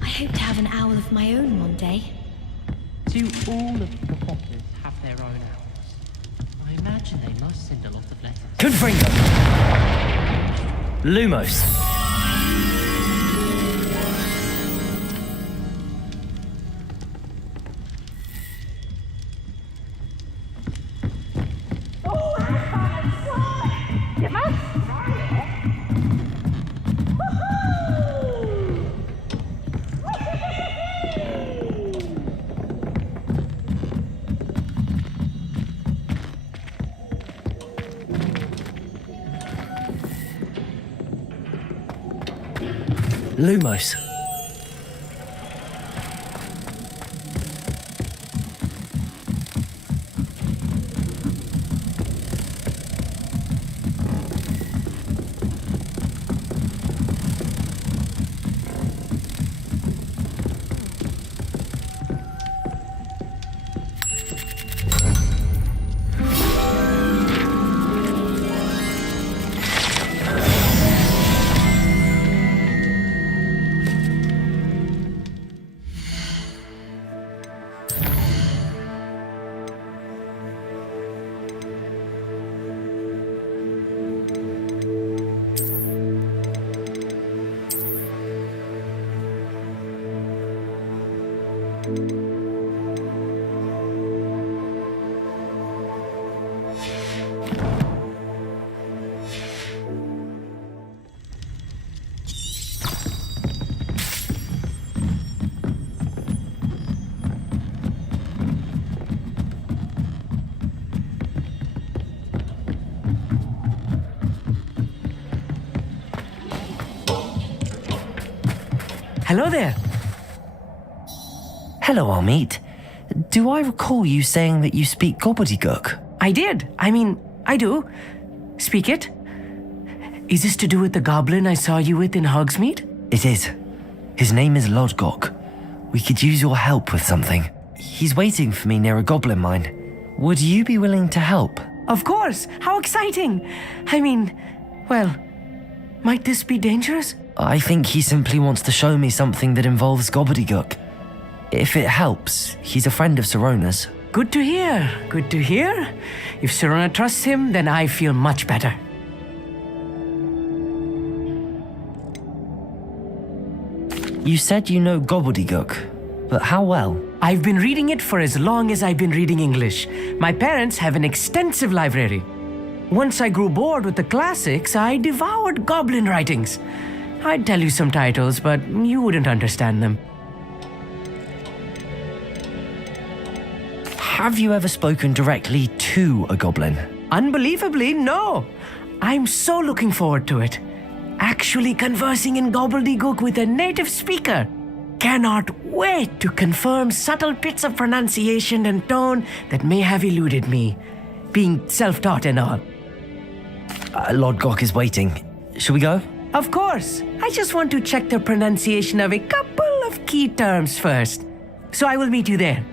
I hope to have an owl of my own one day. Do all of the Potters have their own owls? I imagine they must send a lot of letters. Confringo! Lumos! Lumos. Hello there. Hello, Amit. Do I recall you saying that you speak gobbledygook? I did. I do. Speak it. Is this to do with the goblin I saw you with in Hogsmeade? It is. His name is Lodgok. We could use your help with something. He's waiting for me near a goblin mine. Would you be willing to help? Of course. How exciting. Well, might this be dangerous? I think he simply wants to show me something that involves gobbledygook. If it helps, he's a friend of Sirona's. Good to hear. Good to hear. If Sirona trusts him, then I feel much better. You said you know gobbledygook, but how well? I've been reading it for as long as I've been reading English. My parents have an extensive library. Once I grew bored with the classics, I devoured goblin writings. I'd tell you some titles, but you wouldn't understand them. Have you ever spoken directly to a goblin? Unbelievably, no. I'm so looking forward to it. Actually conversing in gobbledygook with a native speaker. Cannot wait to confirm subtle bits of pronunciation and tone that may have eluded me, being self-taught and all. Lord Gok is waiting. Shall we go? Of course. I just want to check the pronunciation of a couple of key terms first. So I will meet you there.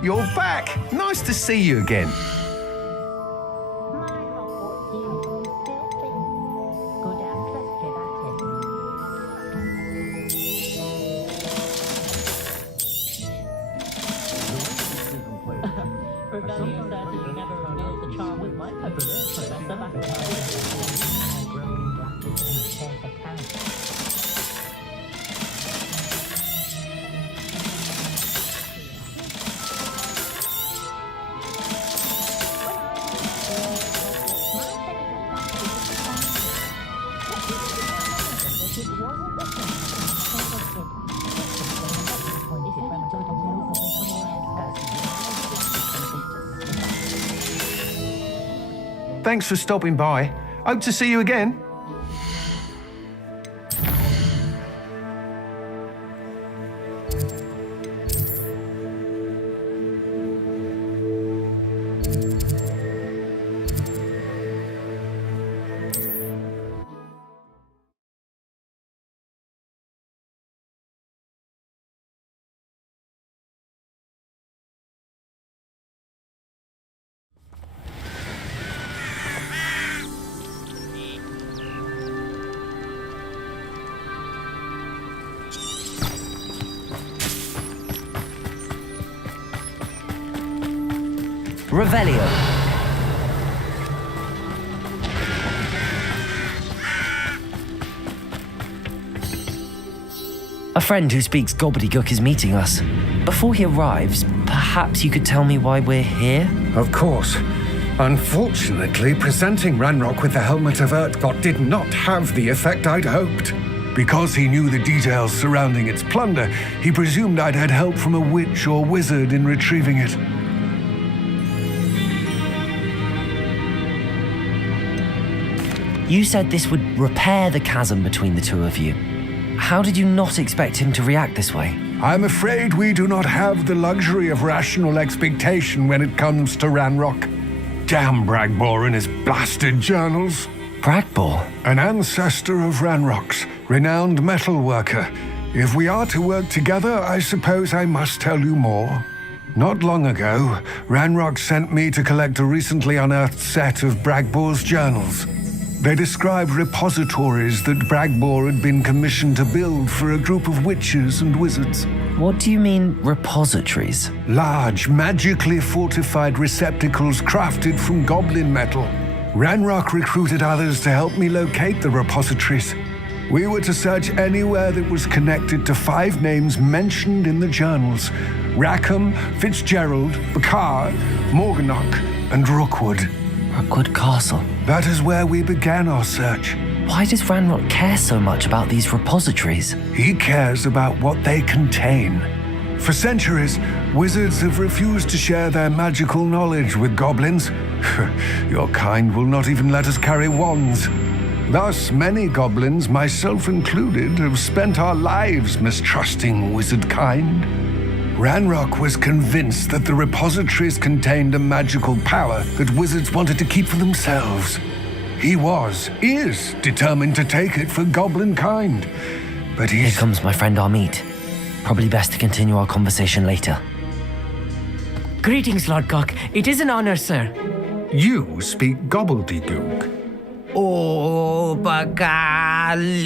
You're back! Nice to see you again. Thanks for stopping by. Hope to see you again. Revelio. A friend who speaks gobbledygook is meeting us. Before he arrives, perhaps you could tell me why we're here? Of course. Unfortunately, presenting Ranrock with the helmet of Urtkot did not have the effect I'd hoped. Because he knew the details surrounding its plunder, he presumed I'd had help from a witch or wizard in retrieving it. You said this would repair the chasm between the two of you. How did you not expect him to react this way? I'm afraid we do not have the luxury of rational expectation when it comes to Ranrock. Damn Bragbor and his blasted journals. Bragbor? An ancestor of Ranrock's, renowned metal worker. If we are to work together, I suppose I must tell you more. Not long ago, Ranrock sent me to collect a recently unearthed set of Bragbor's journals. They described repositories that Bragbor had been commissioned to build for a group of witches and wizards. What do you mean, repositories? Large, magically fortified receptacles crafted from goblin metal. Ranrock recruited others to help me locate the repositories. We were to search anywhere that was connected to 5 names mentioned in the journals: Rackham, Fitzgerald, Bacard, Morganach, and Rookwood. Rookwood Castle. That is where we began our search. Why does Ranrock care so much about these repositories? He cares about what they contain. For centuries, wizards have refused to share their magical knowledge with goblins. Your kind will not even let us carry wands. Thus, many goblins, myself included, have spent our lives mistrusting wizard kind. Ranrock was convinced that the repositories contained a magical power that wizards wanted to keep for themselves. He is determined to take it for goblin kind. But Here comes my friend Amit. Probably best to continue our conversation later. Greetings, Lord Gok. It is an honor, sir. You speak gobbledygook. Oh, Bagalio.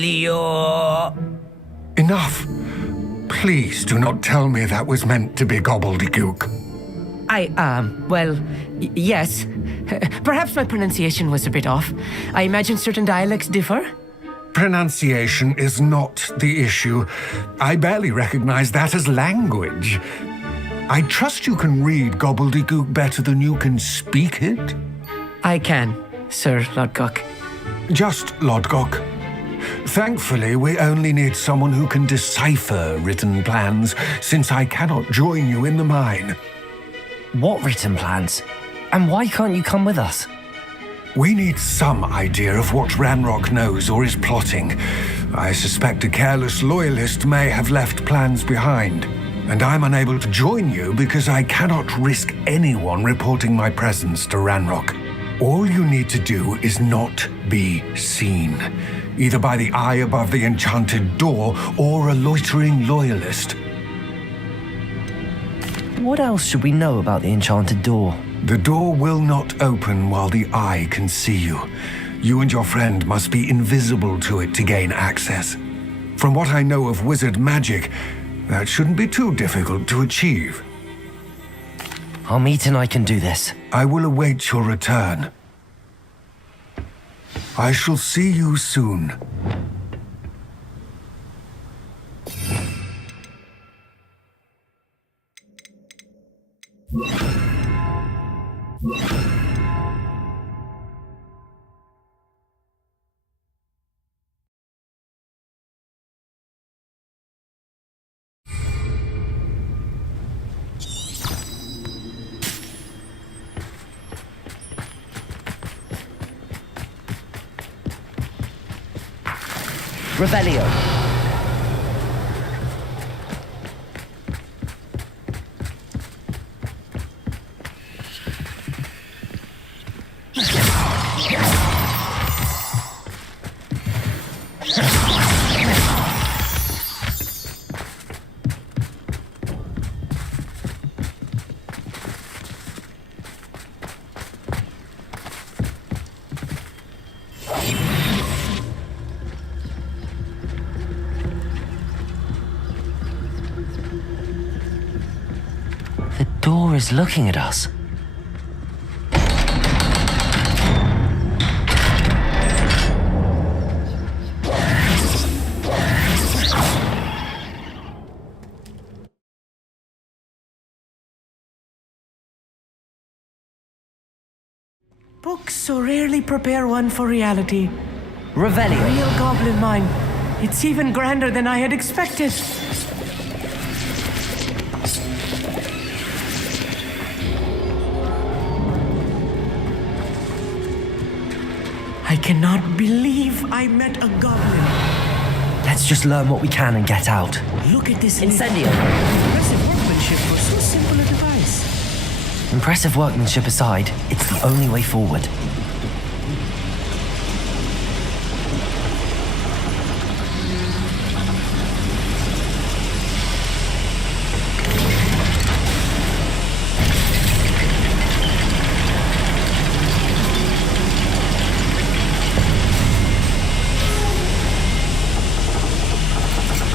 Enough. Please do not tell me that was meant to be gobbledygook. Yes. Perhaps my pronunciation was a bit off. I imagine certain dialects differ. Pronunciation is not the issue. I barely recognize that as language. I trust you can read gobbledygook better than you can speak it. I can, Sir Lord Gok. Just Lodgok. Thankfully, we only need someone who can decipher written plans, since I cannot join you in the mine. What written plans? And why can't you come with us? We need some idea of what Ranrock knows or is plotting. I suspect a careless loyalist may have left plans behind, and I'm unable to join you because I cannot risk anyone reporting my presence to Ranrock. All you need to do is not be seen, either by the eye above the enchanted door or a loitering loyalist. What else should we know about the enchanted door? The door will not open while the eye can see you. You and your friend must be invisible to it to gain access. From what I know of wizard magic, that shouldn't be too difficult to achieve. Amit and I can do this. I will await your return. I shall see you soon. Revelio. The door is looking at us. Books so rarely prepare one for reality. Revelio. Real goblin mine. It's even grander than I had expected. I cannot believe I met a goblin. Let's just learn what we can and get out. Look at this Incendio. impressive workmanship for so simple a device. Impressive workmanship aside, it's the only way forward.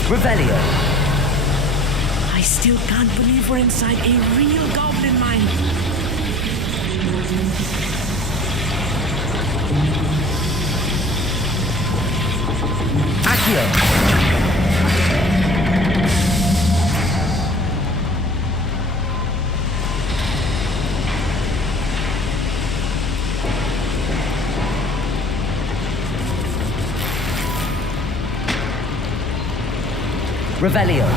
Revelio. I still can't believe we're inside a real goblin mine. Accio. Revelio.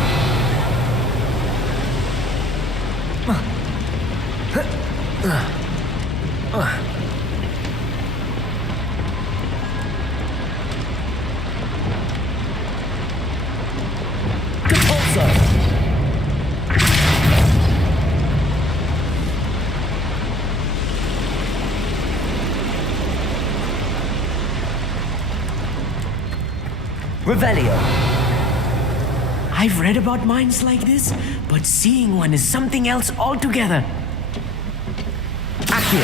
Compulso. Revelio. I've read about mines like this, but seeing one is something else altogether. Accio.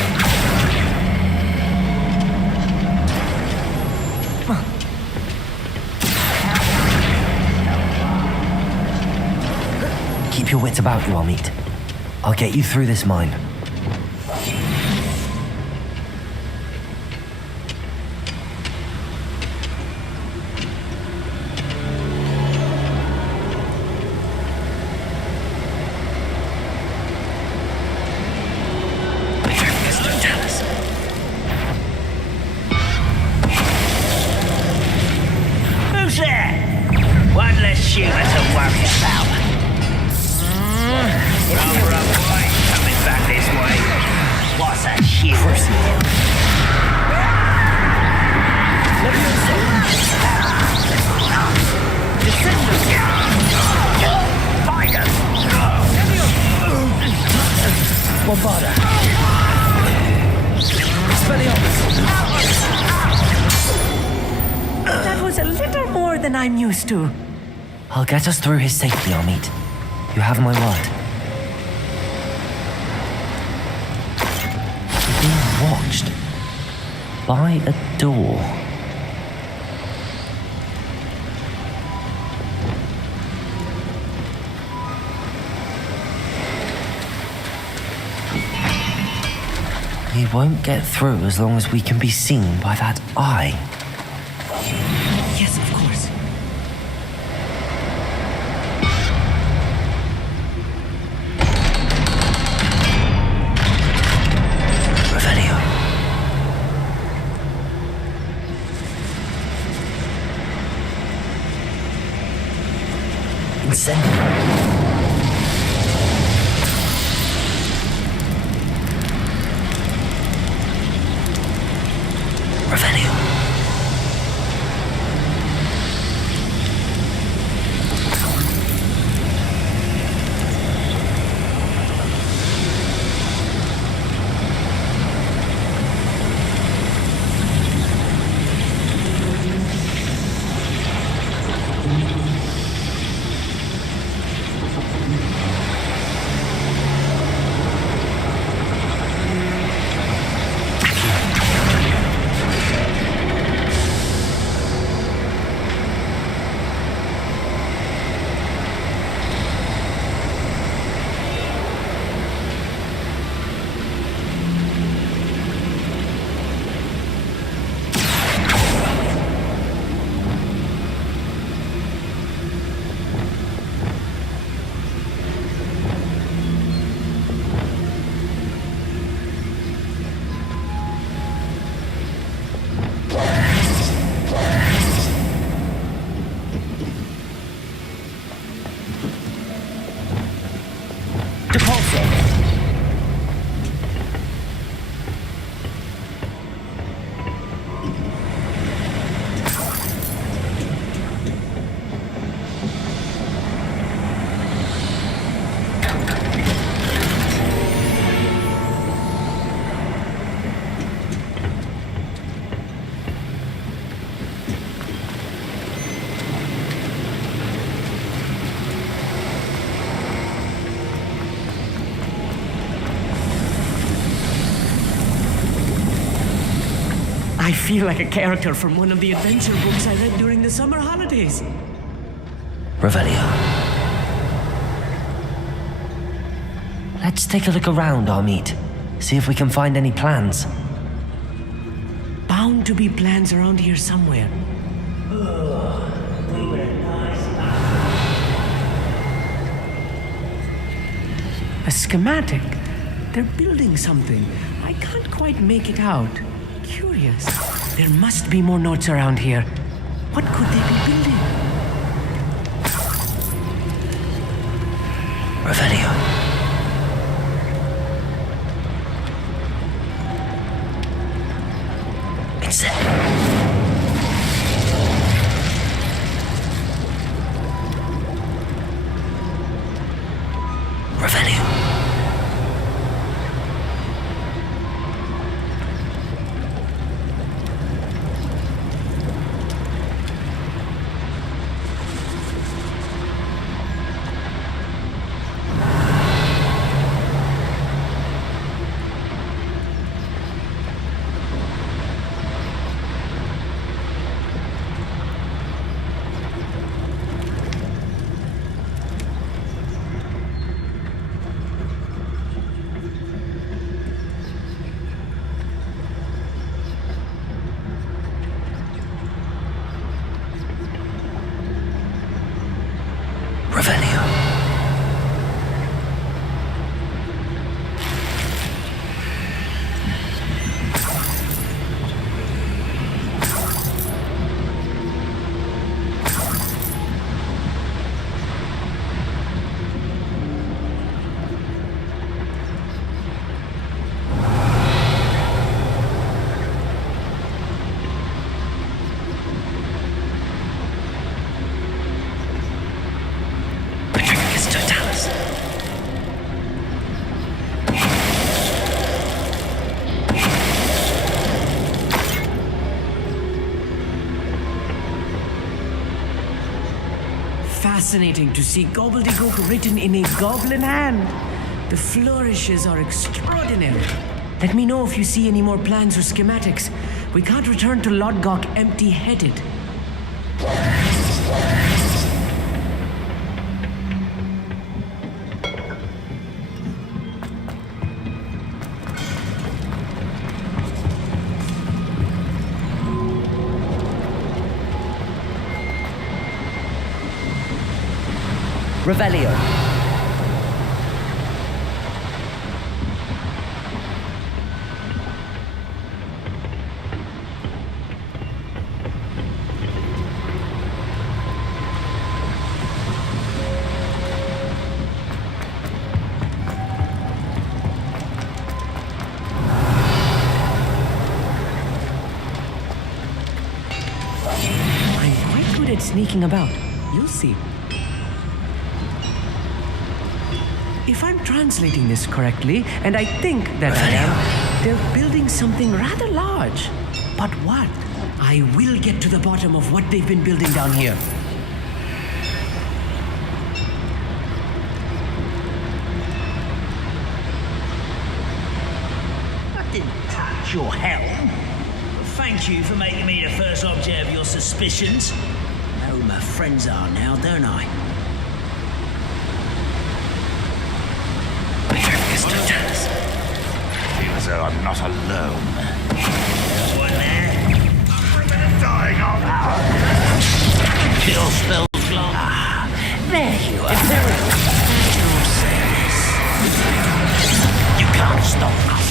Keep your wits about you, Amit. I'll get you through this mine. That was a little more than I'm used to. I'll get us through his safely, Amit. You have my word. We're being watched by a door. We won't get through as long as we can be seen by that eye. Yes, of course. Revelio. Incendio. Revelio. I feel like a character from one of the adventure books I read during the summer holidays. Revelio. Let's take a look around our meet. See if we can find any plans. Bound to be plans around here somewhere. A schematic. They're building something. I can't quite make it out. Curious. There must be more notes around here. What could they be building? Revelio. It's it. Revelio. Revelio. Fascinating to see gobbledygook written in a goblin hand. The flourishes are extraordinary. Let me know if you see any more plans or schematics. We can't return to Lodgok empty-headed. Revelio. I'm quite good at sneaking about. You'll see. If I'm translating this correctly, and I think that I am, they're building something rather large. But what? I will get to the bottom of what they've been building down here. I didn't touch your helm. Thank you for making me the first object of your suspicions. I know who my friends are now, don't I? Feel as though I'm not alone. There's one there. Dying of Kill spells long. Ah, there you are. Your service. You can't stop us.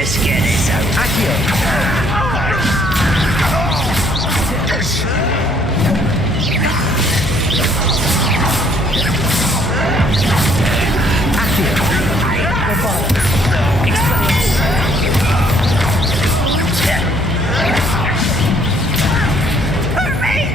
Let's get this over. Hurry!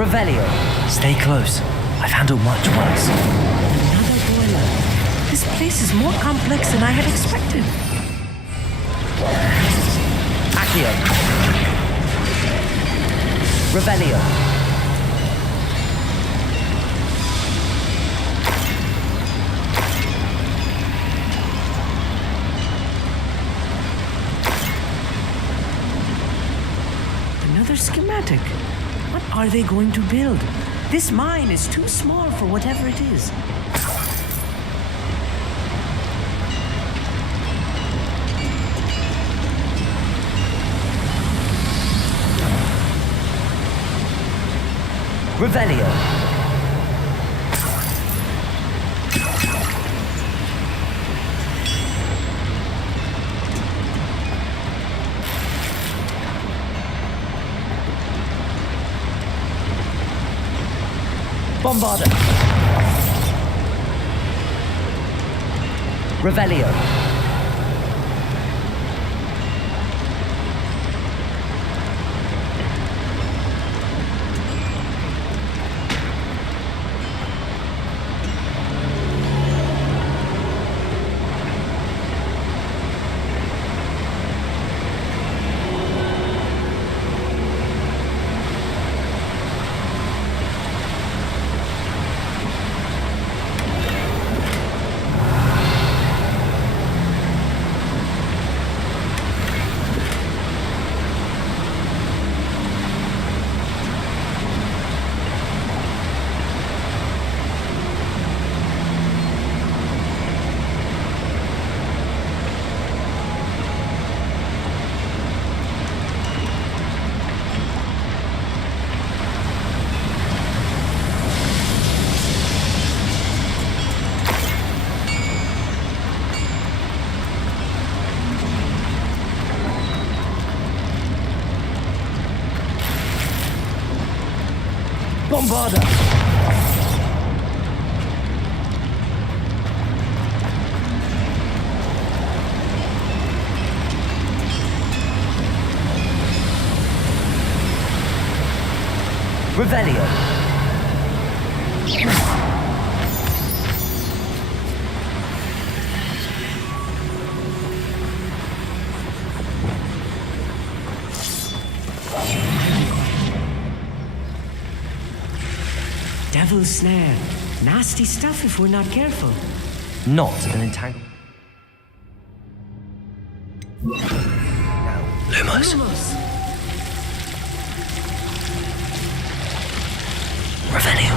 Revelio. Stay close. I've handled much worse. Another boiler. This place is more complex than I had expected. Accio. Revelio. Another schematic. What are they going to build? This mine is too small for whatever it is. Revelio. Bombarda. Revelio. Bombarda. Revelio. Devil's snare. Nasty stuff if we're not careful. Not an entanglement. Lumos. Revelio.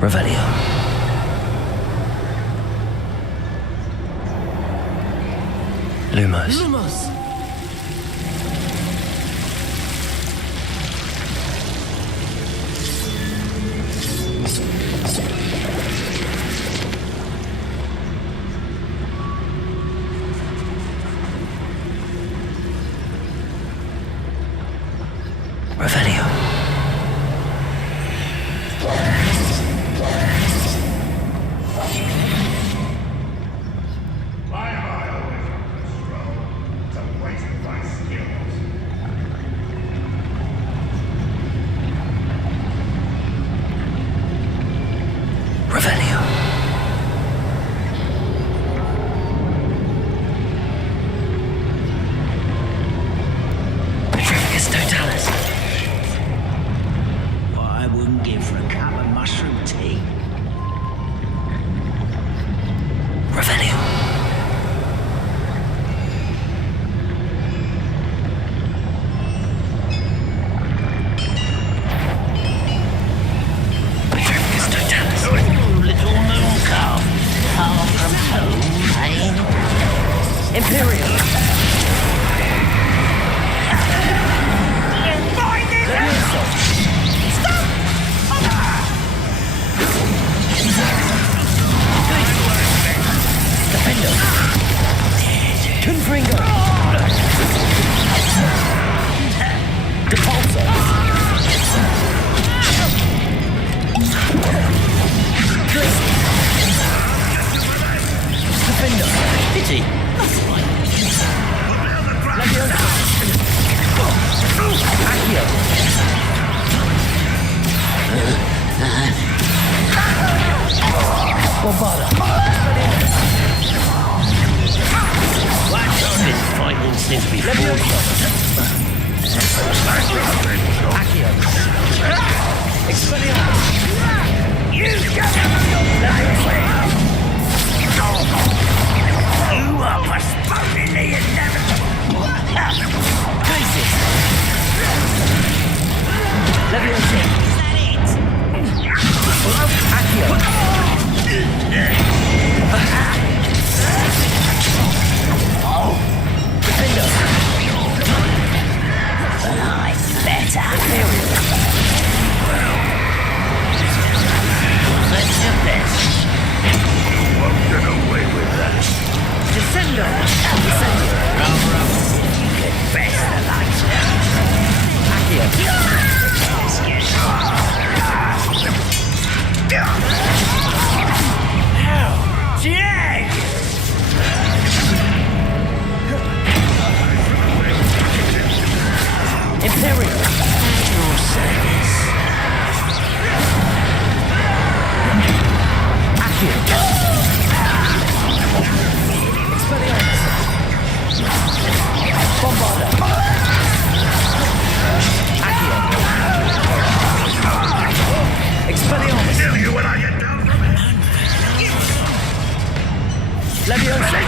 Revelio. Lumos. Revelio. Revelio. Petrificus totalis. What I wouldn't give for a cup of mushroom tea. Revelio. Petrificus totalis. Little moon calf. Far from home, eh? Imperial. Defender. Confringo. Depulso. This fighting seems to be You are postponing the inevitable. Crisis. Leviosa. Is that it? Defender. I'm better. Let's do this. You won't get away with that. Descendo. Cover up. You can best the lights now. Accio. Jag! Imperial. Your service. Accio. Expelliarmus. Bombarda. Accio. Expelliarmus. Kill you when I get down from it. Leviosa.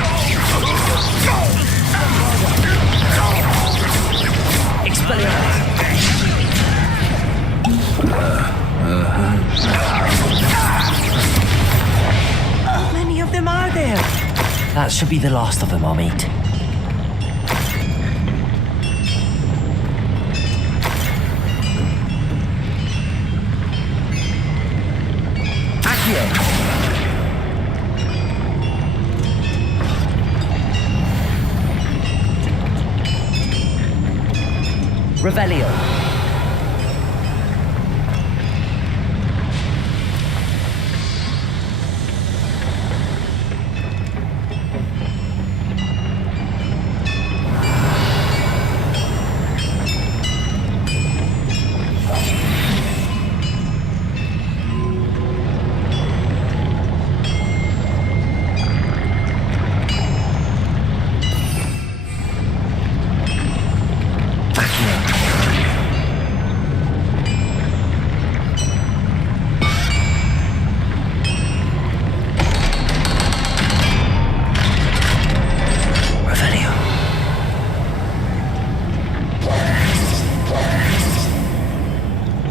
Expelliarmus. How many of them are there? That should be the last of them, I'll meet. Accio. Revelio.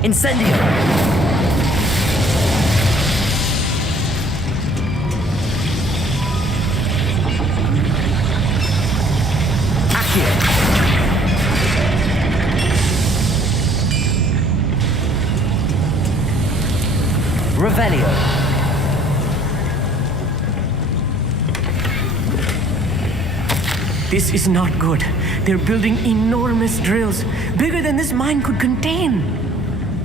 Incendio! Accio! Revelio! This is not good. They're building enormous drills, bigger than this mine could contain.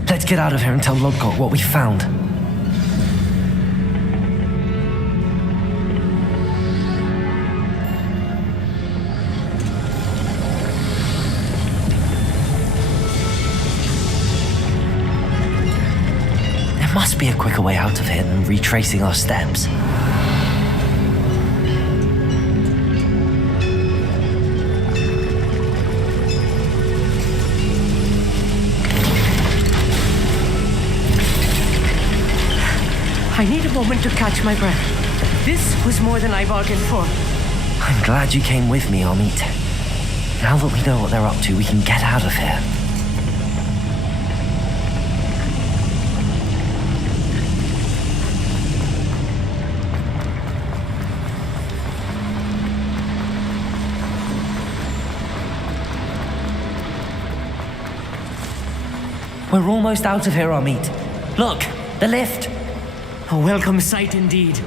Let's get out of here and tell Lodgok what we found. There must be a quicker way out of here than retracing our steps. I need a moment to catch my breath. This was more than I bargained for. I'm glad you came with me, Amit. Now that we know what they're up to, we can get out of here. We're almost out of here, Amit. Look, the lift. A welcome sight indeed.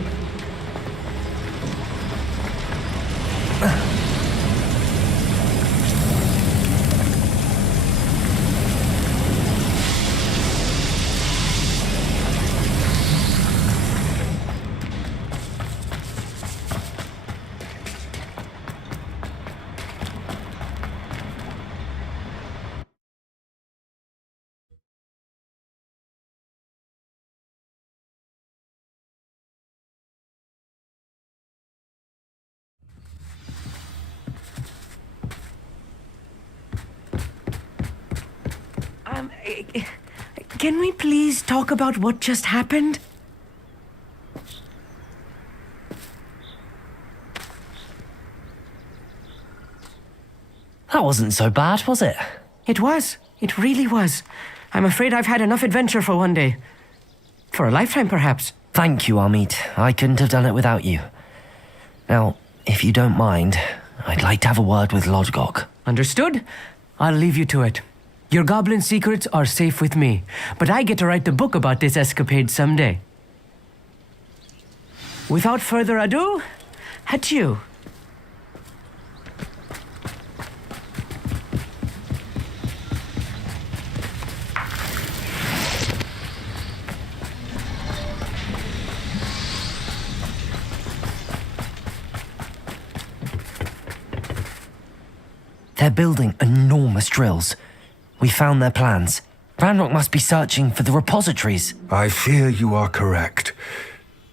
Can we please talk about what just happened? That wasn't so bad, was it? It was. It really was. I'm afraid I've had enough adventure for one day. For a lifetime, perhaps. Thank you, Amit. I couldn't have done it without you. Now, if you don't mind, I'd like to have a word with Lodgok. Understood? I'll leave you to it. Your goblin secrets are safe with me, but I get to write the book about this escapade someday. Without further ado, adieu. They're building enormous drills. We found their plans. Ranrock must be searching for the repositories. I fear you are correct.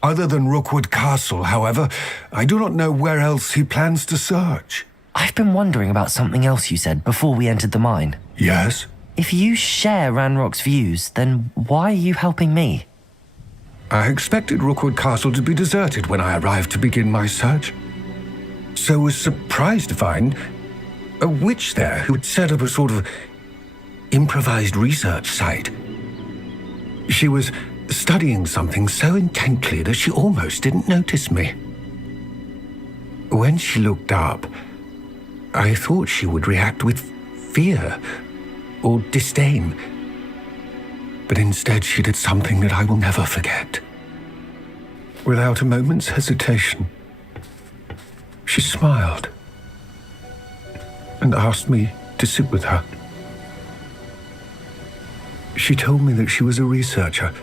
Other than Rookwood Castle, however, I do not know where else he plans to search. I've been wondering about something else you said before we entered the mine. Yes? If you share Ranrock's views, then why are you helping me? I expected Rookwood Castle to be deserted when I arrived to begin my search. So was surprised to find a witch there who had set up a sort of improvised research site. She was studying something so intently that she almost didn't notice me. When she looked up, I thought she would react with fear or disdain. But instead she did something that I will never forget. Without a moment's hesitation, she smiled and asked me to sit with her. She told me that she was a researcher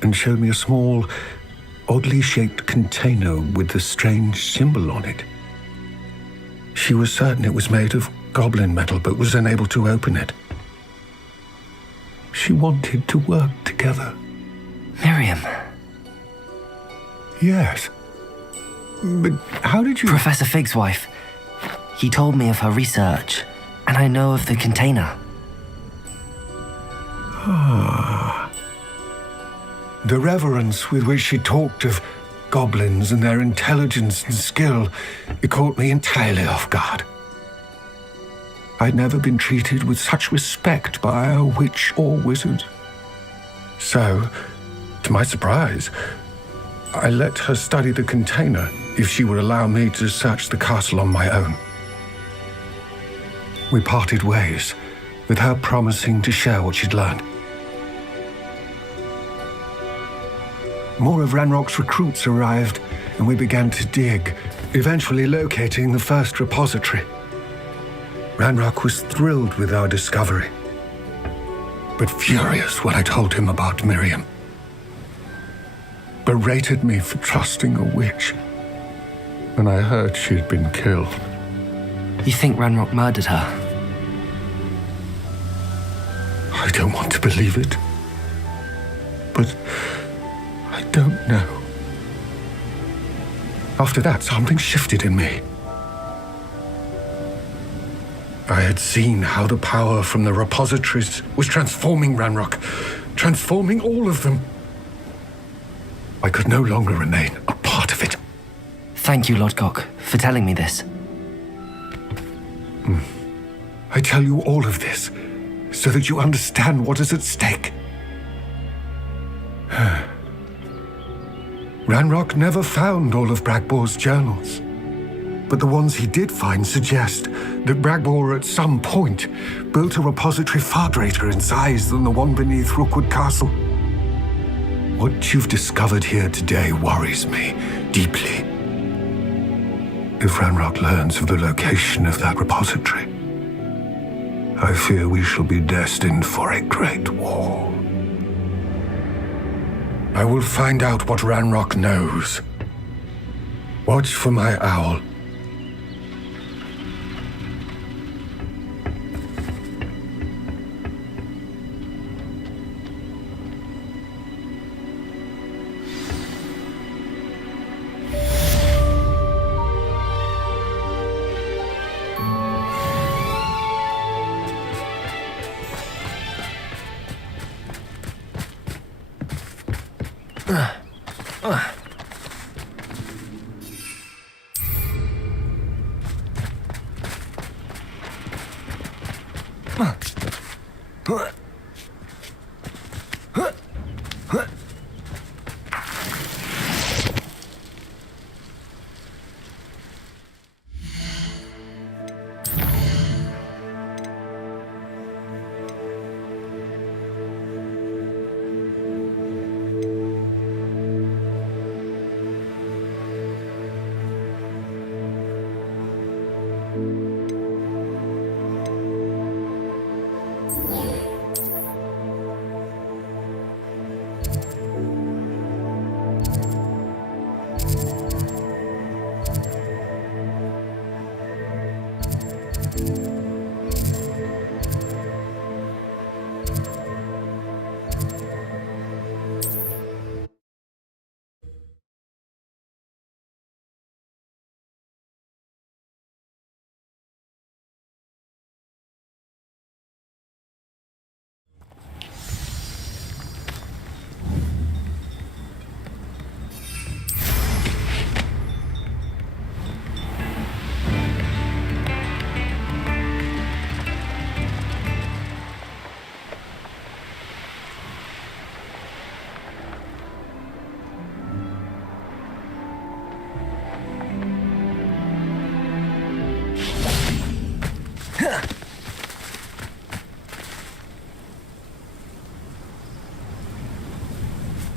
and showed me a small, oddly shaped container with a strange symbol on it. She was certain it was made of goblin metal but was unable to open it. She wanted to work together. Miriam. Yes. But how did you... Professor Fig's wife. He told me of her research, and I know of the container. The reverence with which she talked of goblins and their intelligence and skill, it caught me entirely off guard. I'd never been treated with such respect by a witch or wizard. So, to my surprise, I let her study the container if she would allow me to search the castle on my own. We parted ways, with her promising to share what she'd learned. More of Ranrock's recruits arrived, and we began to dig, eventually locating the first repository. Ranrock was thrilled with our discovery, but furious when I told him about Miriam. Berated me for trusting a witch when I heard she had been killed. You think Ranrock murdered her? I don't want to believe it, but I don't know. After that, something shifted in me. I had seen how the power from the repositories was transforming Ranrock, transforming all of them. I could no longer remain a part of it. Thank you, Lodgok, for telling me this. I tell you all of this so that you understand what is at stake. Ranrock never found all of Bragbor's journals, but the ones he did find suggest that Bragbor at some point built a repository far greater in size than the one beneath Rookwood Castle. What you've discovered here today worries me deeply. If Ranrock learns of the location of that repository, I fear we shall be destined for a great war. I will find out what Ranrock knows. Watch for my owl.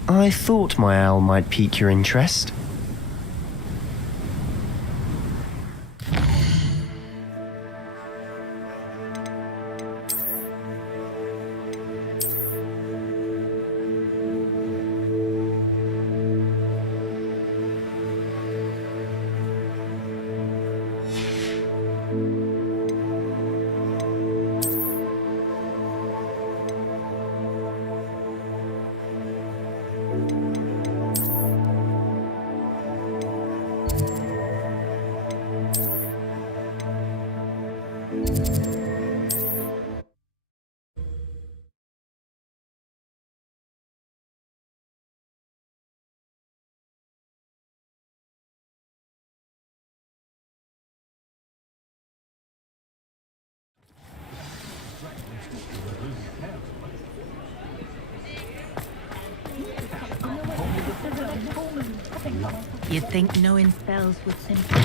I thought my owl might pique your interest. You'd think knowing spells would simply...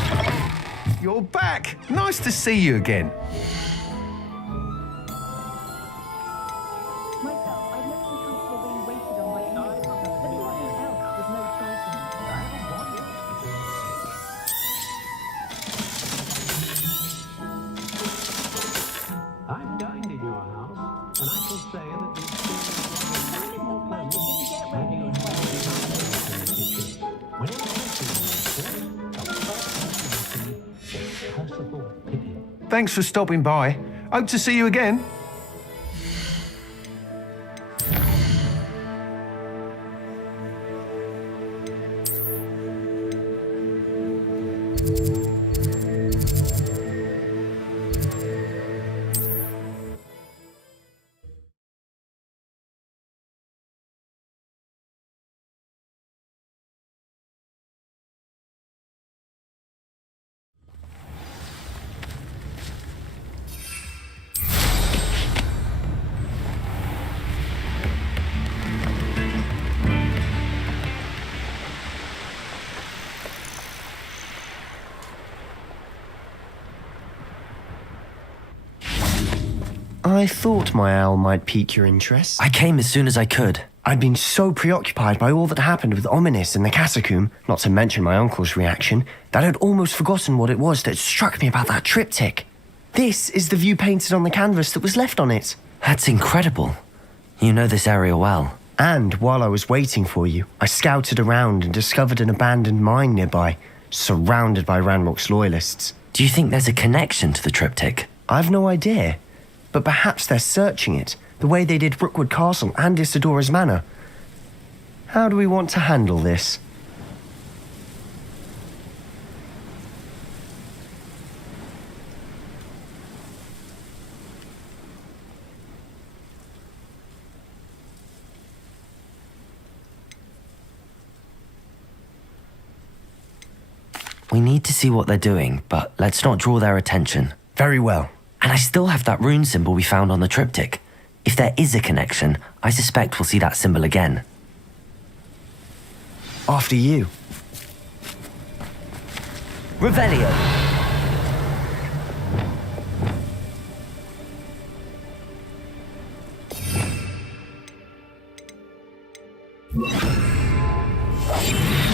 You're back! Nice to see you again. I've dined in your house, and I can say that the experience was more pleasant than you had in the kitchen. When it comes to merciful pity. Thanks for stopping by. Hope to see you again. I thought my owl might pique your interest. I came as soon as I could. I'd been so preoccupied by all that happened with Ominis and the catacomb, not to mention my uncle's reaction, that I'd almost forgotten what it was that struck me about that triptych. This is the view painted on the canvas that was left on it. That's incredible. You know this area well. And while I was waiting for you, I scouted around and discovered an abandoned mine nearby, surrounded by Ranrock's loyalists. Do you think there's a connection to the triptych? I've no idea, but perhaps they're searching it, the way they did Brookwood Castle and Isidora's Manor. How do we want to handle this? We need to see what they're doing, but let's not draw their attention. Very well. And I still have that rune symbol we found on the triptych. If there is a connection, I suspect we'll see that symbol again. After you. Revelio.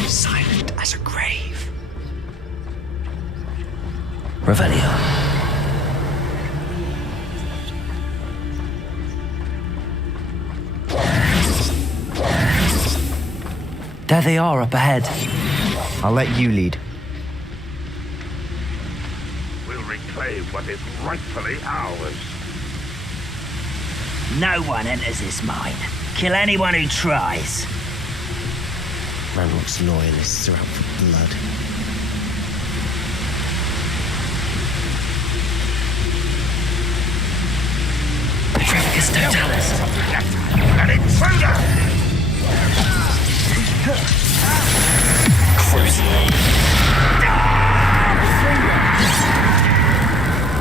Silent as a grave. Revelio. There they are up ahead. I'll let you lead. We'll reclaim what is rightfully ours. No one enters this mine. Kill anyone who tries. Ranrock's loyalists are out for blood. Petrificus Totalis. An intruder!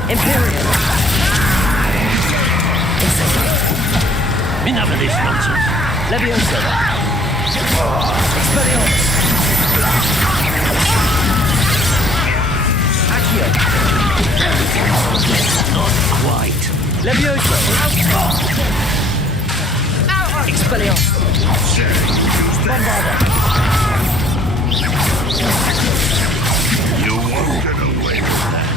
Imperial. Enough of this nonsense. Leviosa. Expelliarmus. Accio. Not quite. Leviosa. Expelliarmus. Bombarda. You won't get away with that.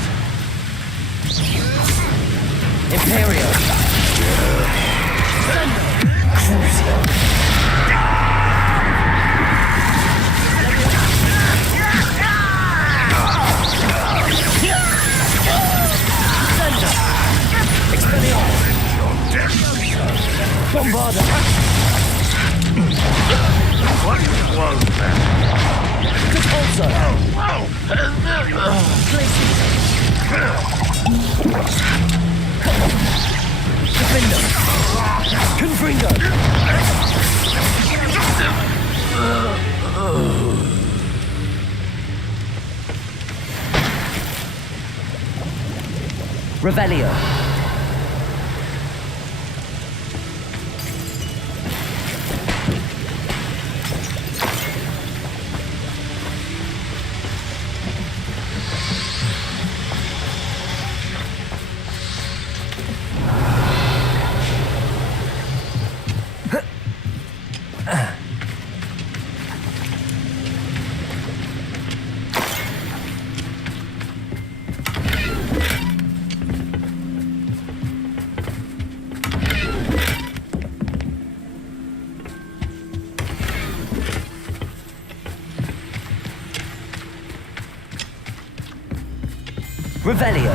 Imperial. Bombarda. What was that? Repulsor. Defender. Confringo. Revelio. Revelio.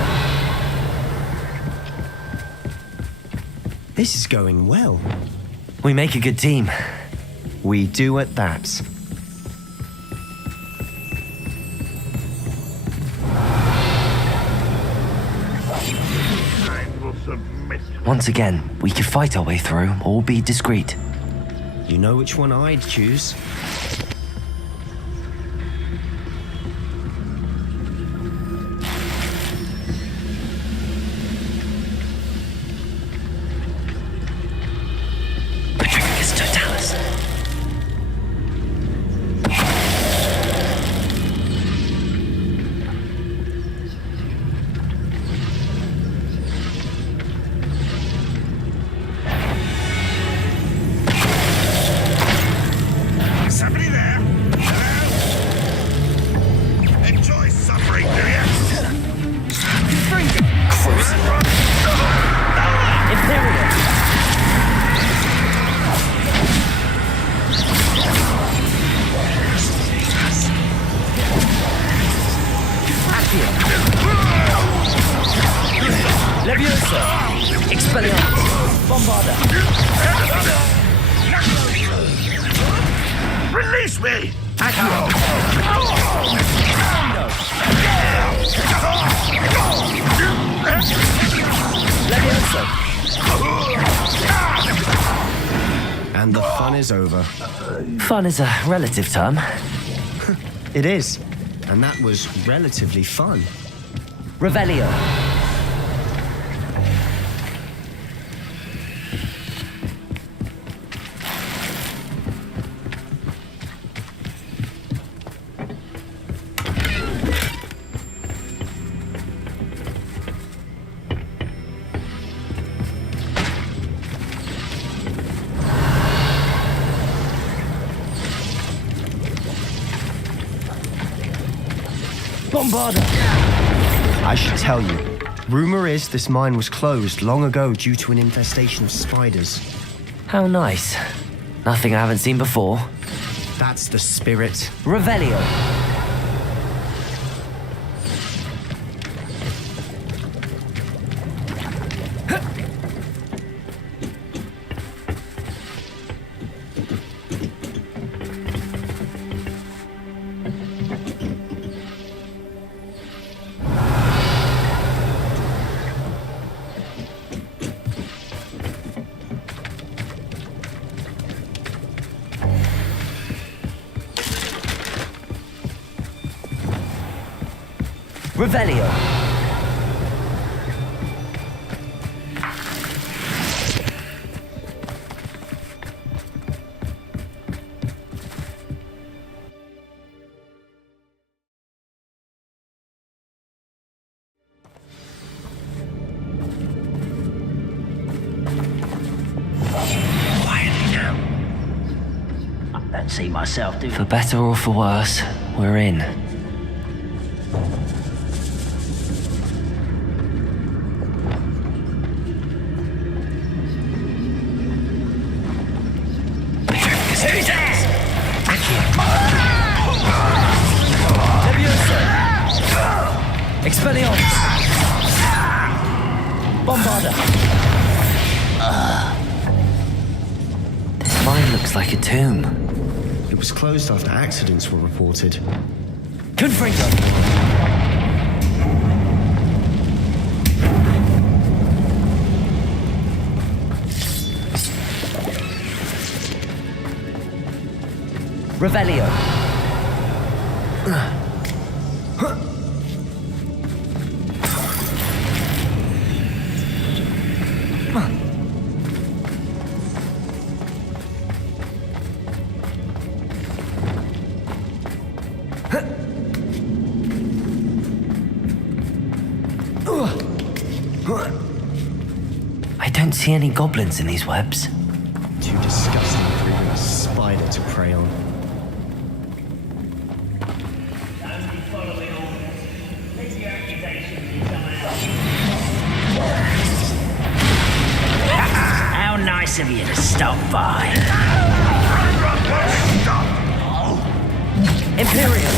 This is going well. We make a good team. We do at that. I will submit. Once again, we could fight our way through or be discreet. You know which one I'd choose. Petrificus Totalis. Somebody there? Hello? Enjoy suffering, do you? Imperial. Accio. Leviosa. Expelliarmus. Bombarda. Release me! Accio. Leviosa. And the fun is over. Fun is a relative term. It is. and that was relatively fun. Revelio. Bombarda! I should tell you, rumor is this mine was closed long ago due to an infestation of spiders. How nice. Nothing I haven't seen before. That's the spirit. Revelio. Revelio. Quietly now. I don't see myself doing. For better or for worse, we're in. Expelliarmus! Bombarda! This mine looks like a tomb. It was closed after accidents were reported. Confringo! Revelio! I don't see any goblins in these webs. Too disgusting for even a spider to prey on. How nice of you to stop by. Imperial!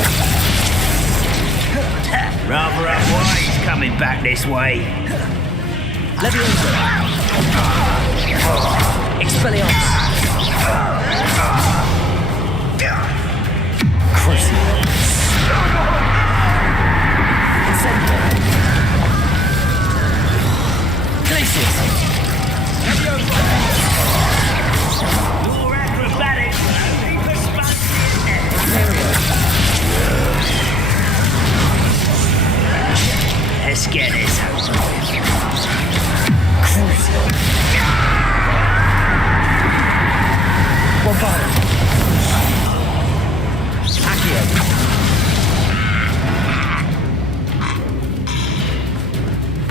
Rather unwise coming back this way. Leviosa! Expelliarmus! Crucible! Incendio! Glacius! More acrobatics than only for sponges. Let's get this over with. Bombarda! Accio!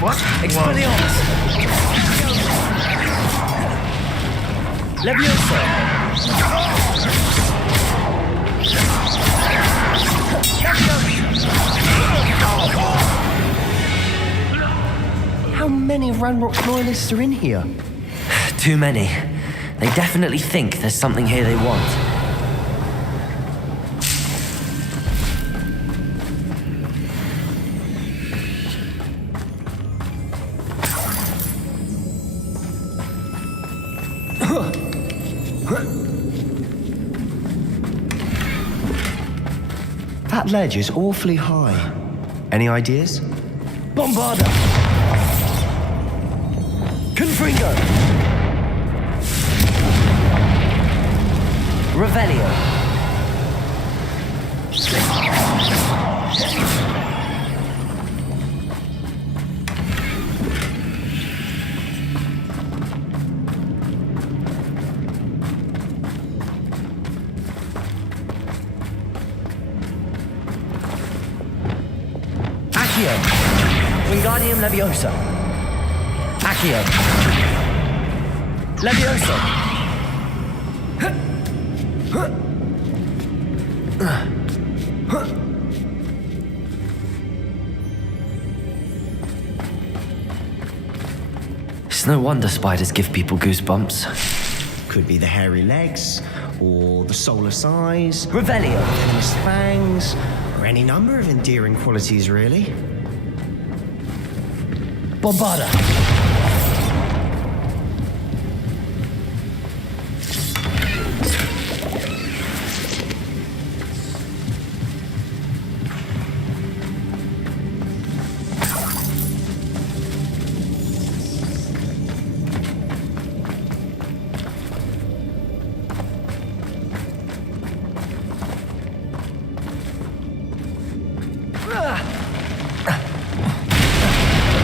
What? Expelliarmus! Leviosa! How many Ranrock loyalists are in here? Too many. They definitely think there's something here they want. That ledge is awfully high. Any ideas? Bombarda! Confringo! Revelio! Accio. Wingardium Leviosa. Accio. Leviosa. It's no wonder spiders give people goosebumps. Could be the hairy legs, or the soulless eyes, Revelio. venomous fangs, or any number of endearing qualities, really. Bombarda.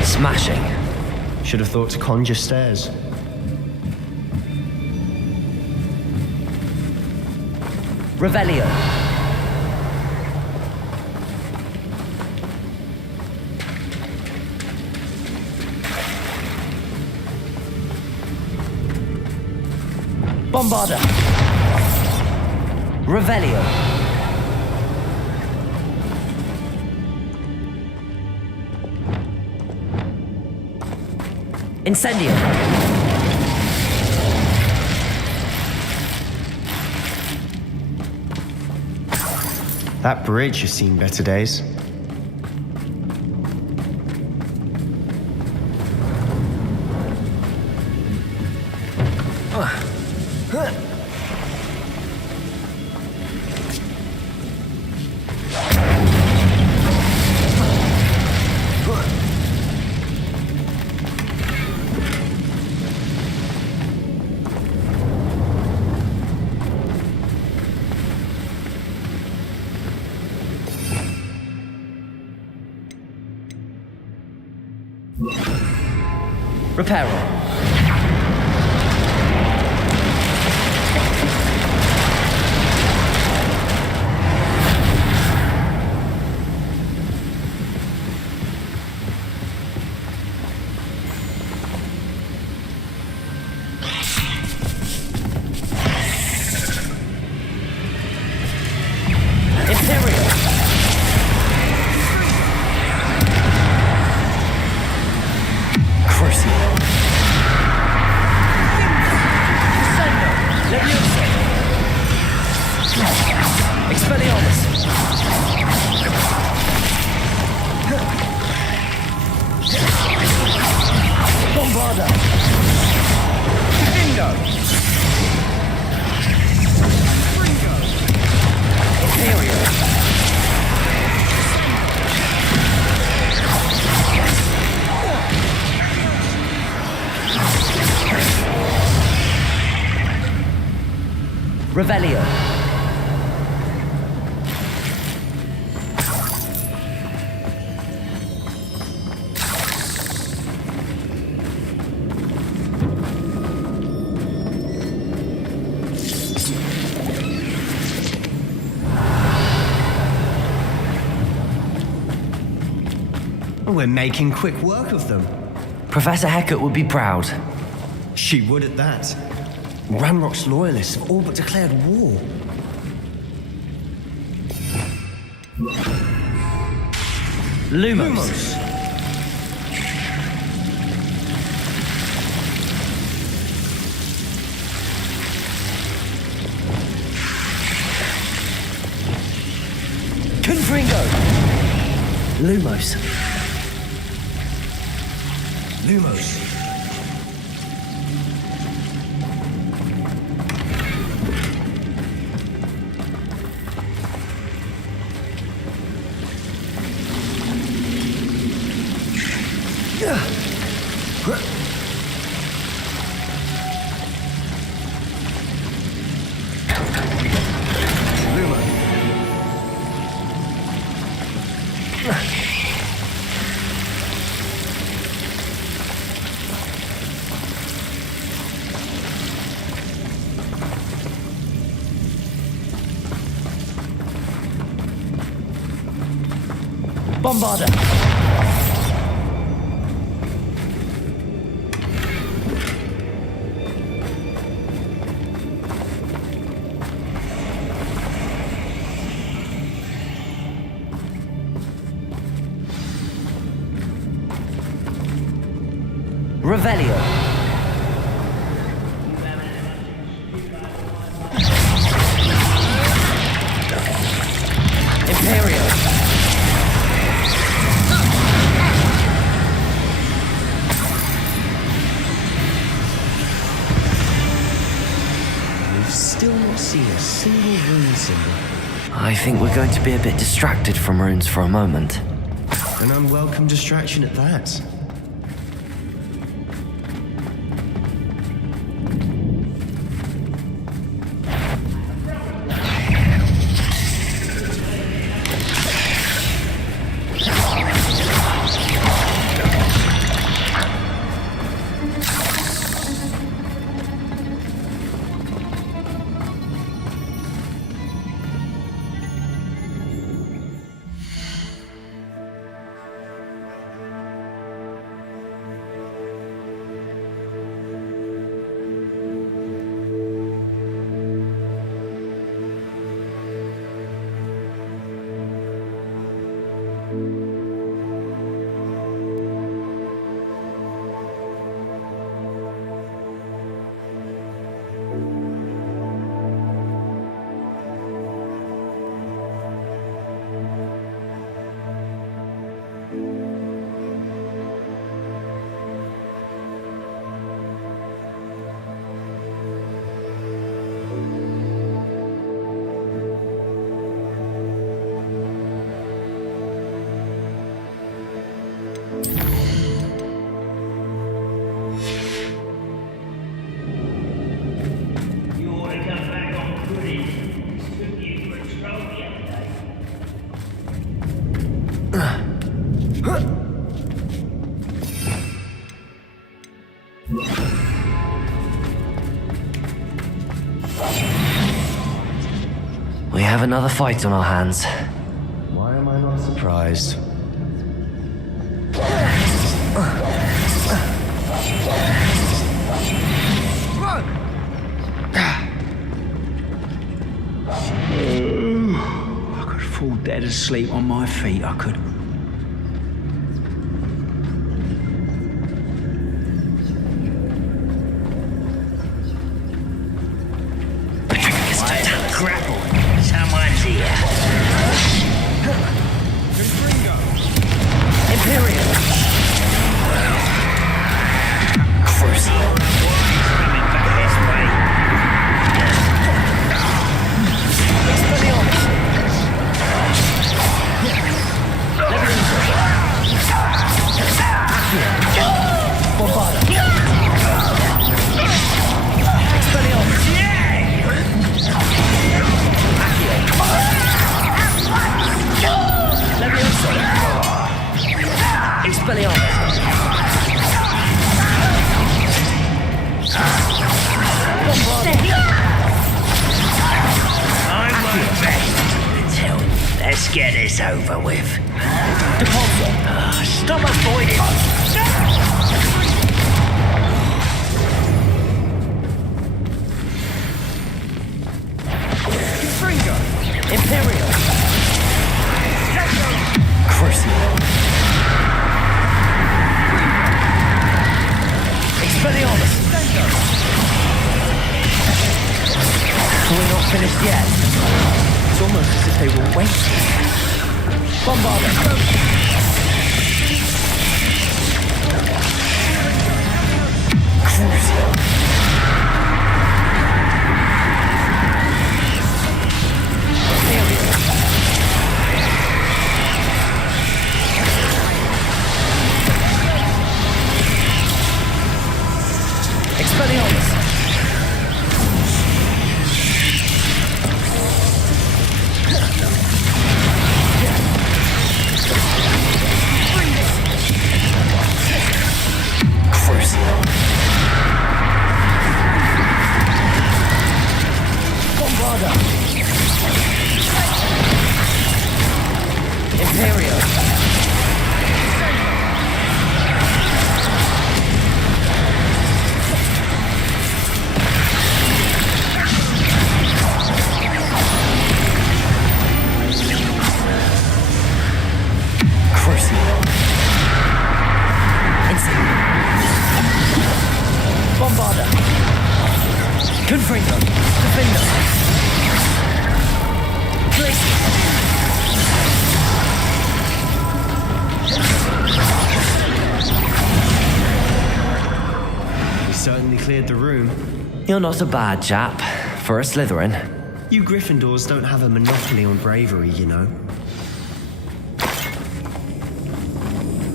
Smashing. Should have thought to conjure stairs. Revelio. Bombarda. Revelio. Incendio. That bridge has seen better days. Reparo. Revelio. We're making quick work of them. Professor Hecat would be proud. She would at that. Ranrock's loyalists have all but declared war. Lumos. Confringo. Lumos. Lumos. Bombarda. Revelio. Imperio. We've still not seen a single rune symbol. I think we're going to be a bit distracted from runes for a moment. An unwelcome distraction at that. We have another fight on our hands. Why am I not surprised? I could fall dead asleep on my feet, I could. Grapple. Someone's here. Imperial. Crucial. Coming back this way. Expelliarmus. Bombarda. Expelliarmus. Levioso. Expelliarmus. I won't rest until let's get this over with. Stop avoiding. Imperial. Crucial. Expelliarmus. We're not finished yet. It's almost as if they were waiting. Bombarda. Crucial. Expelliarmus. Crucial. Bombarda. Imperial. Crucial. Insignia. You're not a bad chap for a Slytherin. You Gryffindors don't have a monopoly on bravery, you know.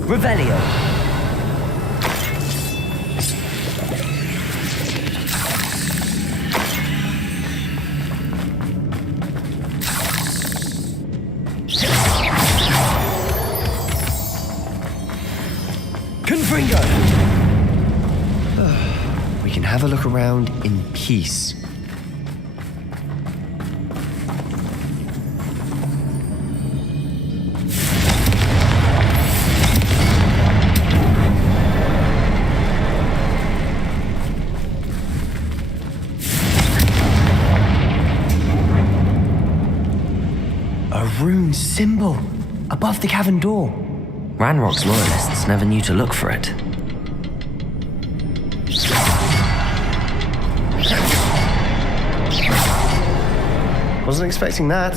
Revelio. Confringo! We can have a look around in peace. A rune symbol above the cavern door. Ranrock's loyalists never knew to look for it. Wasn't expecting that.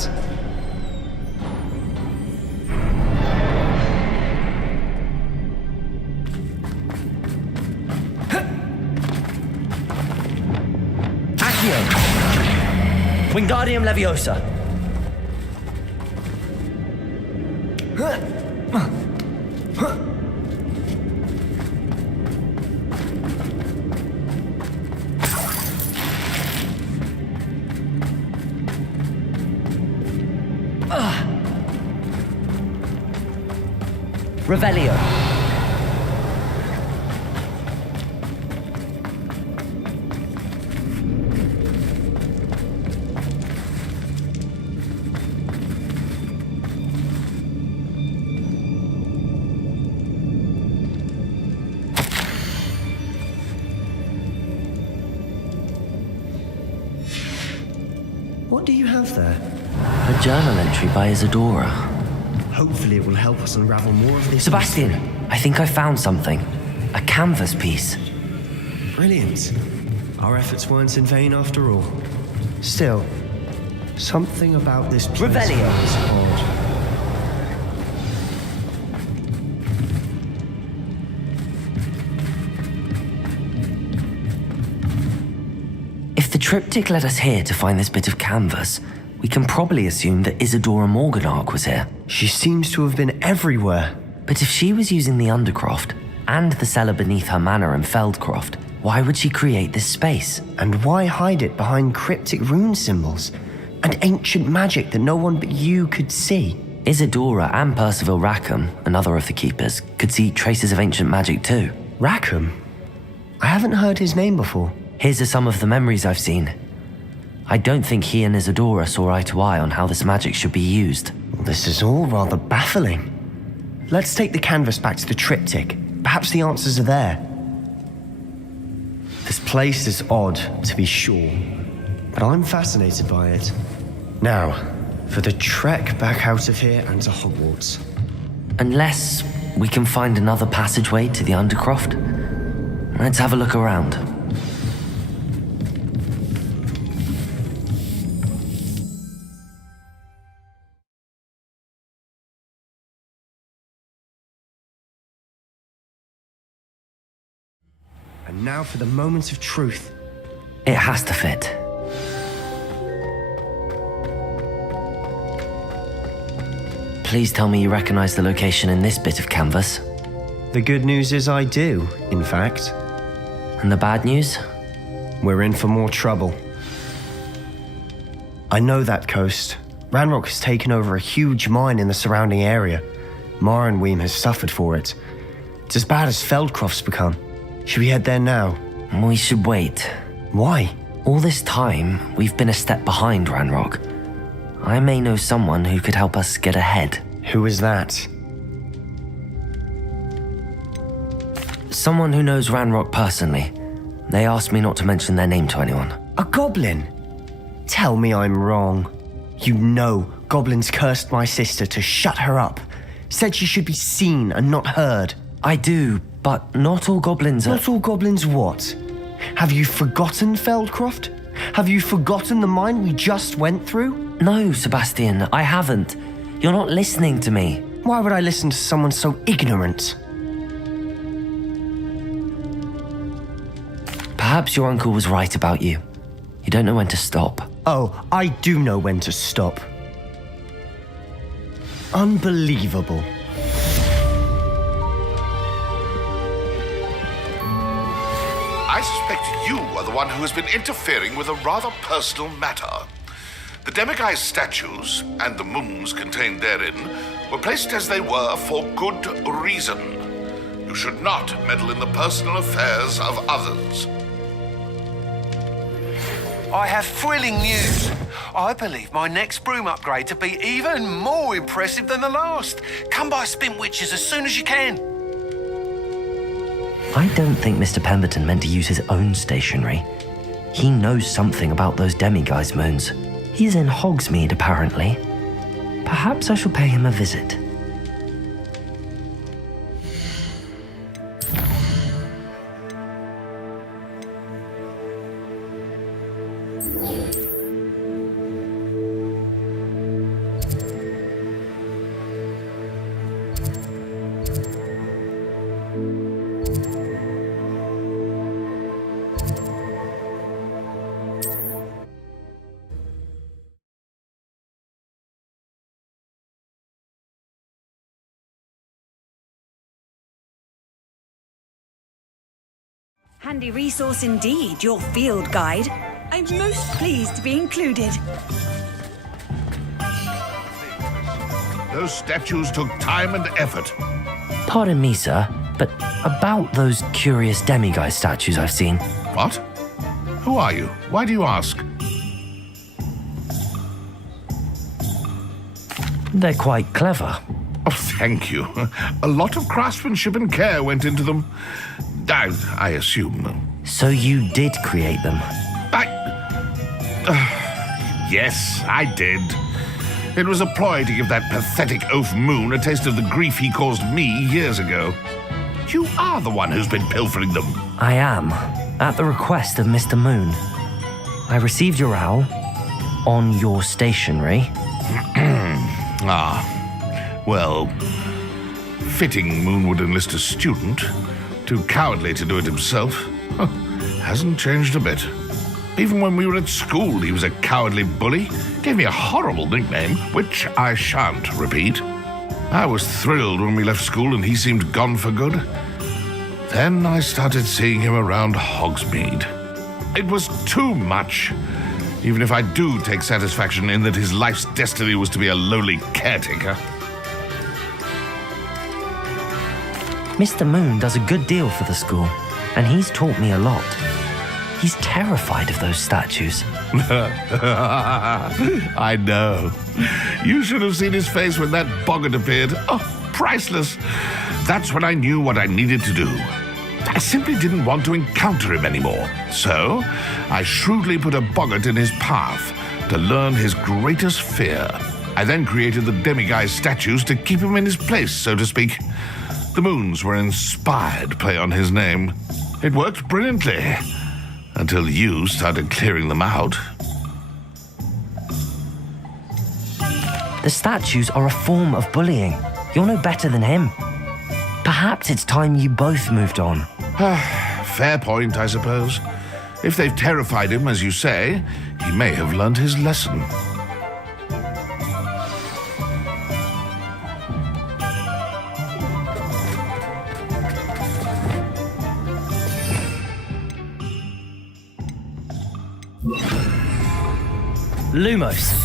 Accio! Wingardium Leviosa! Revelio. What do you have there? A journal entry by Isadora. Hopefully it will help us unravel more of this. Sebastian, I think I found something. A canvas piece. Brilliant. Our efforts weren't in vain after all. Still, something about this place Revelio. is odd. If the triptych led us here to find this bit of canvas, we can probably assume that Isadora Morganach was here. She seems to have been everywhere. But if she was using the Undercroft and the cellar beneath her manor in Feldcroft, why would she create this space? And why hide it behind cryptic rune symbols and ancient magic that no one but you could see? Isadora and Percival Rackham, another of the keepers, could see traces of ancient magic too. Rackham? I haven't heard his name before. Here's some of the memories I've seen. I don't think he and Isadora saw eye to eye on how this magic should be used. This is all rather baffling. Let's take the canvas back to the triptych. Perhaps the answers are there. This place is odd, to be sure, but I'm fascinated by it. Now, for the trek back out of here and to Hogwarts. Unless we can find another passageway to the Undercroft. Let's have a look around. And now for the moment of truth. It has to fit. Please tell me you recognize the location in this bit of canvas. The good news is I do, in fact. And the bad news? We're in for more trouble. I know that coast. Ranrock has taken over a huge mine in the surrounding area. Marrenweem has suffered for it. It's as bad as Feldcroft's become. Should we head there now? We should wait. Why? All this time, we've been a step behind Ranrock. I may know someone who could help us get ahead. Who is that? Someone who knows Ranrock personally. They asked me not to mention their name to anyone. A goblin? Tell me I'm wrong. You know goblins cursed my sister to shut her up. Said she should be seen and not heard. I do, but not all goblins are... Not all goblins what? Have you forgotten Feldcroft? Have you forgotten the mine we just went through? No, Sebastian, I haven't. You're not listening to me. Why would I listen to someone so ignorant? Perhaps Perhaps your uncle was right about you. You don't know when to stop. Oh, I do know when to stop. Unbelievable. I suspect you are the one who has been interfering with a rather personal matter. The demiguise statues and the moons contained therein were placed as they were for good reason. You should not meddle in the personal affairs of others. I have thrilling news. I believe my next broom upgrade to be even more impressive than the last. Come by Spintwitches as soon as you can. I don't think Mr. Pemberton meant to use his own stationery. He knows something about those demiguise moons. He's in Hogsmeade, apparently. Perhaps I shall pay him a visit. Handy resource indeed, your field guide. I'm most pleased to be included. Those statues took time and effort. Pardon me, sir, but about those curious demiguise statues I've seen. What? Who are you? Why do you ask? They're quite clever. Oh, thank you. A lot of craftsmanship and care went into them. I assume. So you did create them? Yes, I did. It was a ploy to give that pathetic oaf Moon a taste of the grief he caused me years ago. You are the one who's been pilfering them. I am, at the request of Mr. Moon. I received your owl on your stationery. Well, fitting Moon would enlist a student. Too cowardly to do it himself. Hasn't changed a bit. Even when we were at school, he was a cowardly bully. Gave me a horrible nickname, which I shan't repeat. I was thrilled when we left school and he seemed gone for good. Then I started seeing him around Hogsmeade. It was too much. Even if I do take satisfaction in that his life's destiny was to be a lowly caretaker. Mr. Moon does a good deal for the school, and he's taught me a lot. He's terrified of those statues. I know. You should have seen his face when that boggart appeared. Oh, priceless. That's when I knew what I needed to do. I simply didn't want to encounter him anymore. So, I shrewdly put a boggart in his path to learn his greatest fear. I then created the demiguise statues to keep him in his place, so to speak. The moons were an inspired play on his name. It worked brilliantly. Until you started clearing them out. The statues are a form of bullying. You're no better than him. Perhaps it's time you both moved on. Fair point, I suppose. If they've terrified him, as you say, he may have learned his lesson. Lumos.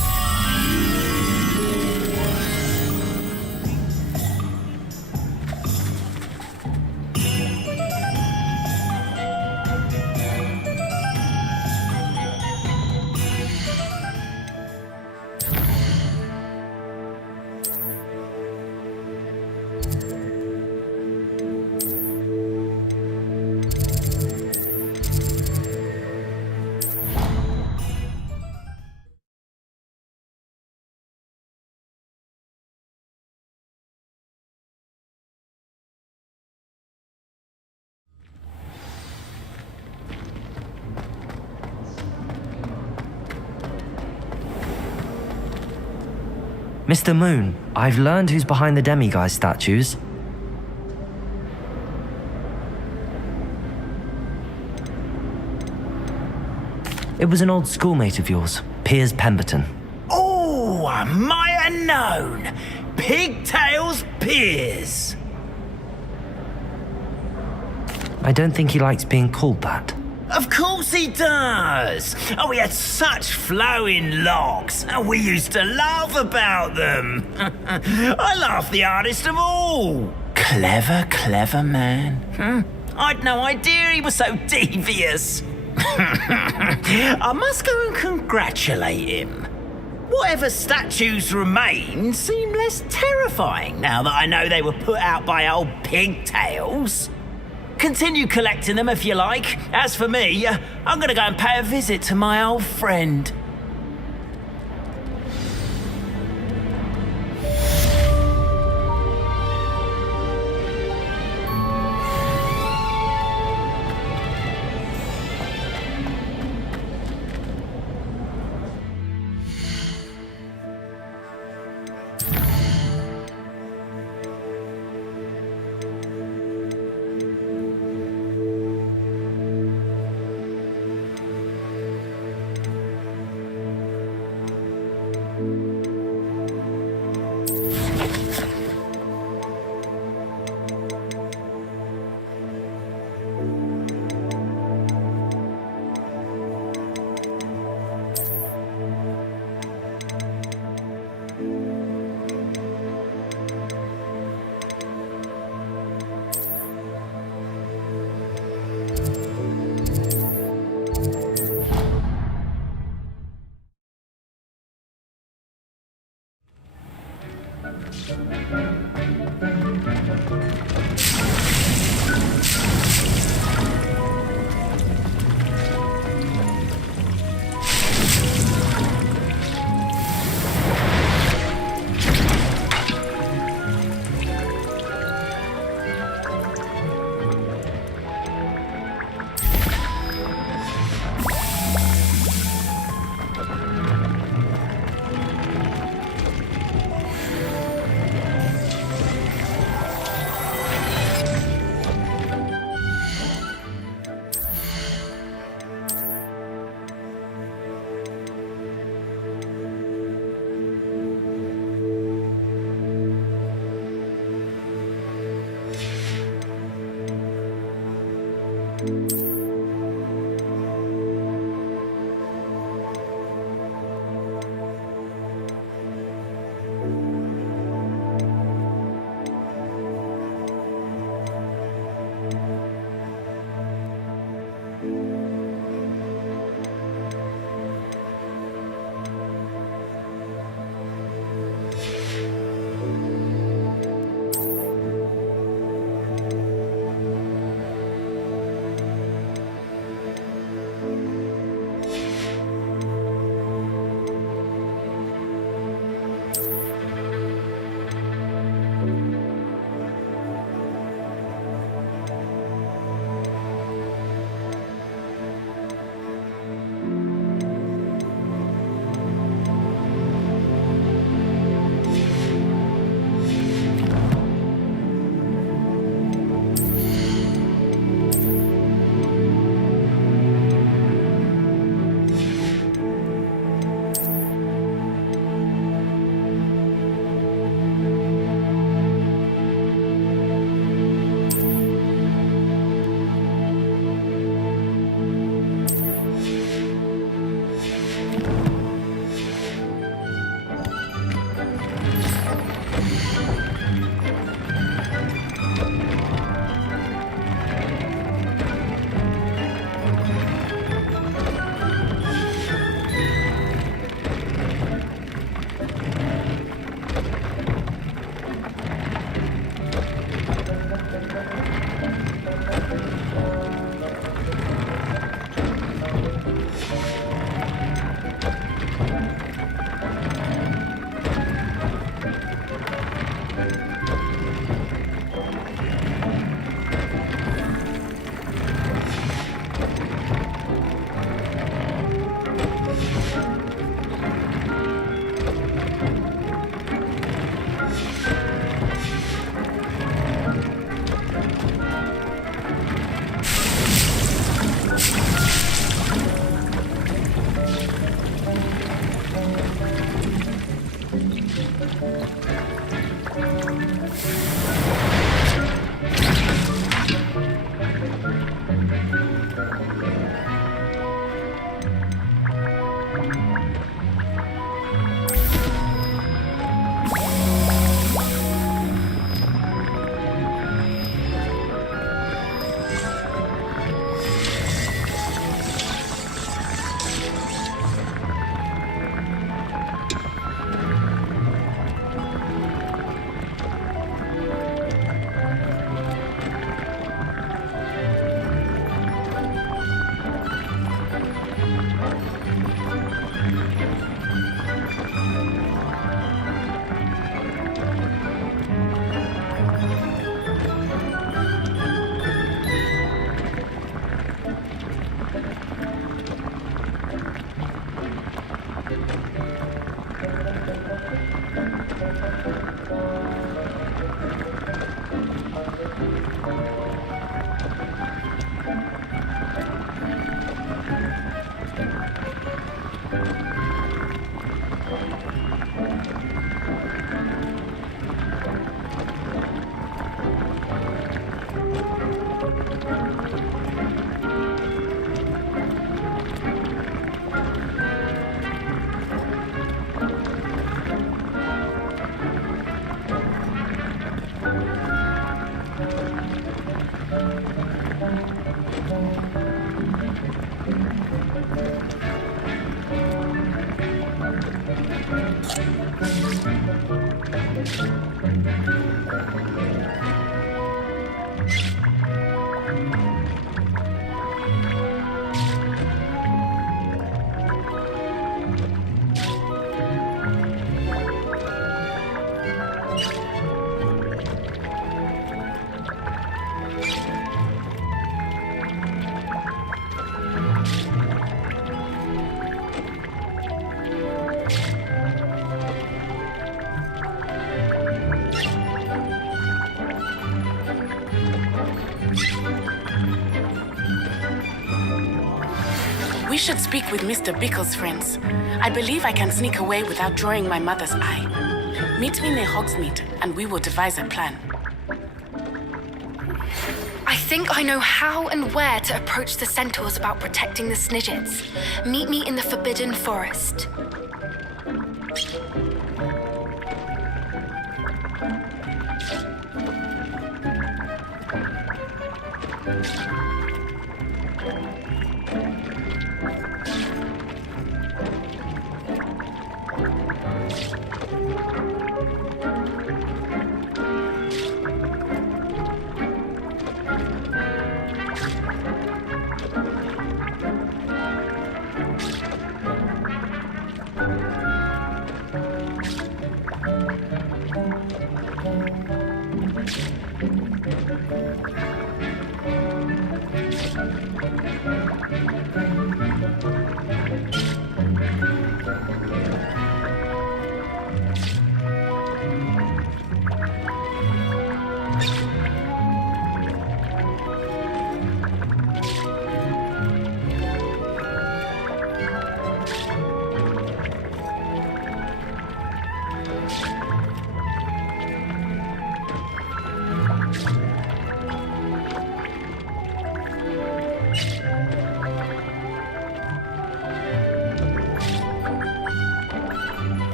Mr. Moon, I've learned who's behind the demiguise statues. It was an old schoolmate of yours, Piers Pemberton. Oh, I might have known. Pigtails Piers. I don't think he likes being called that. Of course he does. Oh, he had such flowing locks, and we used to laugh about them. I laughed the hardest of all. Clever, clever man. I'd no idea he was so devious. I must go and congratulate him. Whatever statues remain seem less terrifying now that I know they were put out by old pigtails. Continue collecting them if you like. As for me, I'm gonna go and pay a visit to my old friend. We should speak with Mr. Bickle's friends. I believe I can sneak away without drawing my mother's eye. Meet me near Hogsmeade, and we will devise a plan. I think I know how and where to approach the centaurs about protecting the Snidgets. Meet me in the Forbidden Forest.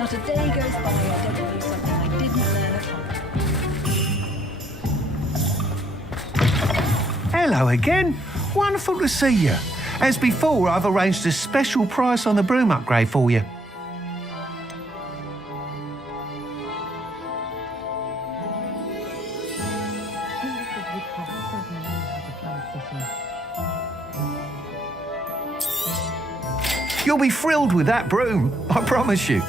Not a day goes by I don't know something I didn't learn at home. Hello again. Wonderful to see you. As before, I've arranged a special price on the broom upgrade for you. You'll be thrilled with that broom, I promise you.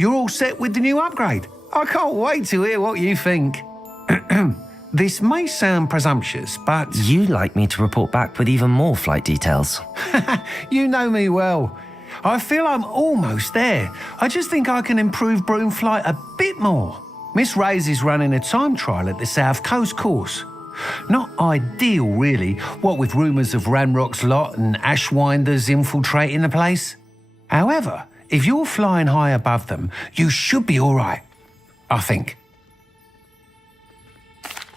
you're all set with the new upgrade. I can't wait to hear what you think. This may sound presumptuous, but... You'd like me to report back with even more flight details. You know me well. I feel I'm almost there. I just think I can improve broom flight a bit more. Miss Ray's is running a time trial at the South Coast course. Not ideal, really, what with rumours of Ranrock's lot and Ashwinders infiltrating the place. However, if you're flying high above them, you should be all right, I think.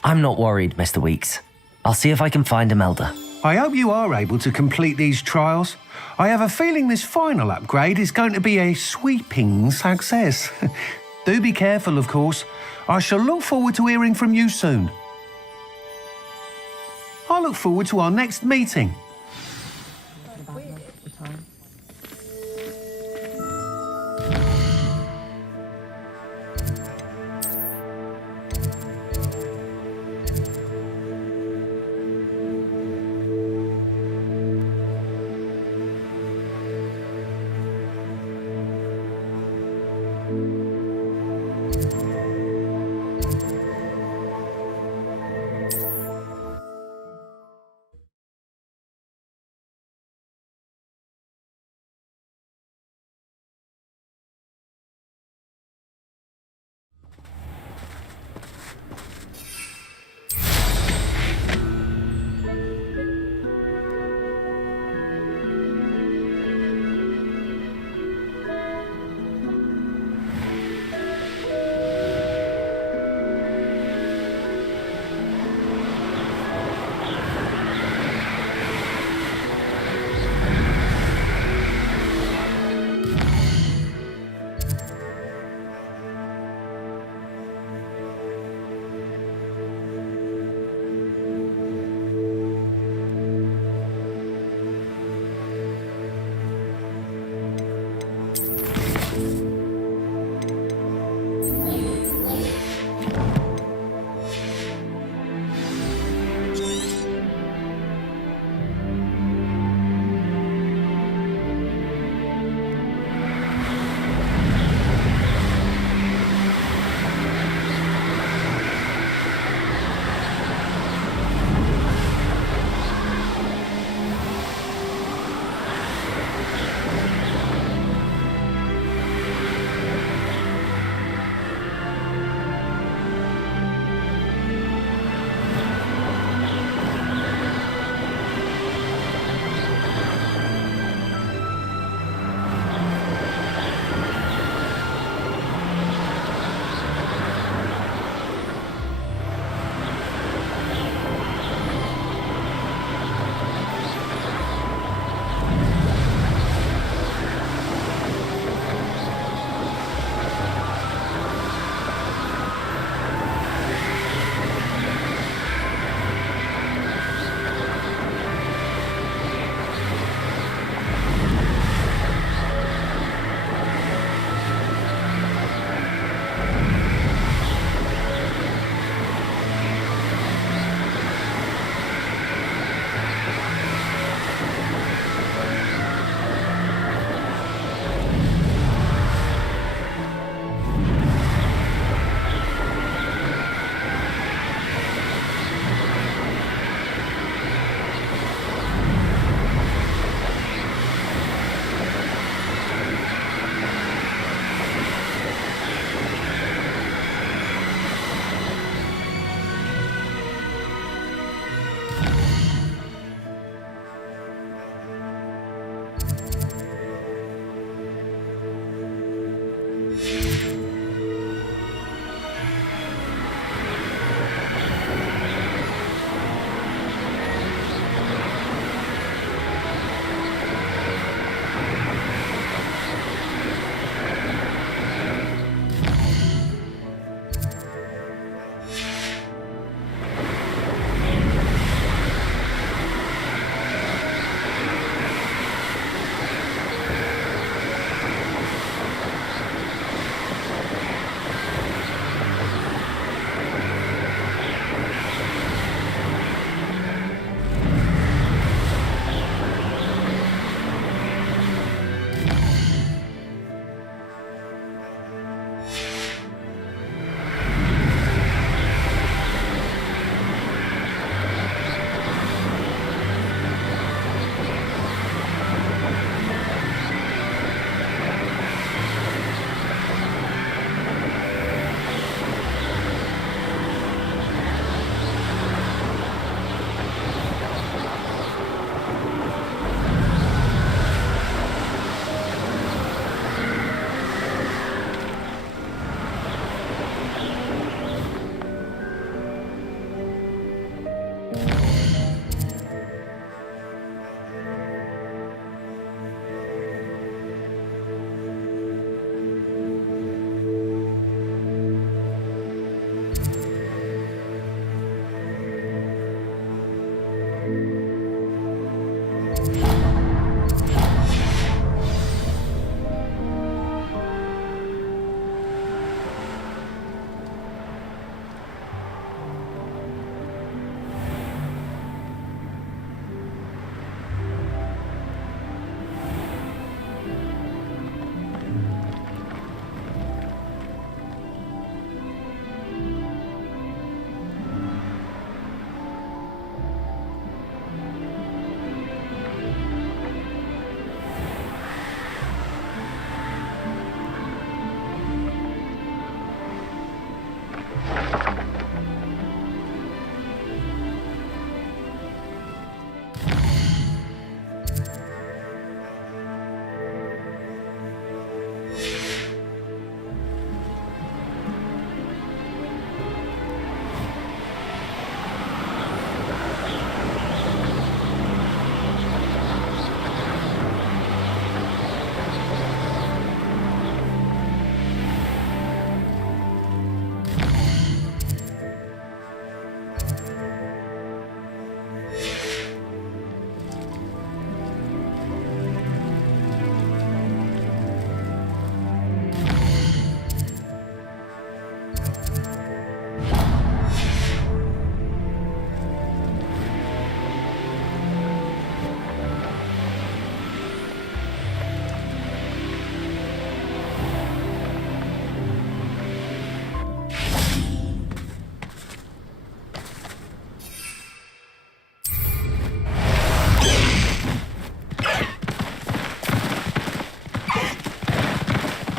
I'm not worried, Mr. Weeks. I'll see if I can find Imelda. I hope you are able to complete these trials. I have a feeling this final upgrade is going to be a sweeping success. Do be careful, of course. I shall look forward to hearing from you soon. I look forward to our next meeting.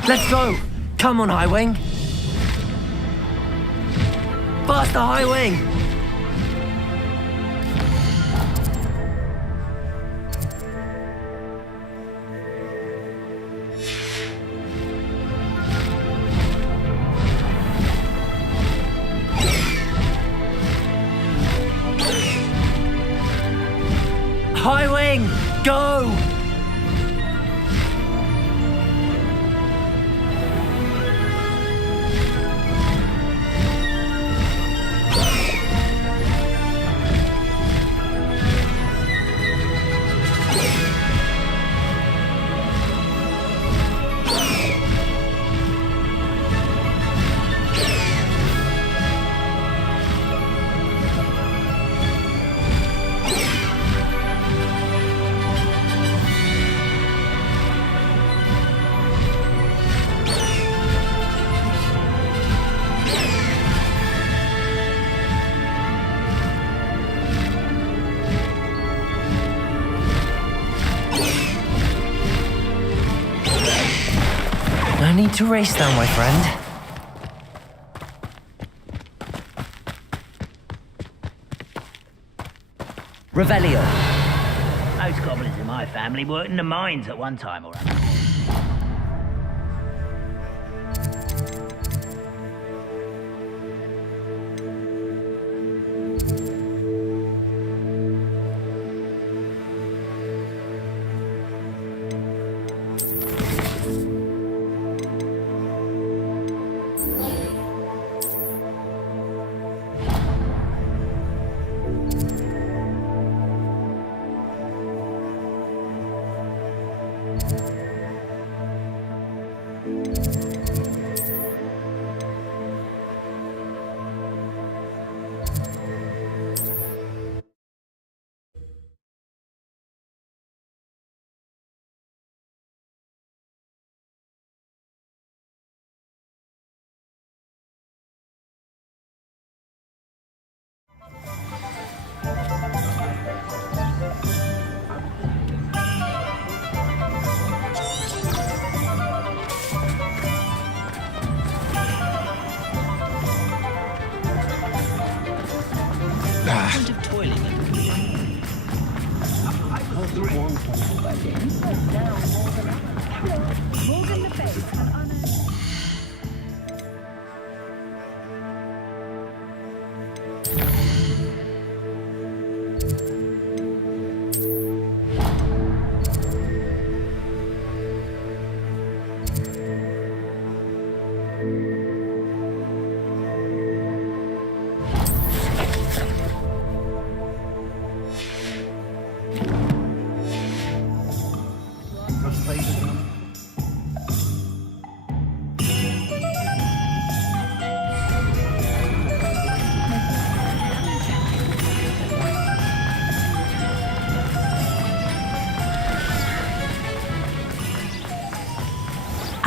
Let's go! Come on, High Wing! Faster, High Wing! High Wing, go! No need to race now, my friend. Revelio. Most goblins in my family worked in the mines at one time or other.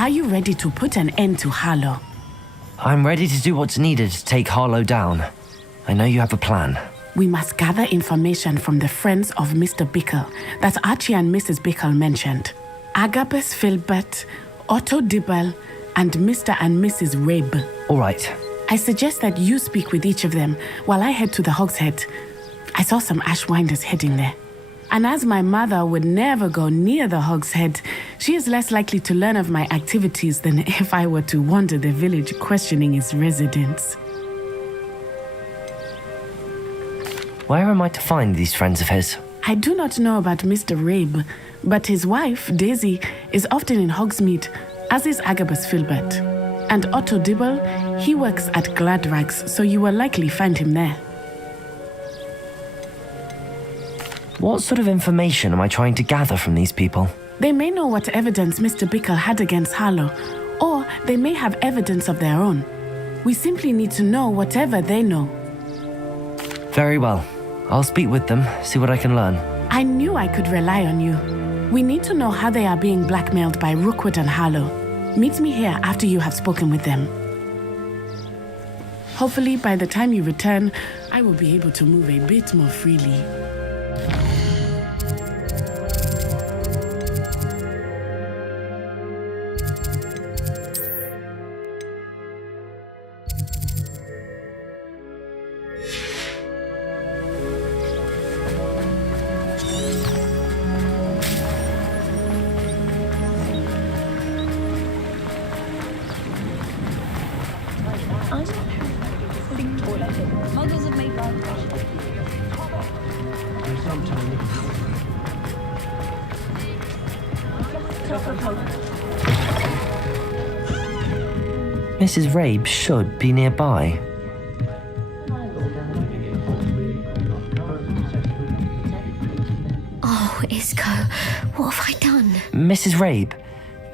Are you ready to put an end to Harlow? I'm ready to do what's needed to take Harlow down. I know you have a plan. We must gather information from the friends of Mr. Bickle that Archie and Mrs. Bickle mentioned. Agabus Filbert, Otto Dibble, and Mr. and Mrs. Rabe. All right. I suggest that you speak with each of them while I head to the Hogshead. I saw some Ashwinders heading there. And as my mother would never go near the Hogshead, she is less likely to learn of my activities than if I were to wander the village questioning its residents. Where am I to find these friends of his? I do not know about Mr. Rabe, but his wife, Daisy, is often in Hogsmeade, as is Agabus Filbert. And Otto Dibble, he works at Gladrags, so you will likely find him there. What sort of information am I trying to gather from these people? They may know what evidence Mr. Bickle had against Harlow, or they may have evidence of their own. We simply need to know whatever they know. Very well. I'll speak with them, see what I can learn. I knew I could rely on you. We need to know how they are being blackmailed by Rookwood and Harlow. Meet me here after you have spoken with them. Hopefully, by the time you return, I will be able to move a bit more freely. Mrs. Rabe should be nearby. Oh, Isco, what have I done? Mrs. Rabe,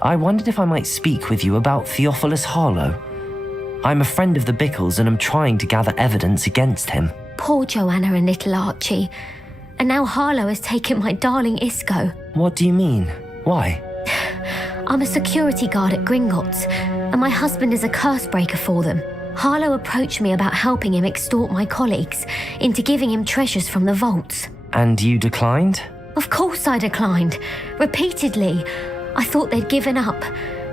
I wondered if I might speak with you about Theophilus Harlow. I'm a friend of the Bickles and am trying to gather evidence against him. Poor Joanna and little Archie. And now Harlow has taken my darling Isco. What do you mean? Why? I'm a security guard at Gringotts, and my husband is a curse breaker for them. Harlow approached me about helping him extort my colleagues into giving him treasures from the vaults. And you declined? Of course I declined. Repeatedly. I thought they'd given up,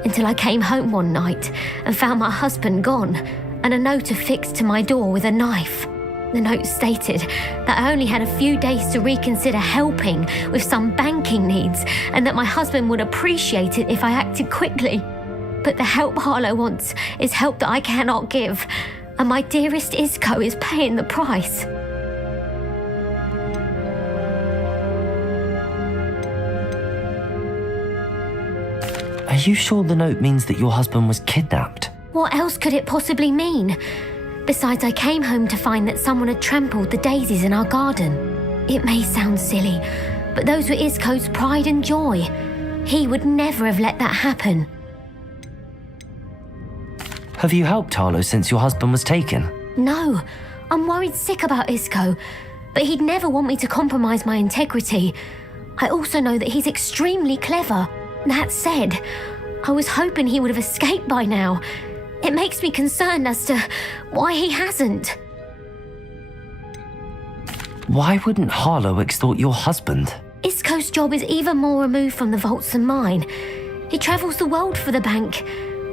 until I came home one night and found my husband gone, and a note affixed to my door with a knife. The note stated that I only had a few days to reconsider helping with some banking needs, and that my husband would appreciate it if I acted quickly. But the help Harlow wants is help that I cannot give, and my dearest Isco is paying the price. Are you sure the note means that your husband was kidnapped? What else could it possibly mean? Besides, I came home to find that someone had trampled the daisies in our garden. It may sound silly, but those were Isco's pride and joy. He would never have let that happen. Have you helped Harlow since your husband was taken? No, I'm worried sick about Isco, but he'd never want me to compromise my integrity. I also know that he's extremely clever. That said, I was hoping he would have escaped by now. It makes me concerned as to why he hasn't. Why wouldn't Harlow extort your husband? Isco's job is even more removed from the vaults than mine. He travels the world for the bank.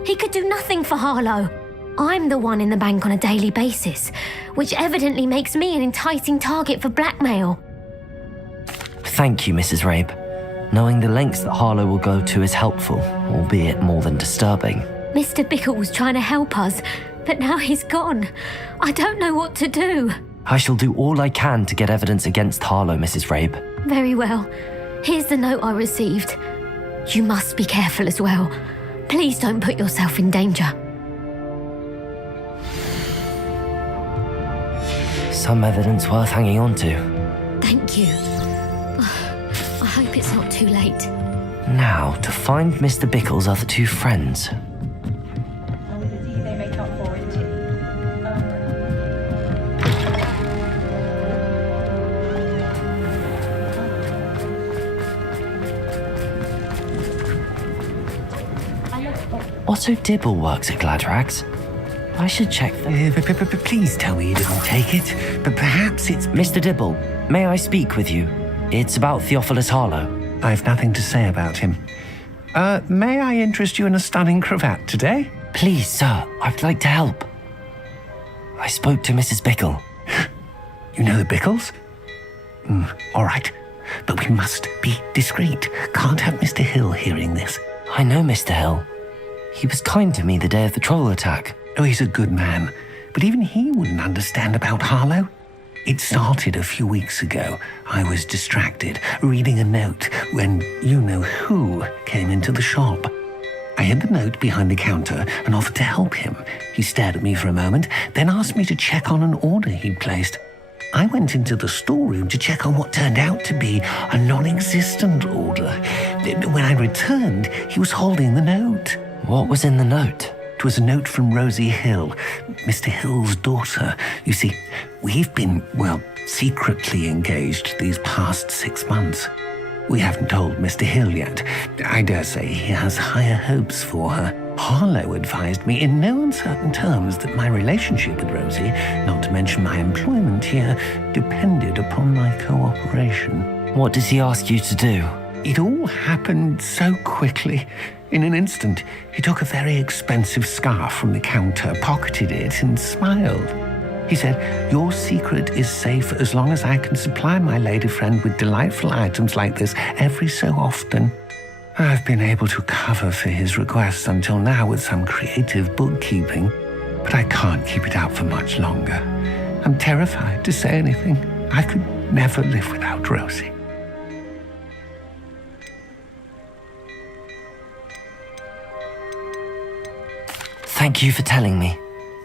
He could do nothing for Harlow. I'm the one in the bank on a daily basis, which evidently makes me an enticing target for blackmail. Thank you, Mrs. Rabe. Knowing the lengths that Harlow will go to is helpful, albeit more than disturbing. Mr. Bickle was trying to help us, but now he's gone. I don't know what to do. I shall do all I can to get evidence against Harlow, Mrs. Rabe. Very well. Here's the note I received. You must be careful as well. Please don't put yourself in danger. Some evidence worth hanging on to. Thank you. I hope it's not too late. Now, to find Mr. Bickle's other two friends. Otto Dibble works at Gladrags. I should check that. Please tell me you didn't take it. But perhaps it's... Mr. Dibble, may I speak with you? It's about Theophilus Harlow. I've nothing to say about him. May I interest you in a stunning cravat today? Please, sir, I'd like to help. I spoke to Mrs. Bickle. You know the Bickles? All right. But we must be discreet. Can't have Mr. Hill hearing this. I know Mr. Hill. He was kind to me the day of the troll attack. Oh, he's a good man. But even he wouldn't understand about Harlow. It started a few weeks ago. I was distracted, reading a note, when you-know-who came into the shop. I hid the note behind the counter and offered to help him. He stared at me for a moment, then asked me to check on an order he'd placed. I went into the storeroom to check on what turned out to be a non-existent order. When I returned, he was holding the note. What was in the note? It was a note from Rosie Hill, Mr. Hill's daughter. You see, we've been, secretly engaged these past 6 months. We haven't told Mr. Hill yet. I dare say he has higher hopes for her. Harlow advised me in no uncertain terms that my relationship with Rosie, not to mention my employment here, depended upon my cooperation. What does he ask you to do? It all happened so quickly. In an instant, he took a very expensive scarf from the counter, pocketed it, and smiled. He said, "Your secret is safe as long as I can supply my lady friend with delightful items like this every so often." I've been able to cover for his requests until now with some creative bookkeeping, but I can't keep it out for much longer. I'm terrified to say anything. I could never live without Rosie. Thank you for telling me.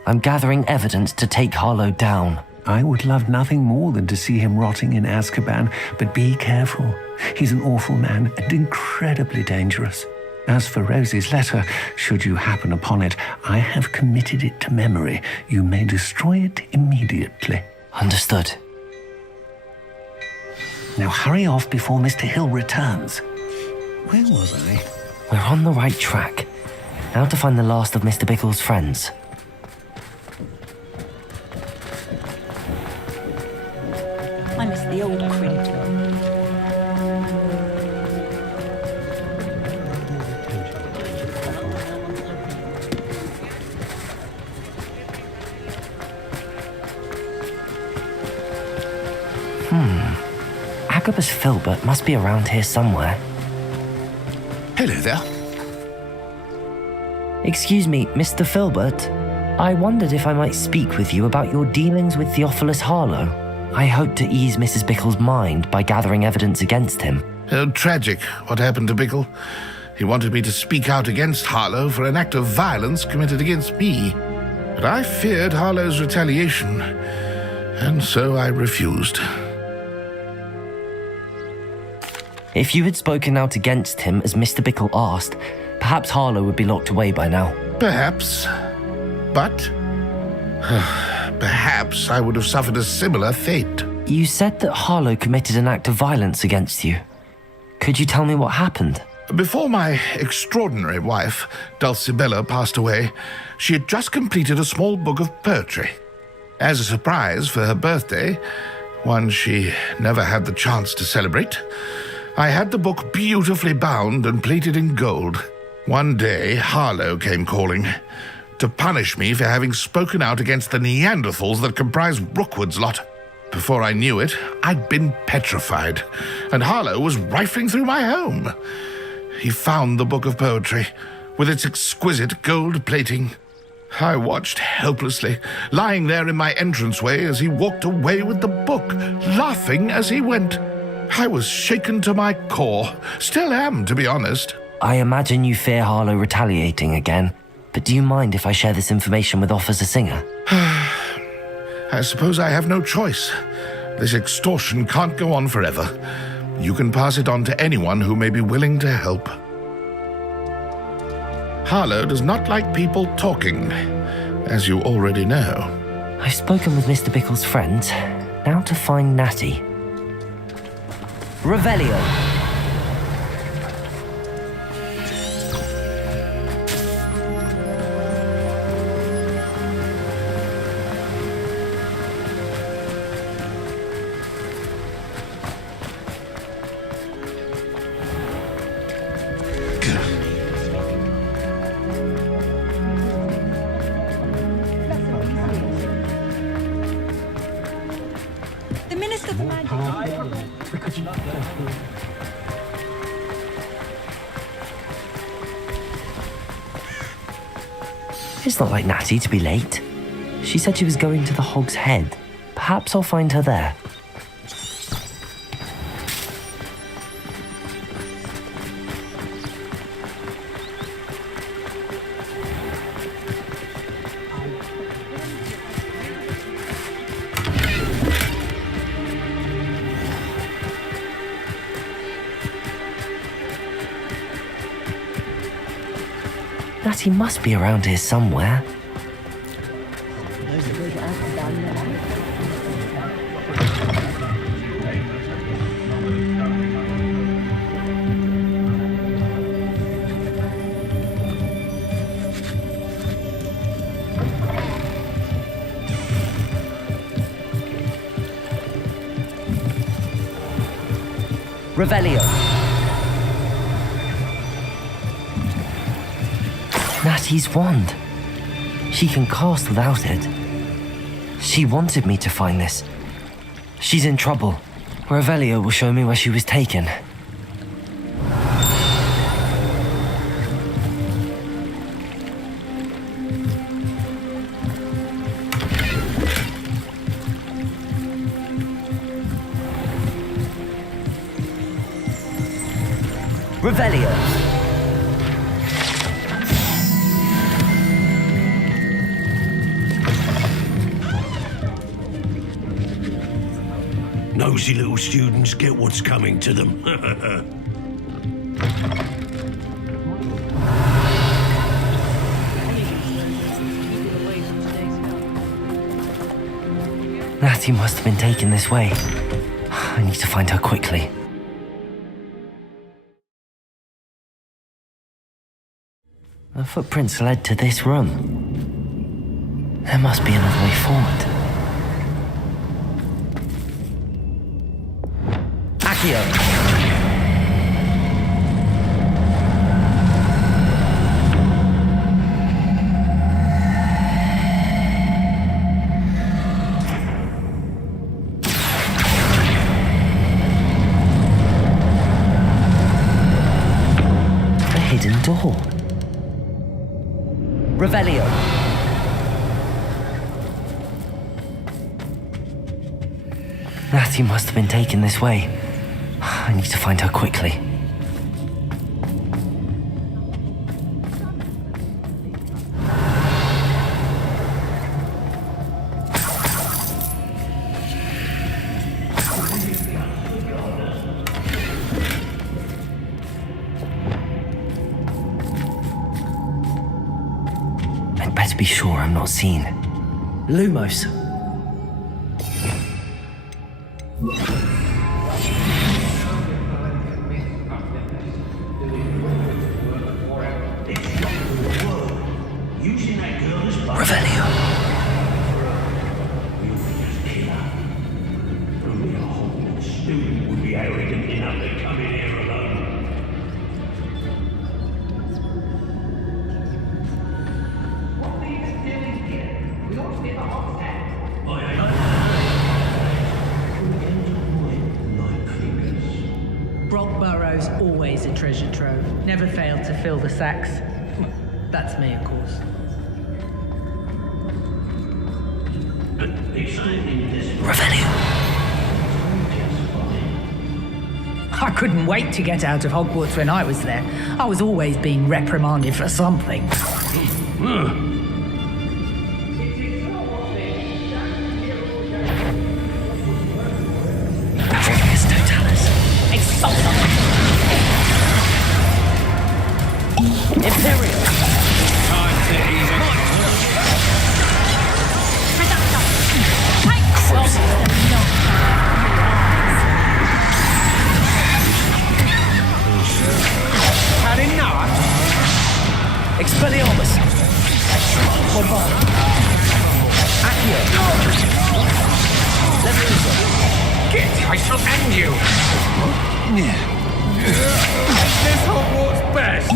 I'm gathering evidence to take Harlow down. I would love nothing more than to see him rotting in Azkaban, but be careful. He's an awful man and incredibly dangerous. As for Rosie's letter, should you happen upon it, I have committed it to memory. You may destroy it immediately. Understood. Now hurry off before Mr. Hill returns. Where was I? We're on the right track. Now to find the last of Mr. Bickle's friends. I miss the old critic. Agabus Filbert must be around here somewhere. Hello there. Excuse me, Mr. Filbert. I wondered if I might speak with you about your dealings with Theophilus Harlow. I hope to ease Mrs. Bickle's mind by gathering evidence against him. Tragic what happened to Bickle. He wanted me to speak out against Harlow for an act of violence committed against me. But I feared Harlow's retaliation, and so I refused. If you had spoken out against him as Mr. Bickle asked, perhaps Harlow would be locked away by now. Perhaps. But perhaps I would have suffered a similar fate. You said that Harlow committed an act of violence against you. Could you tell me what happened? Before my extraordinary wife, Dulcibella, passed away, she had just completed a small book of poetry. As a surprise for her birthday, one she never had the chance to celebrate, I had the book beautifully bound and plated in gold. One day, Harlow came calling to punish me for having spoken out against the Neanderthals that comprise Rookwood's lot. Before I knew it, I'd been petrified, and Harlow was rifling through my home. He found the book of poetry, with its exquisite gold plating. I watched helplessly, lying there in my entranceway as he walked away with the book, laughing as he went. I was shaken to my core. Still am, to be honest. I imagine you fear Harlow retaliating again, but do you mind if I share this information with Officer Singer? I suppose I have no choice. This extortion can't go on forever. You can pass it on to anyone who may be willing to help. Harlow does not like people talking, as you already know. I've spoken with Mr. Bickle's friends. Now to find Natty. Revelio. The Minister for Magic. It's not like Natty to be late. She said she was going to the Hog's Head. Perhaps I'll find her there. Natty must be around here somewhere. Revelio. Natty's wand. She can cast without it. She wanted me to find this. She's in trouble. Revelio will show me where she was taken. Revelio. nosy little students get what's coming to them. Natty must have been taken this way. I need to find her quickly. The footprints led to this room. There must be another way forward. Accio! A hidden door. Revelio. Natty must have been taken this way. I need to find her quickly. I'd better be sure I'm not seen. Lumos. Revelio. Only a Hogwarts student would be arrogant enough to come in here alone. Brockborough's always a treasure trove. Never failed to fill the sacks. That's me, of course. Revelio. I couldn't wait to get out of Hogwarts when I was there. I was always being reprimanded for something. Furious Totalis. Expulsor! Imperial. Had enough? Expelliarmus. Bombard. Accio. Leviosa. Get! I shall end you! This Hogwarts best!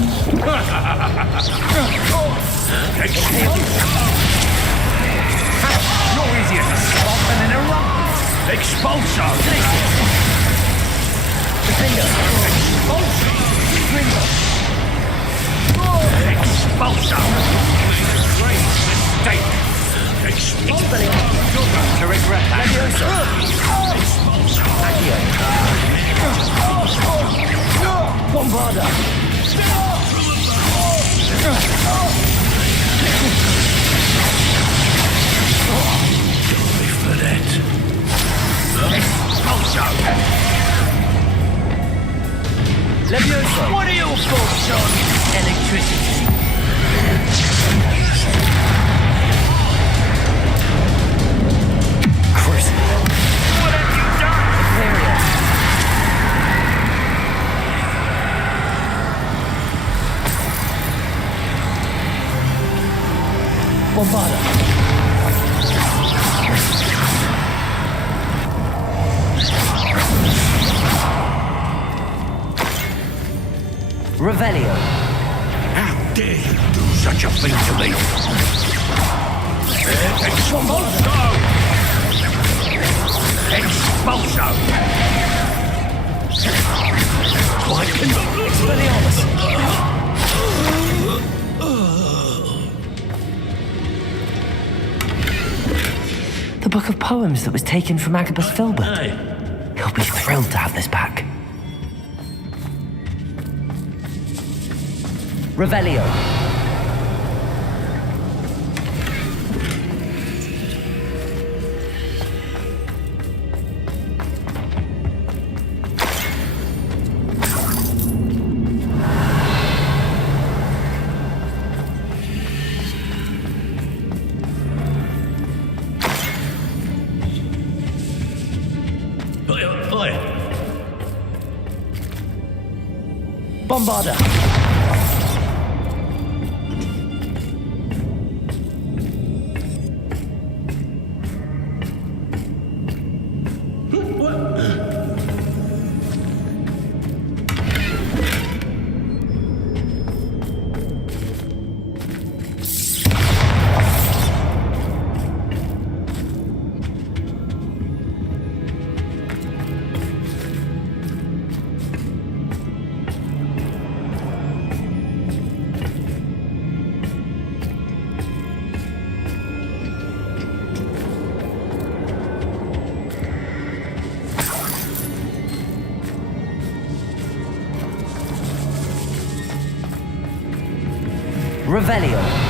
You're easier to spot than an eruption! Expulso! Defender. Expulso! Expulso! Great mistake! Expulso! You're going to regret that! Leviosa. Accio. Bombarda. For that. Expulso! Leviosa. What are your thoughts on electricity? Crucible. What have you done? Imperial. Bombarda. Revelio. How dare you do such a thing to me? Expulso! Expulso! Why can Expelliarmus. The book of poems that was taken from Agabus Filbert. He'll be thrilled to have this back. Revelio. Bombarder! Revelio.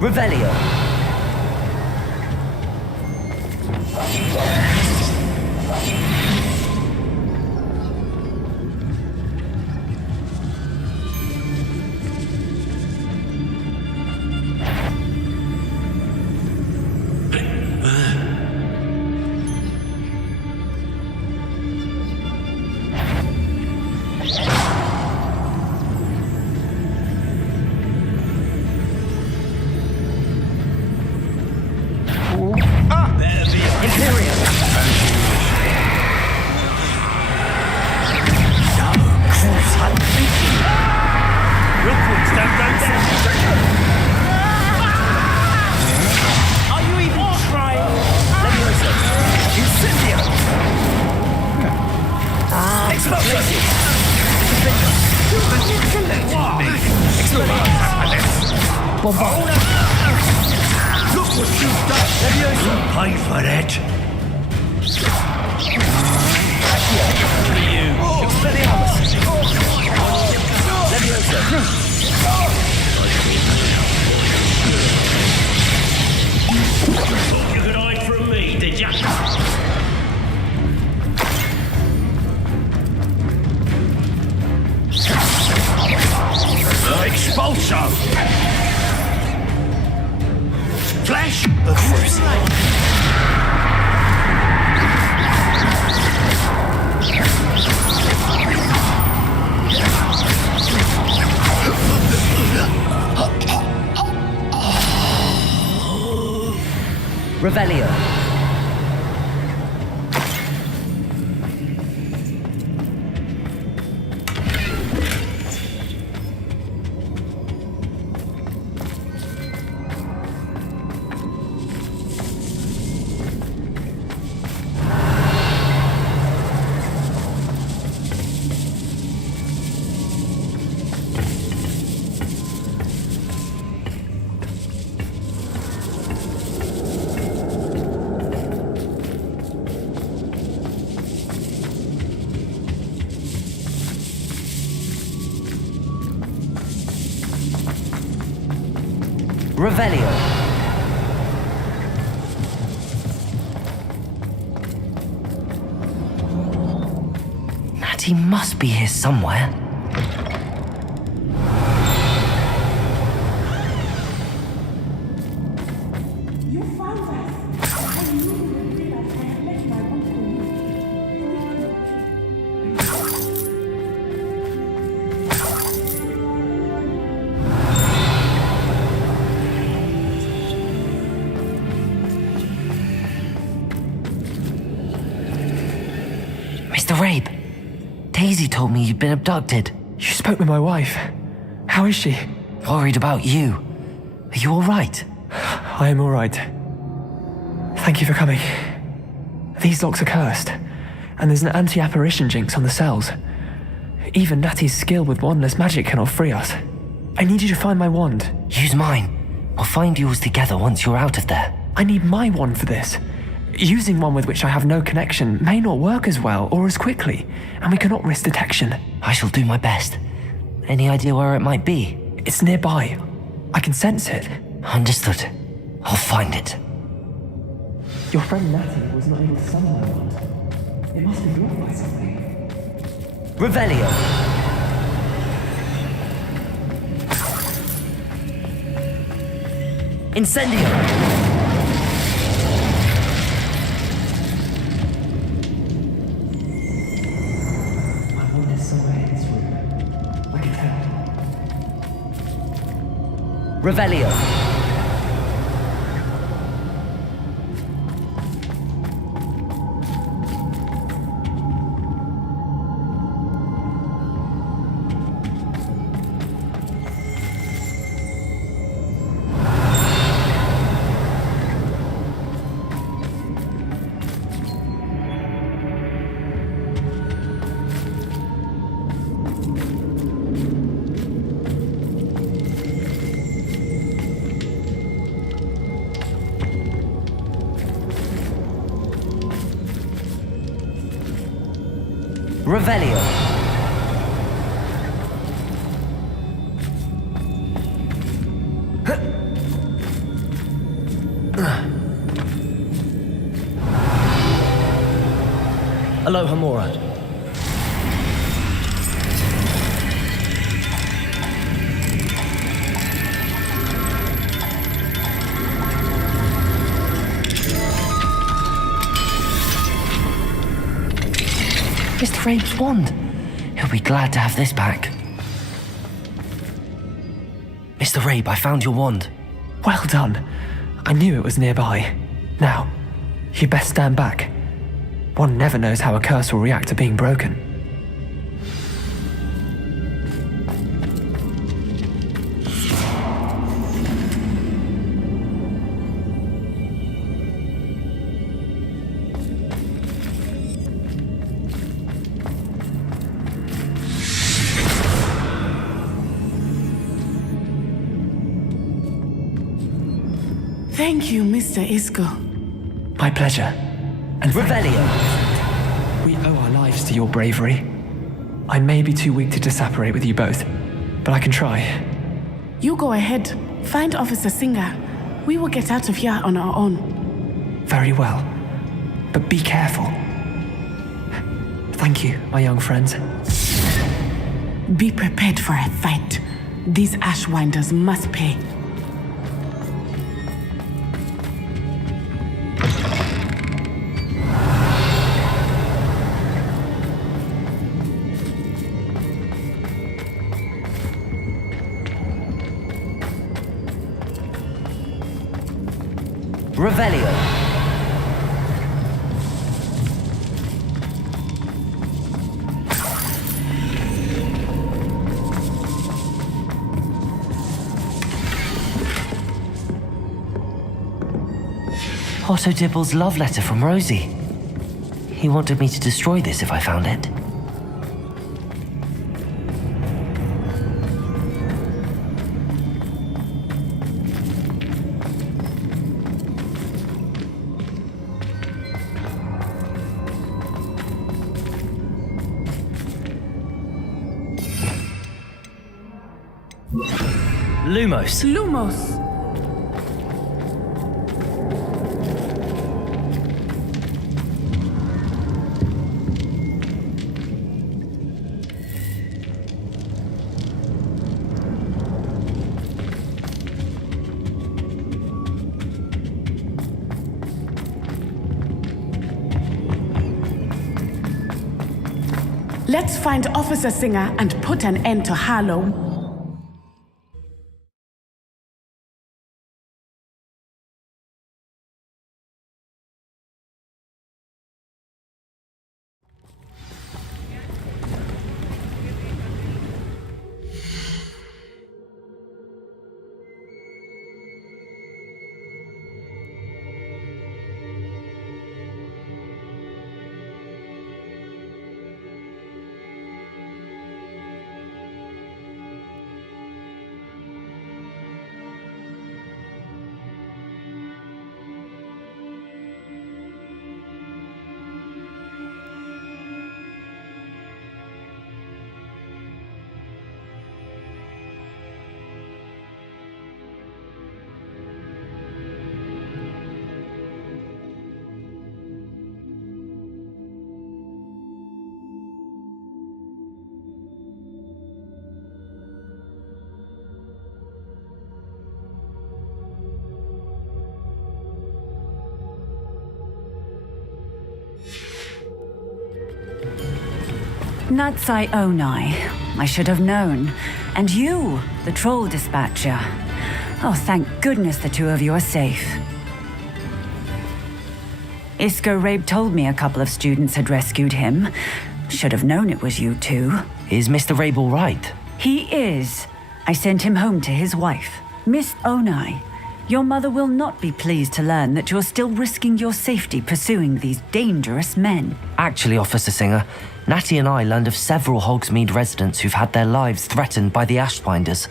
Revelio. Look what you've done! You'll pay for that! Thought you could hide from me, did ya? Expulso! Flash of flame! Revelio. Revelio. Natty must be here somewhere. Mr. Rabe, Daisy told me you'd been abducted. You spoke with my wife. How is she? Worried about you. Are you all right? I am all right. Thank you for coming. These locks are cursed, and there's an anti-apparition jinx on the cells. Even Natty's skill with wandless magic cannot free us. I need you to find my wand. Use mine. We'll find yours together once you're out of there. I need my wand for this. Using one with which I have no connection may not work as well or as quickly, and we cannot risk detection. I shall do my best. Any idea where it might be? It's nearby. I can sense it. Understood. I'll find it. Your friend Natty was not able to summon my wand. It must be blocked by something. Revelio! Incendio! My wand is somewhere in this room. I can tell. Revelio! Revelio. Aloha Mora. Mr. Rabe's wand. He'll be glad to have this back. Mr. Rabe, I found your wand. Well done. I knew it was nearby. Now, you best stand back. One never knows how a curse will react to being broken. Thank you, Mr. Isco. My pleasure. And Revelio. We owe our lives to your bravery. I may be too weak to disapparate with you both, but I can try. You go ahead. Find Officer Singer. We will get out of here on our own. Very well. But be careful. Thank you, my young friends. Be prepared for a fight. These Ashwinders must pay. Revelio. Otto Dibble's love letter from Rosie. He wanted me to destroy this if I found it. Lumos. Lumos. Let's find Officer Singer and put an end to Harlow. Natsai Onai. I should have known. And you, the troll dispatcher. Oh, thank goodness the two of you are safe. Isco Rabe told me a couple of students had rescued him. Should have known it was you two. Is Mr. Rabe all right? He is. I sent him home to his wife. Miss Onai, your mother will not be pleased to learn that you're still risking your safety pursuing these dangerous men. Actually, Officer Singer, Natty and I learned of several Hogsmeade residents who've had their lives threatened by the Ashbinders.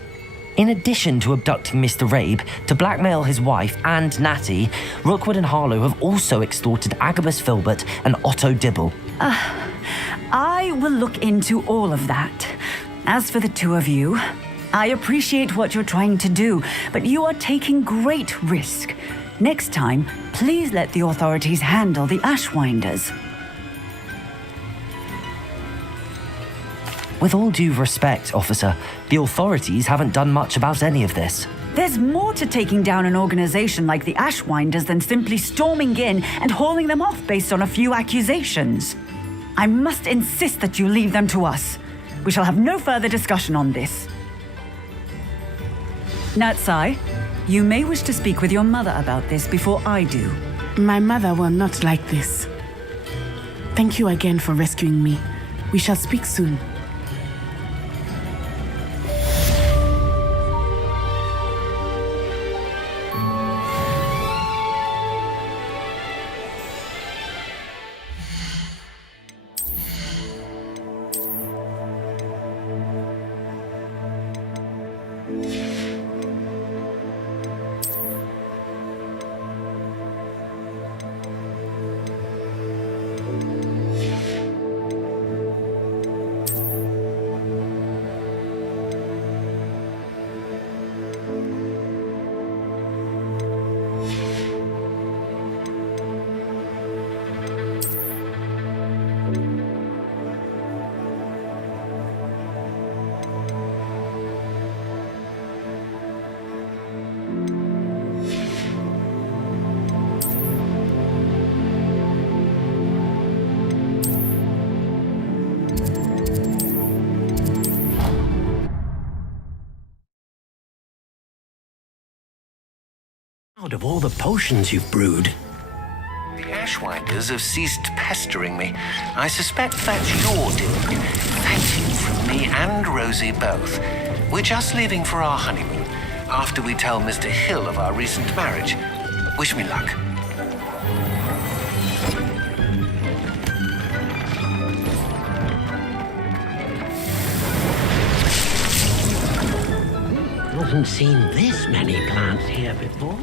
In addition to abducting Mr. Rabe to blackmail his wife and Natty, Rookwood and Harlow have also extorted Agabus Filbert and Otto Dibble. I will look into all of that. As for the two of you, I appreciate what you're trying to do, but you are taking great risk. Next time, please let the authorities handle the Ashwinders. With all due respect, officer, the authorities haven't done much about any of this. There's more to taking down an organization like the Ashwinders than simply storming in and hauling them off based on a few accusations. I must insist that you leave them to us. We shall have no further discussion on this. Natsai, you may wish to speak with your mother about this before I do. My mother will not like this. Thank you again for rescuing me. We shall speak soon. Out of all the potions you've brewed. The Ashwinders have ceased pestering me. I suspect that's your doing. Thank you from me and Rosie both. We're just leaving for our honeymoon, after we tell Mr. Hill of our recent marriage. Wish me luck. Haven't seen this many plants here before.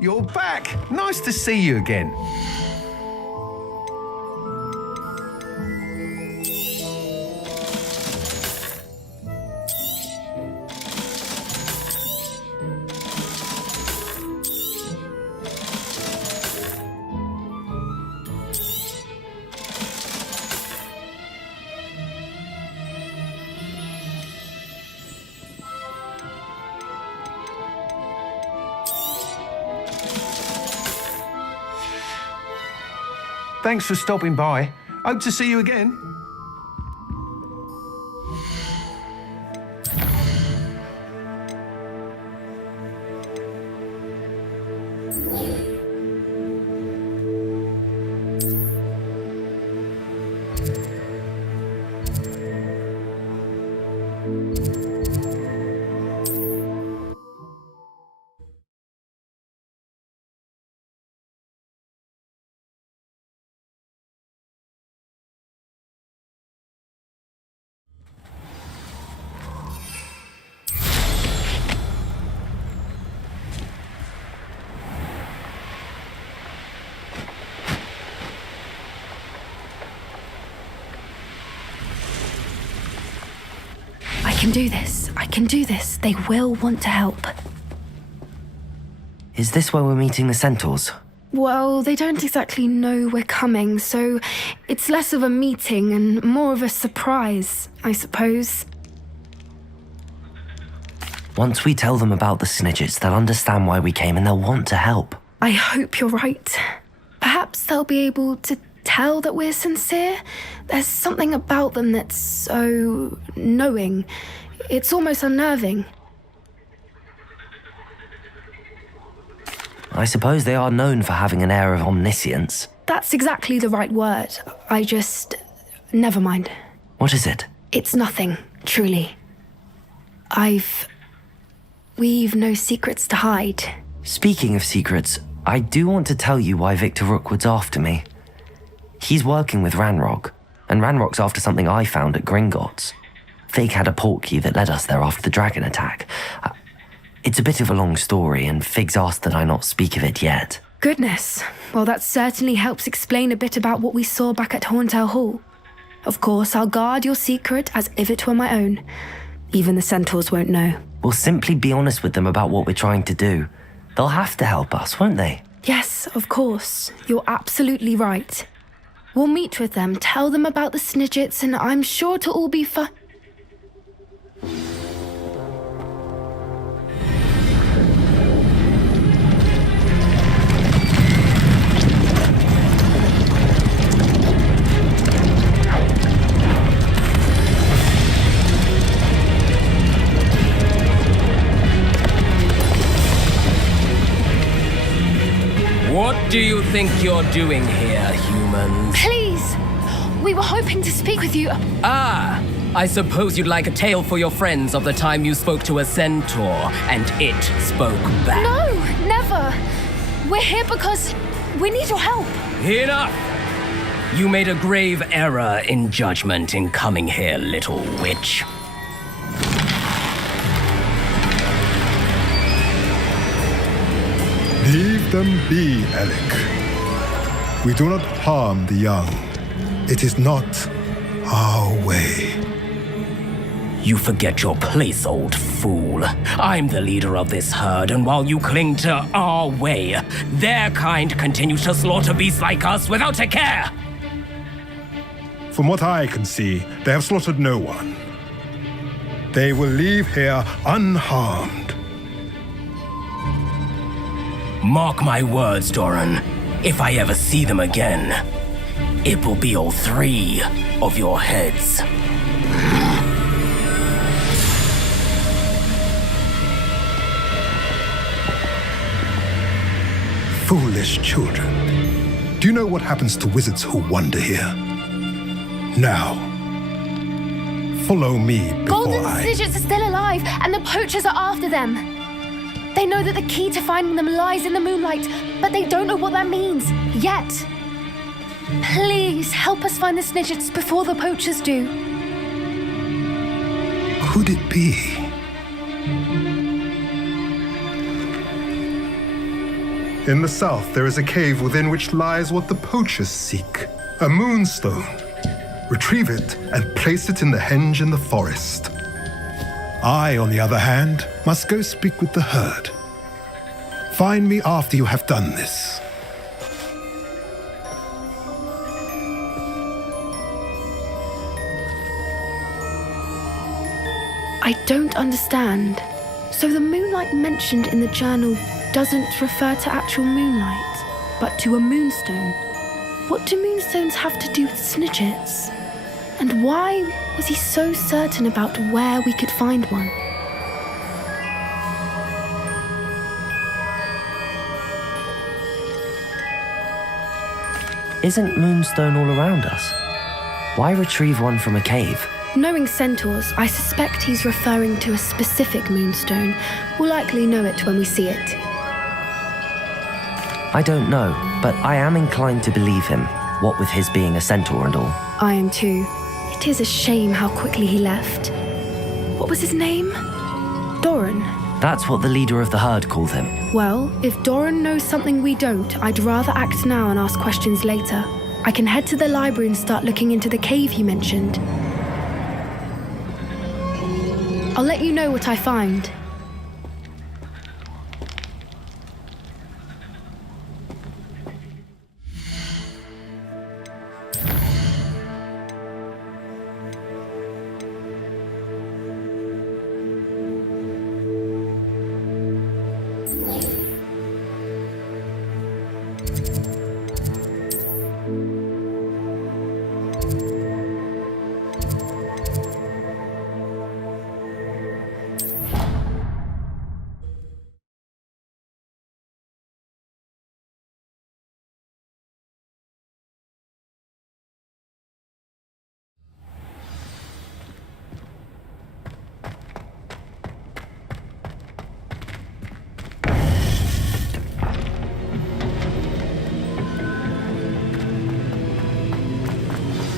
You're back! Nice to see you again. Thanks for stopping by. Hope to see you again. I can do this. I can do this. They will want to help. Is this where we're meeting the centaurs? Well, they don't exactly know we're coming, so it's less of a meeting and more of a surprise, I suppose. Once we tell them about the Snidgets, they'll understand why we came and they'll want to help. I hope you're right. Perhaps they'll be able to tell that we're sincere. There's something about them that's so knowing. It's almost unnerving. I suppose they are known for having an air of omniscience. That's exactly the right word. Never mind. What is it? It's nothing, truly. We've no secrets to hide. Speaking of secrets, I do want to tell you why Victor Rookwood's after me. He's working with Ranrock, and Ranrock's after something I found at Gringotts. Fig had a portkey that led us there after the dragon attack. It's a bit of a long story, and Fig's asked that I not speak of it yet. Goodness. Well, that certainly helps explain a bit about what we saw back at Horntail Hall. Of course, I'll guard your secret as if it were my own. Even the centaurs won't know. We'll simply be honest with them about what we're trying to do. They'll have to help us, won't they? Yes, of course. You're absolutely right. We'll meet with them, tell them about the Snidgets, and I'm sure it'll all be fun. What do you think you're doing here, humans? Please! We were hoping to speak with you. Ah! I suppose you'd like a tale for your friends of the time you spoke to a centaur, and it spoke back. No, never! We're here because we need your help. Enough! You made a grave error in judgment in coming here, little witch. Leave them be, Alec. We do not harm the young. It is not our way. You forget your place, old fool. I'm the leader of this herd, and while you cling to our way, their kind continues to slaughter beasts like us without a care. From what I can see, they have slaughtered no one. They will leave here unharmed. Mark my words, Doran. If I ever see them again, it will be all 3 of your heads. Foolish children. Do you know what happens to wizards who wander here? Now, follow me before Golden I... Snidgets are still alive, and the poachers are after them. They know that the key to finding them lies in the moonlight, but they don't know what that means, yet. Please, help us find the Snidgets before the poachers do. Could it be? In the south, there is a cave within which lies what the poachers seek. A moonstone. Retrieve it and place it in the henge in the forest. I, on the other hand, must go speak with the herd. Find me after you have done this. I don't understand. So the moonlight mentioned in the journal doesn't refer to actual moonlight, but to a moonstone. What do moonstones have to do with Snidgets? And why was he so certain about where we could find one? Isn't moonstone all around us? Why retrieve one from a cave? Knowing centaurs, I suspect he's referring to a specific moonstone. We'll likely know it when we see it. I don't know, but I am inclined to believe him, what with his being a centaur and all. I am too. It is a shame how quickly he left. What was his name? Doran. That's what the leader of the herd called him. Well, if Doran knows something we don't, I'd rather act now and ask questions later. I can head to the library and start looking into the cave you mentioned. I'll let you know what I find.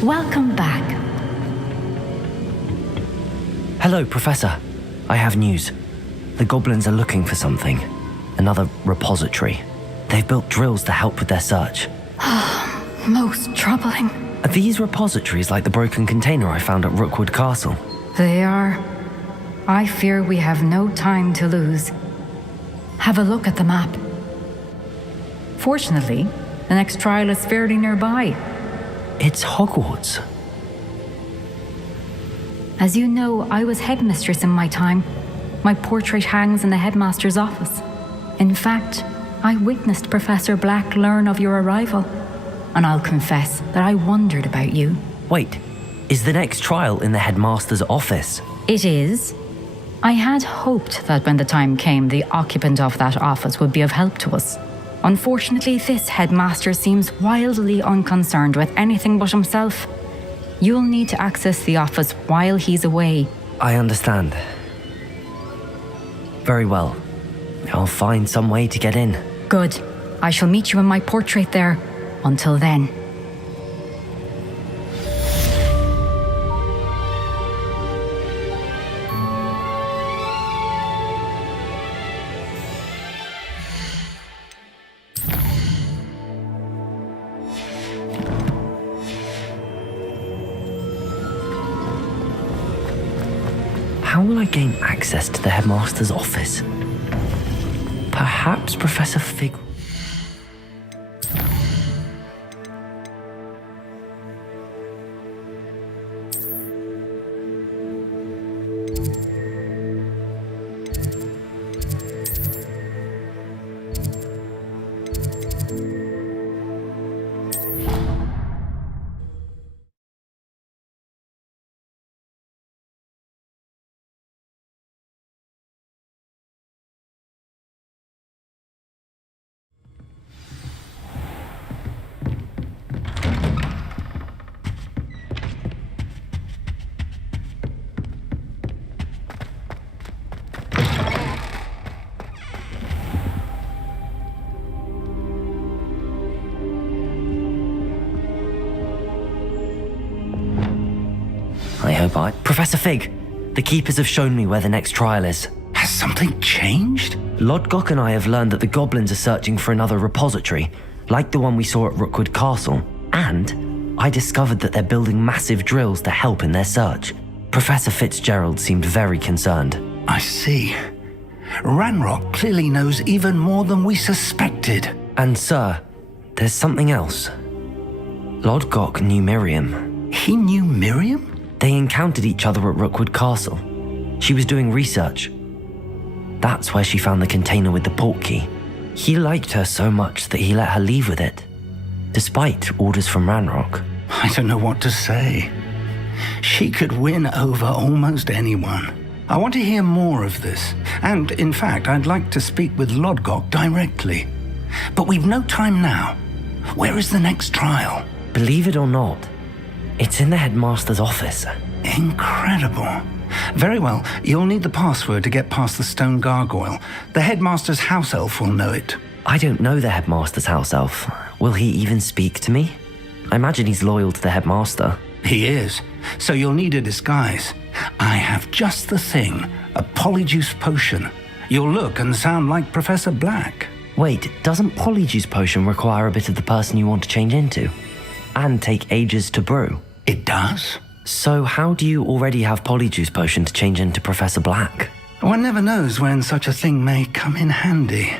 Welcome back. Hello, Professor. I have news. The goblins are looking for something. Another repository. They've built drills to help with their search. Most troubling. Are these repositories like the broken container I found at Rookwood Castle? They are. I fear we have no time to lose. Have a look at the map. Fortunately, the next trial is fairly nearby. It's Hogwarts. As you know, I was headmistress in my time. My portrait hangs in the headmaster's office. In fact, I witnessed Professor Black learn of your arrival. And I'll confess that I wondered about you. Wait, is the next trial in the headmaster's office? It is. I had hoped that when the time came, the occupant of that office would be of help to us. Unfortunately, this headmaster seems wildly unconcerned with anything but himself. You'll need to access the office while he's away. I understand. Very well. I'll find some way to get in. Good. I shall meet you in my portrait there. Until then. How will I gain access to the headmaster's office? Perhaps Professor Fig... nearby. Professor Fig, the keepers have shown me where the next trial is. Has something changed? Lodgok and I have learned that the goblins are searching for another repository, like the one we saw at Rookwood Castle. And I discovered that they're building massive drills to help in their search. Professor Fitzgerald seemed very concerned. I see. Ranrock clearly knows even more than we suspected. And sir, there's something else. Lodgok knew Miriam. He knew Miriam? They encountered each other at Rookwood Castle. She was doing research. That's where she found the container with the port key. He liked her so much that he let her leave with it, despite orders from Ranrock. I don't know what to say. She could win over almost anyone. I want to hear more of this. And, in fact, I'd like to speak with Lodgok directly. But we've no time now. Where is the next trial? Believe it or not, it's in the headmaster's office. Incredible. Very well, you'll need the password to get past the stone gargoyle. The headmaster's house elf will know it. I don't know the headmaster's house elf. Will he even speak to me? I imagine he's loyal to the headmaster. He is. So you'll need a disguise. I have just the thing. A polyjuice potion. You'll look and sound like Professor Black. Wait, doesn't polyjuice potion require a bit of the person you want to change into? And take ages to brew? It does. So how do you already have polyjuice potion to change into Professor Black? One never knows when such a thing may come in handy.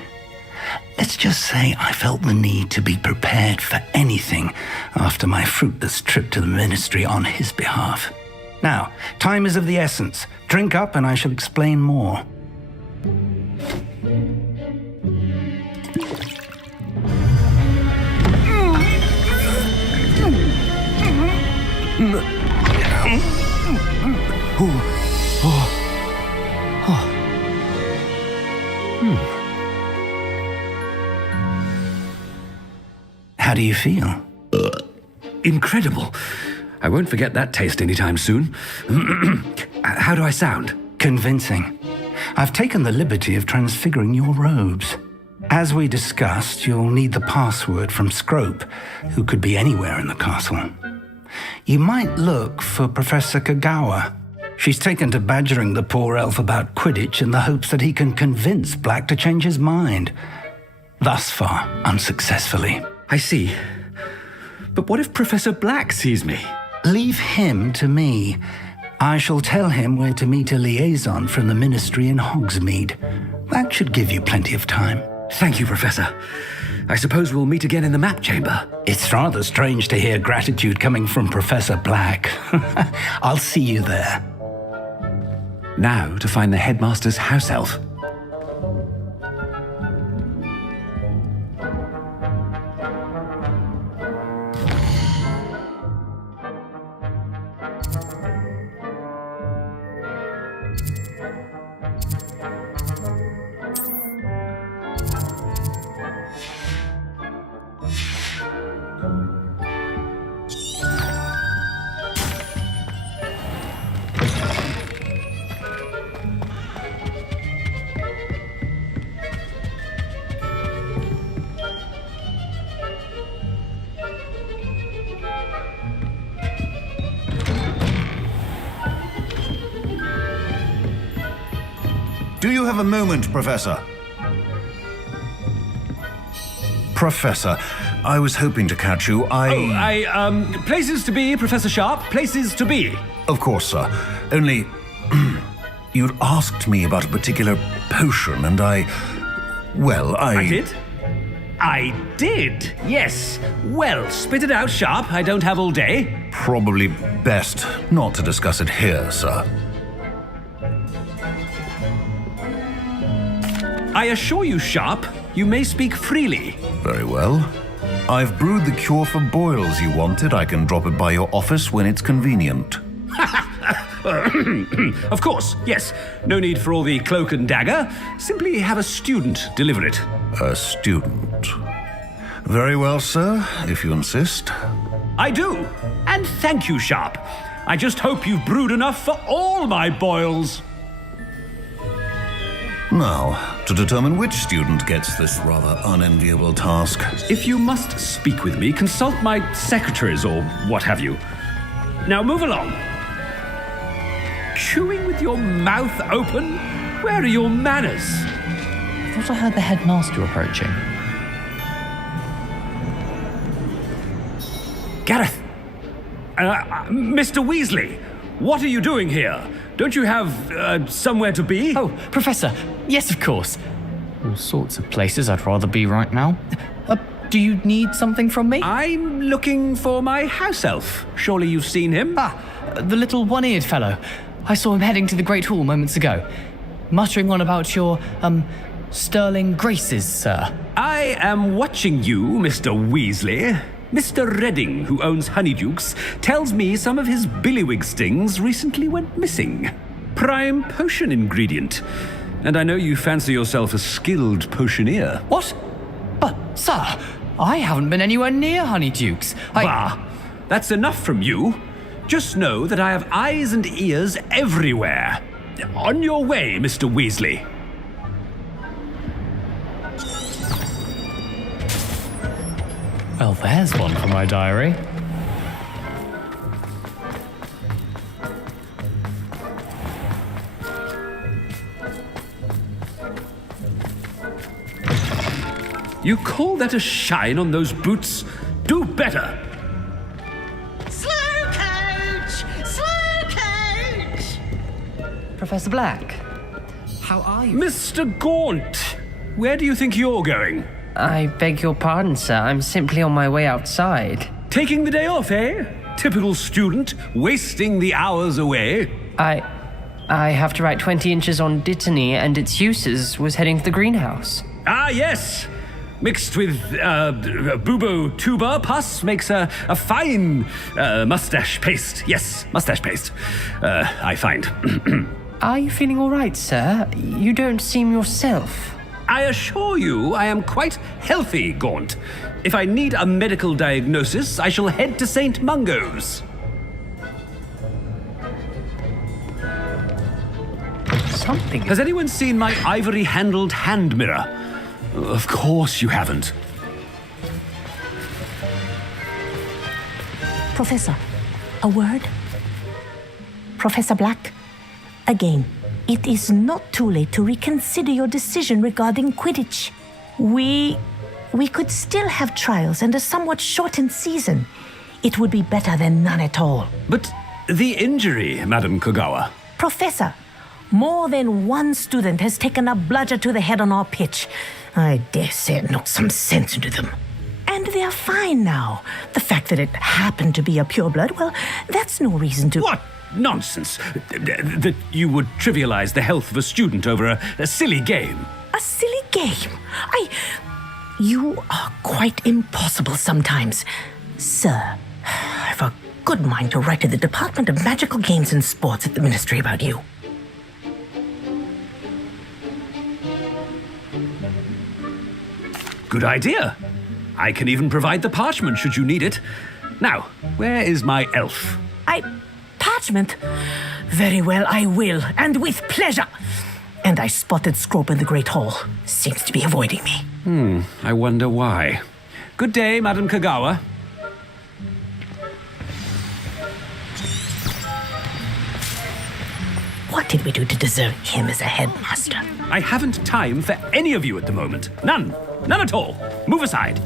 Let's just say I felt the need to be prepared for anything after my fruitless trip to the ministry on his behalf. Now, time is of the essence. Drink up and I shall explain more. How do you feel? Incredible. I won't forget that taste anytime soon. How do I sound? Convincing. I've taken the liberty of transfiguring your robes. As we discussed, you'll need the password from Scrope, who could be anywhere in the castle. You might look for Professor Kagawa. She's taken to badgering the poor elf about Quidditch in the hopes that he can convince Black to change his mind. Thus far, unsuccessfully. I see. But what if Professor Black sees me? Leave him to me. I shall tell him where to meet a liaison from the ministry in Hogsmeade. That should give you plenty of time. Thank you, Professor. I suppose we'll meet again in the map chamber. It's rather strange to hear gratitude coming from Professor Black. I'll see you there. Now to find the headmaster's house elf. Do you have a moment, Professor? Professor, I was hoping to catch you. Places to be, Professor Sharp. Places to be. Of course, sir. Only, you'd asked me about a particular potion, and I did? I did, yes. Well, spit it out, Sharp. I don't have all day. Probably best not to discuss it here, sir. I assure you, Sharp, you may speak freely. Very well. I've brewed the cure for boils you wanted. I can drop it by your office when it's convenient. Of course, yes. No need for all the cloak and dagger. Simply have a student deliver it. A student. Very well, sir, if you insist. I do. And thank you, Sharp. I just hope you've brewed enough for all my boils. Now, to determine which student gets this rather unenviable task. If you must speak with me, consult my secretaries or what have you. Now move along. Chewing with your mouth open? Where are your manners? I thought I heard the headmaster approaching. Gareth! Mr. Weasley, what are you doing here? Don't you have somewhere to be? Oh, Professor, yes, of course. All sorts of places I'd rather be right now. Do you need something from me? I'm looking for my house elf. Surely you've seen him? The little one-eared fellow. I saw him heading to the Great Hall moments ago, muttering on about your, sterling graces, sir. I am watching you, Mr. Weasley. Mr. Redding, who owns Honeydukes, tells me some of his billywig stings recently went missing. Prime potion ingredient. And I know you fancy yourself a skilled potioneer. What? But, sir, I haven't been anywhere near Honeydukes. Bah! That's enough from you. Just know that I have eyes and ears everywhere. On your way, Mr. Weasley. Well, there's one for my diary. You call that a shine on those boots? Do better! Slow coach! Slow coach! Professor Black, how are you? Mr. Gaunt! Where do you think you're going? I beg your pardon, sir. I'm simply on my way outside. Taking the day off, eh? Typical student, wasting the hours away. I have to write 20 inches on Dittany and its uses. Was heading to the greenhouse. Ah, yes! Mixed with bubo tuber pus makes a fine mustache paste. Yes, mustache paste. I find. Are you feeling all right, sir? You don't seem yourself. I assure you I am quite healthy, Gaunt. If I need a medical diagnosis, I shall head to St. Mungo's. Something. Has anyone seen my ivory-handled hand mirror? Of course you haven't. Professor, a word? Professor Black, again, it is not too late to reconsider your decision regarding Quidditch. We could still have trials and a somewhat shortened season. It would be better than none at all. But the injury, Madam Kogawa. Professor, more than one student has taken a bludger to the head on our pitch. I dare say it knocked some sense into them. And they're fine now. The fact that it happened to be a pureblood, well, that's no reason to... What nonsense! That you would trivialize the health of a student over a silly game. A silly game? You are quite impossible sometimes. Sir, I've a good mind to write to the Department of Magical Games and Sports at the Ministry about you. Good idea. I can even provide the parchment should you need it. Now, where is my elf? Parchment? Very well, I will, and with pleasure. And I spotted Scrope in the Great Hall. Seems to be avoiding me. I wonder why. Good day, Madam Kogawa. What did we do to deserve him as a headmaster? I haven't time for any of you at the moment. None. None at all. Move aside.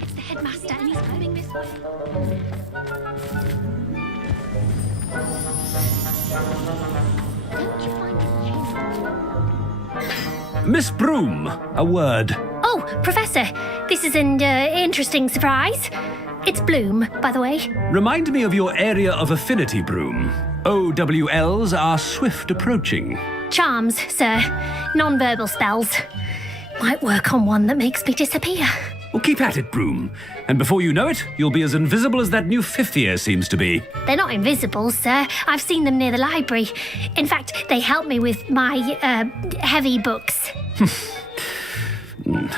It's the headmaster and he's coming this way. Don't you find it Miss Broom, a word. Oh, Professor, this is an interesting surprise. It's Bloom, by the way. Remind me of your area of affinity, Broom. OWLs are swift approaching. Charms, sir. Non-verbal spells. Might work on one that makes me disappear. Well, keep at it, Broom. And before you know it, you'll be as invisible as that new fifth year seems to be. They're not invisible, sir. I've seen them near the library. In fact, they help me with my, heavy books.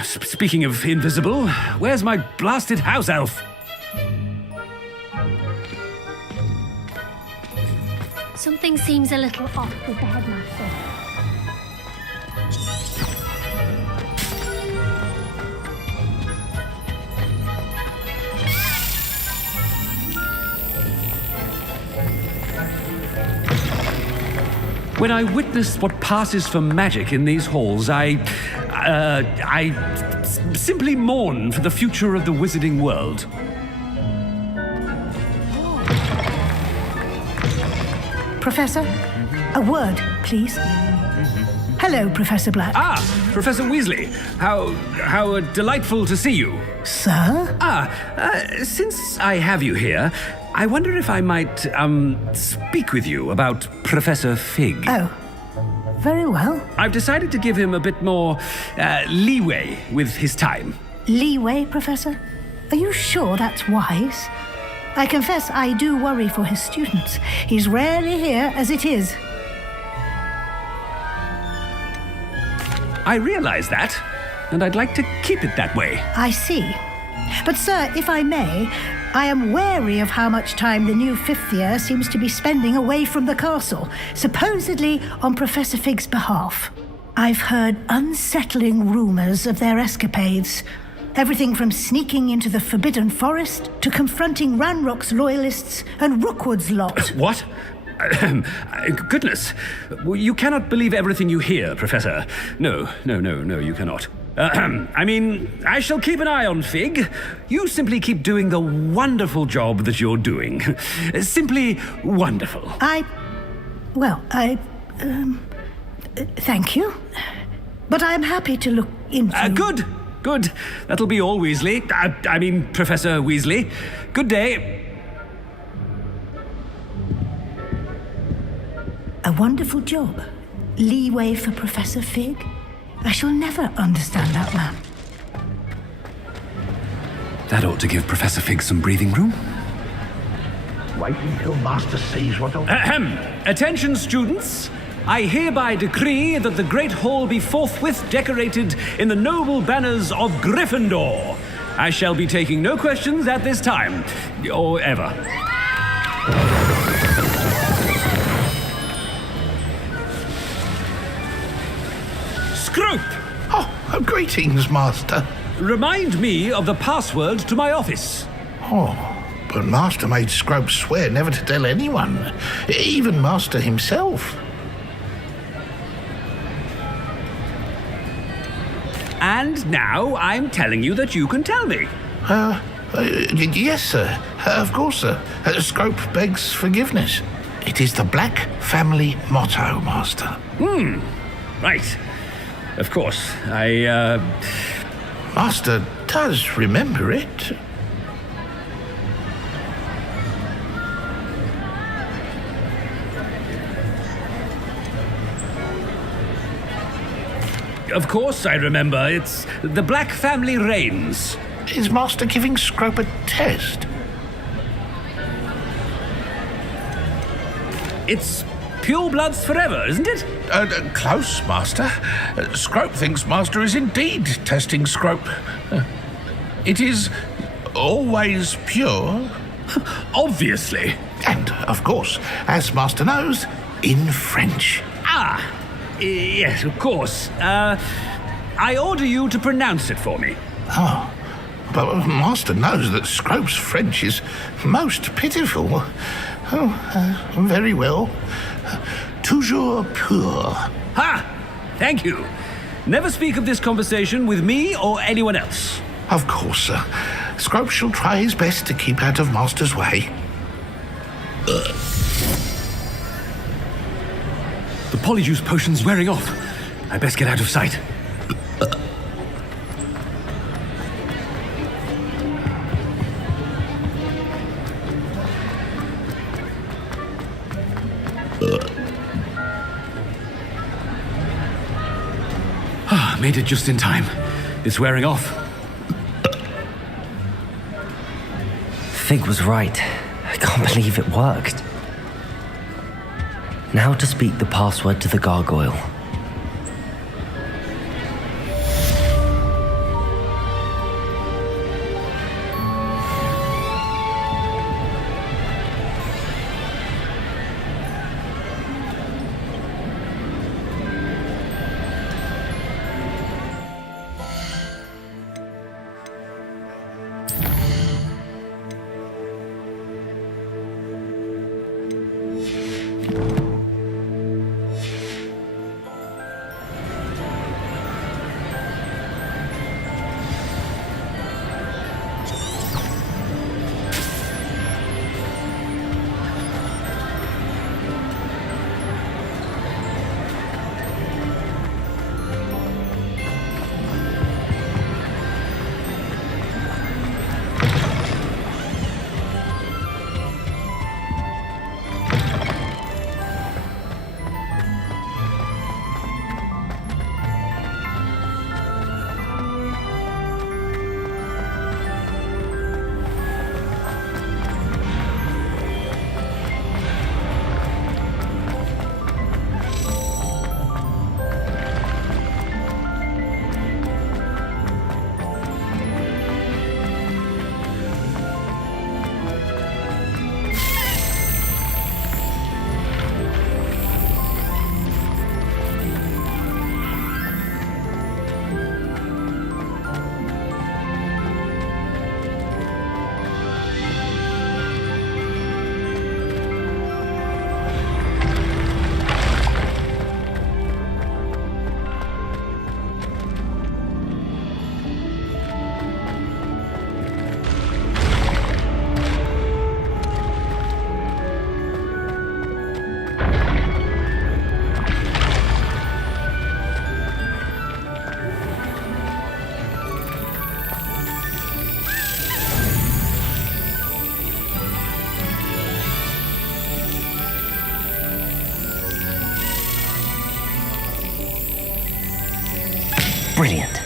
Speaking of invisible, where's my blasted house elf? Something seems a little off with the headmaster. When I witness what passes for magic in these halls, I simply mourn for the future of the wizarding world. Professor, a word, please. Hello, Professor Black. Ah, Professor Weasley. How delightful to see you. Sir? Since I have you here, I wonder if I might, speak with you about Professor Fig. Oh, very well. I've decided to give him a bit more, leeway with his time. Leeway, Professor? Are you sure that's wise? I confess I do worry for his students. He's rarely here as it is. I realize that, and I'd like to keep it that way. I see. But, sir, if I may, I am wary of how much time the new fifth year seems to be spending away from the castle, supposedly on Professor Fig's behalf. I've heard unsettling rumors of their escapades. Everything from sneaking into the Forbidden Forest to confronting Ranrock's loyalists and Rookwood's lot. What? Goodness. You cannot believe everything you hear, Professor. No, you cannot. I mean, I shall keep an eye on Fig. You simply keep doing the wonderful job that you're doing. Simply wonderful. Thank you. But I'm happy to look into... Good. That'll be all, Weasley. I mean, Professor Weasley. Good day. A wonderful job. Leeway for Professor Fig. I shall never understand that man. That ought to give Professor Fig some breathing room. Wait until Master sees what... Attention, students. I hereby decree that the Great Hall be forthwith decorated in the noble banners of Gryffindor. I shall be taking no questions at this time, or ever. Scrope! Oh, greetings, Master. Remind me of the password to my office. Oh, but Master made Scrope swear never to tell anyone, even Master himself. And now I'm telling you that you can tell me. Yes, sir. Of course, sir. Scrope begs forgiveness. It is the Black family motto, Master. Right. Of course, Master does remember it. Of course I remember. It's the Black family reigns. Is Master giving Scrope a test? It's pure bloods forever, isn't it? Close, Master. Scrope thinks Master is indeed testing Scrope. It is always pure. Obviously. And, of course, as Master knows, in French. Yes, of course. I order you to pronounce it for me. Oh, but Master knows that Scrope's French is most pitiful. Very well. Toujours pur. Ha! Thank you. Never speak of this conversation with me or anyone else. Of course, sir. Scrope shall try his best to keep out of Master's way. The polyjuice potion's wearing off. I best get out of sight. Made it just in time. It's wearing off. Fig was right. I can't believe it worked. Now to speak the password to the gargoyle. Brilliant.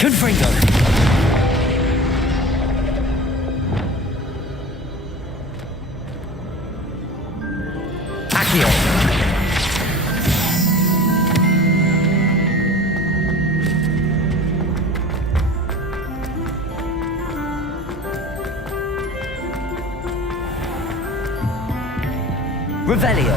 Confringo. Accio. Revelio.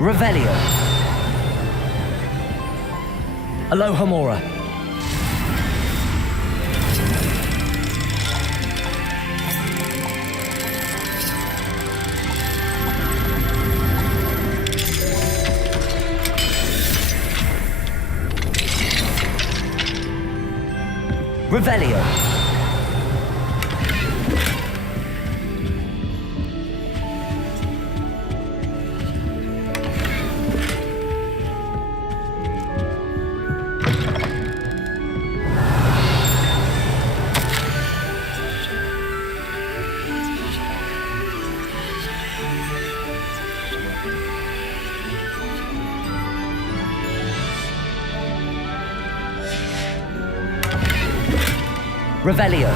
Revelio. Alohomora. Revelio. Revelio.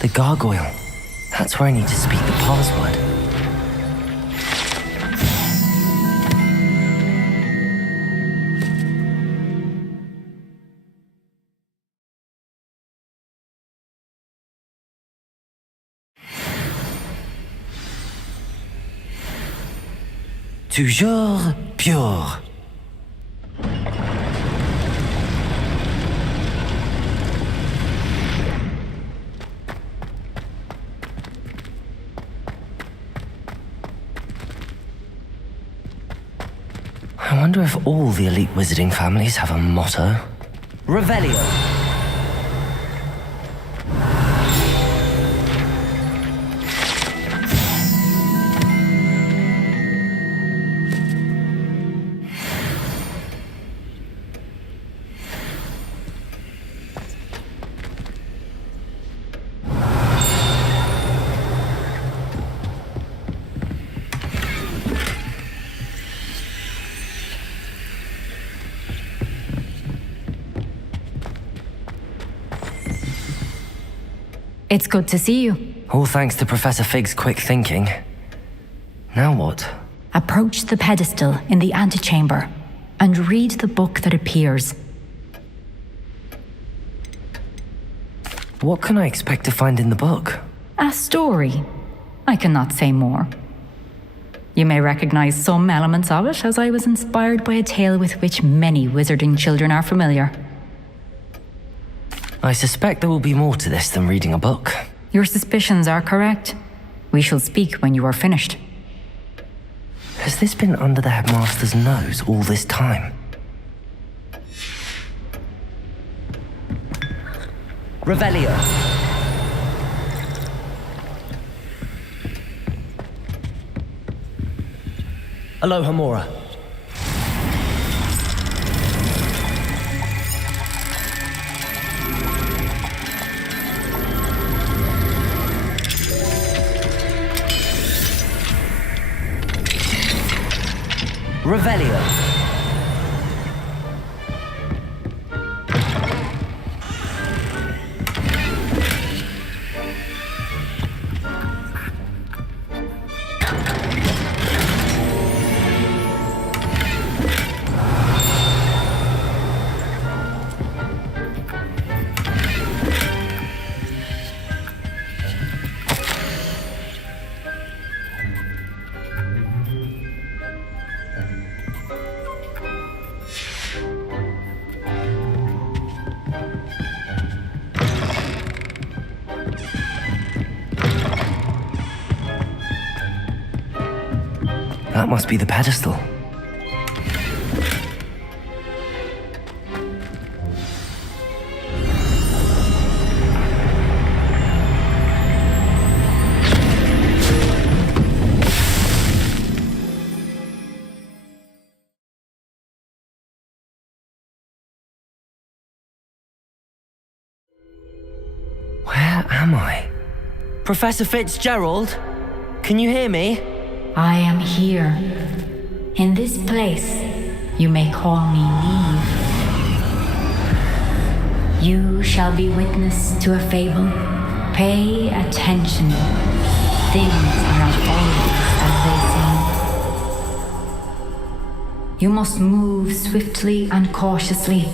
The gargoyle. That's where I need to speak the password. Toujours pure. I wonder if all the elite wizarding families have a motto. Revelio. It's good to see you. All thanks to Professor Fig's quick thinking. Now what? Approach the pedestal in the antechamber and read the book that appears. What can I expect to find in the book? A story. I cannot say more. You may recognize some elements of it, as I was inspired by a tale with which many wizarding children are familiar. I suspect there will be more to this than reading a book. Your suspicions are correct. We shall speak when you are finished. Has this been under the headmaster's nose all this time? Revelio. Aloha Mora. Revelio. That must be the pedestal. Where am I? Professor Fitzgerald? Can you hear me? I am here. In this place, you may call me Neve. You shall be witness to a fable. Pay attention. Things are not always as they seem. You must move swiftly and cautiously.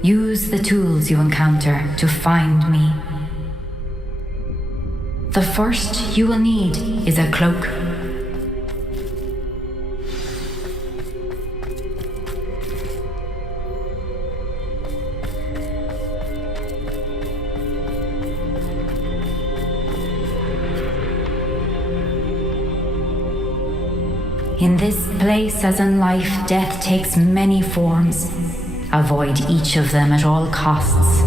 Use the tools you encounter to find me. The first you will need is a cloak. In this place, as in life, death takes many forms. Avoid each of them at all costs.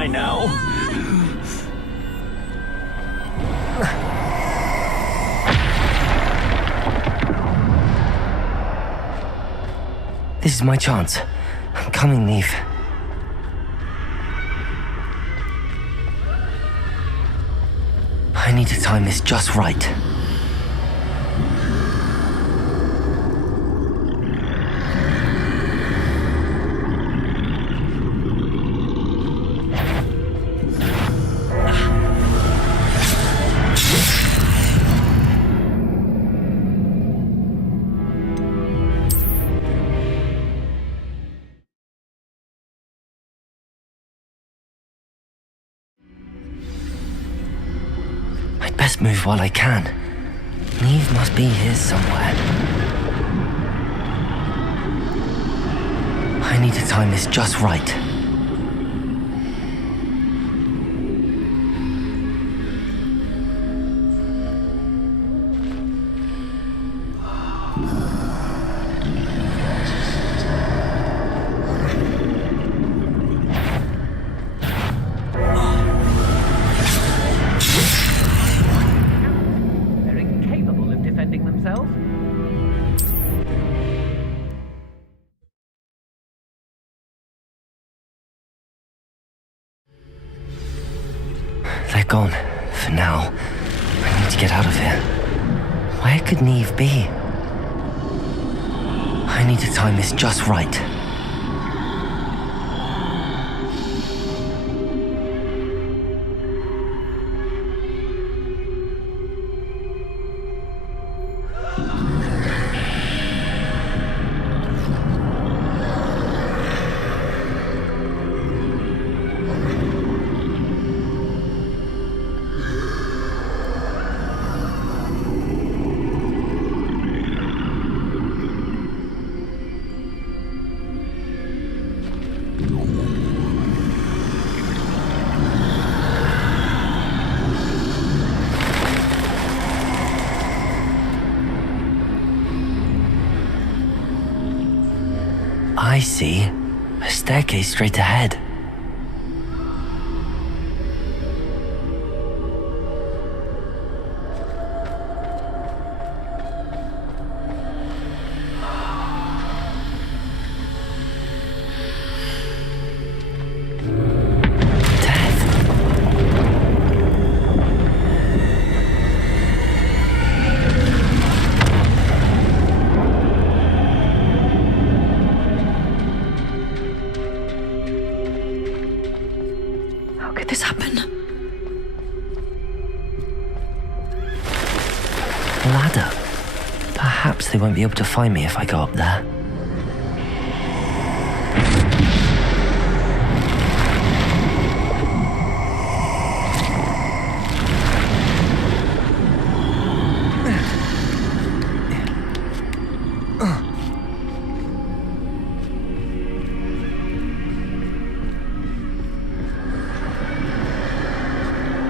by now. This is my chance. I'm coming, Neve. I need to time this just right. Best move while I can. Neve must be here somewhere. I need to time this just right. They're incapable of defending themselves. They're gone. For now. I need to get out of here. Where could Neve be? I need to time this just right. I see. A staircase straight ahead. How could this happen? Ladder. Perhaps they won't be able to find me if I go up there.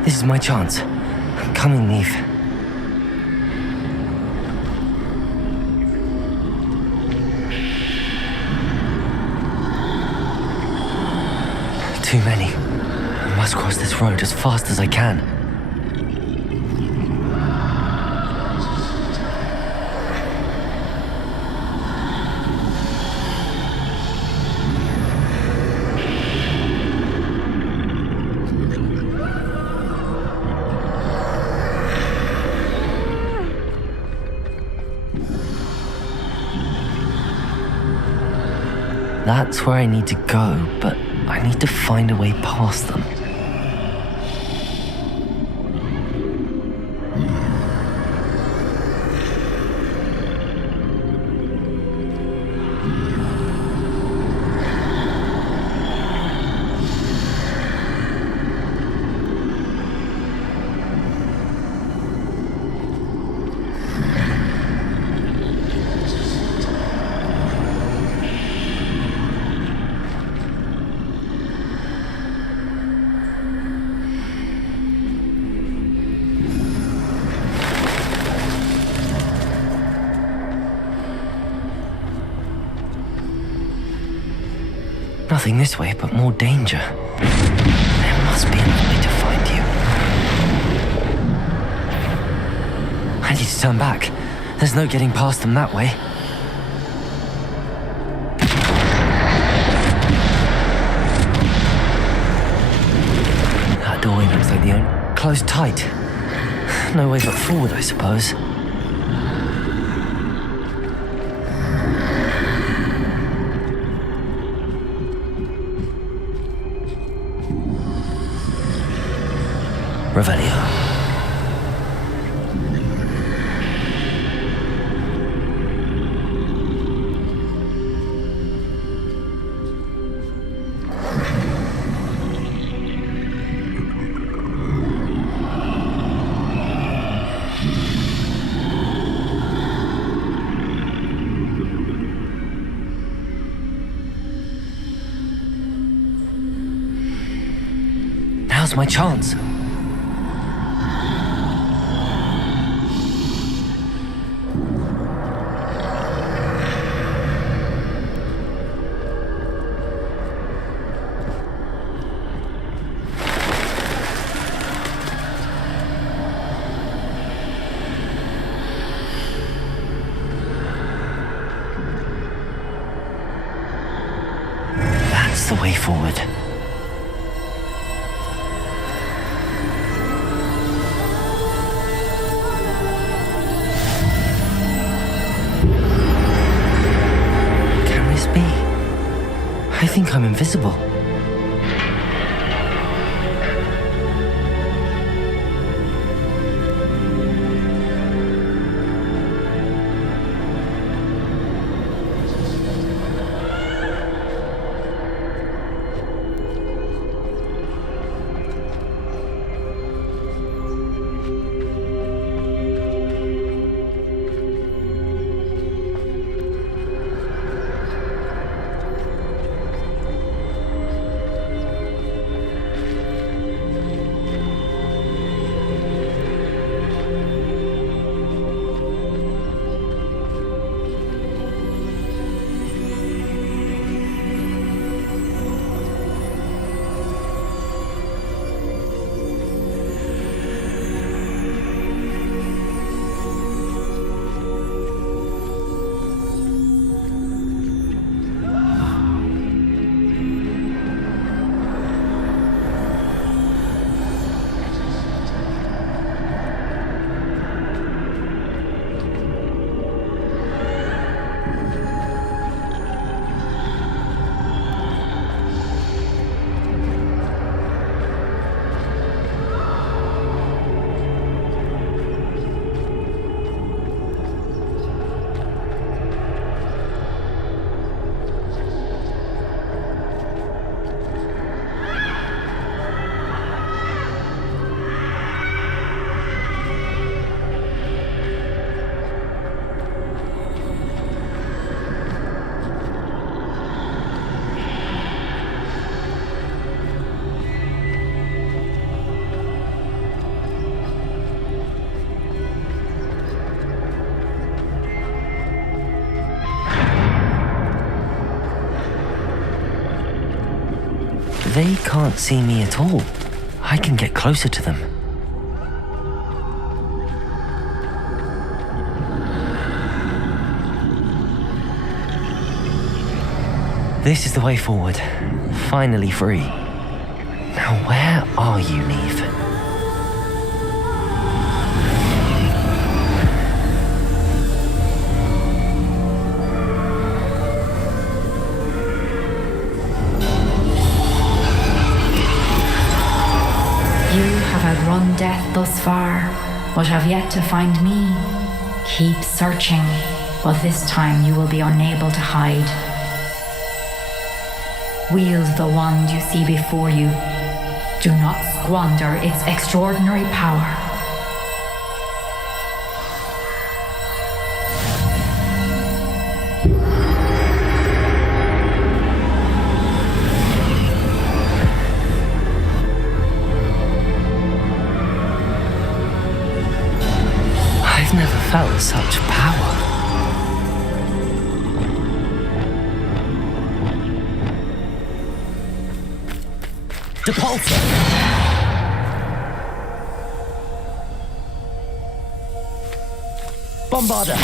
This is my chance. I'm coming, Neve. Too many. I must cross this road as fast as I can. That's where I need to go, but I need to find a way past them. Nothing this way, but more danger. There must be another way to find you. I need to turn back. There's no getting past them that way. That doorway looks like the only... closed tight. No way but forward, I suppose. Revelio. Now's my chance. That's the way forward. Can this be? I think I'm invisible. They can't see me at all. I can get closer to them. This is the way forward. Finally free. Now where are you, Neve? Outrun death thus far, but have yet to find me. Keep searching, but this time you will be unable to hide. Wield the wand you see before you. Do not squander its extraordinary power. I've never felt such power. Depulsor! Bombarder!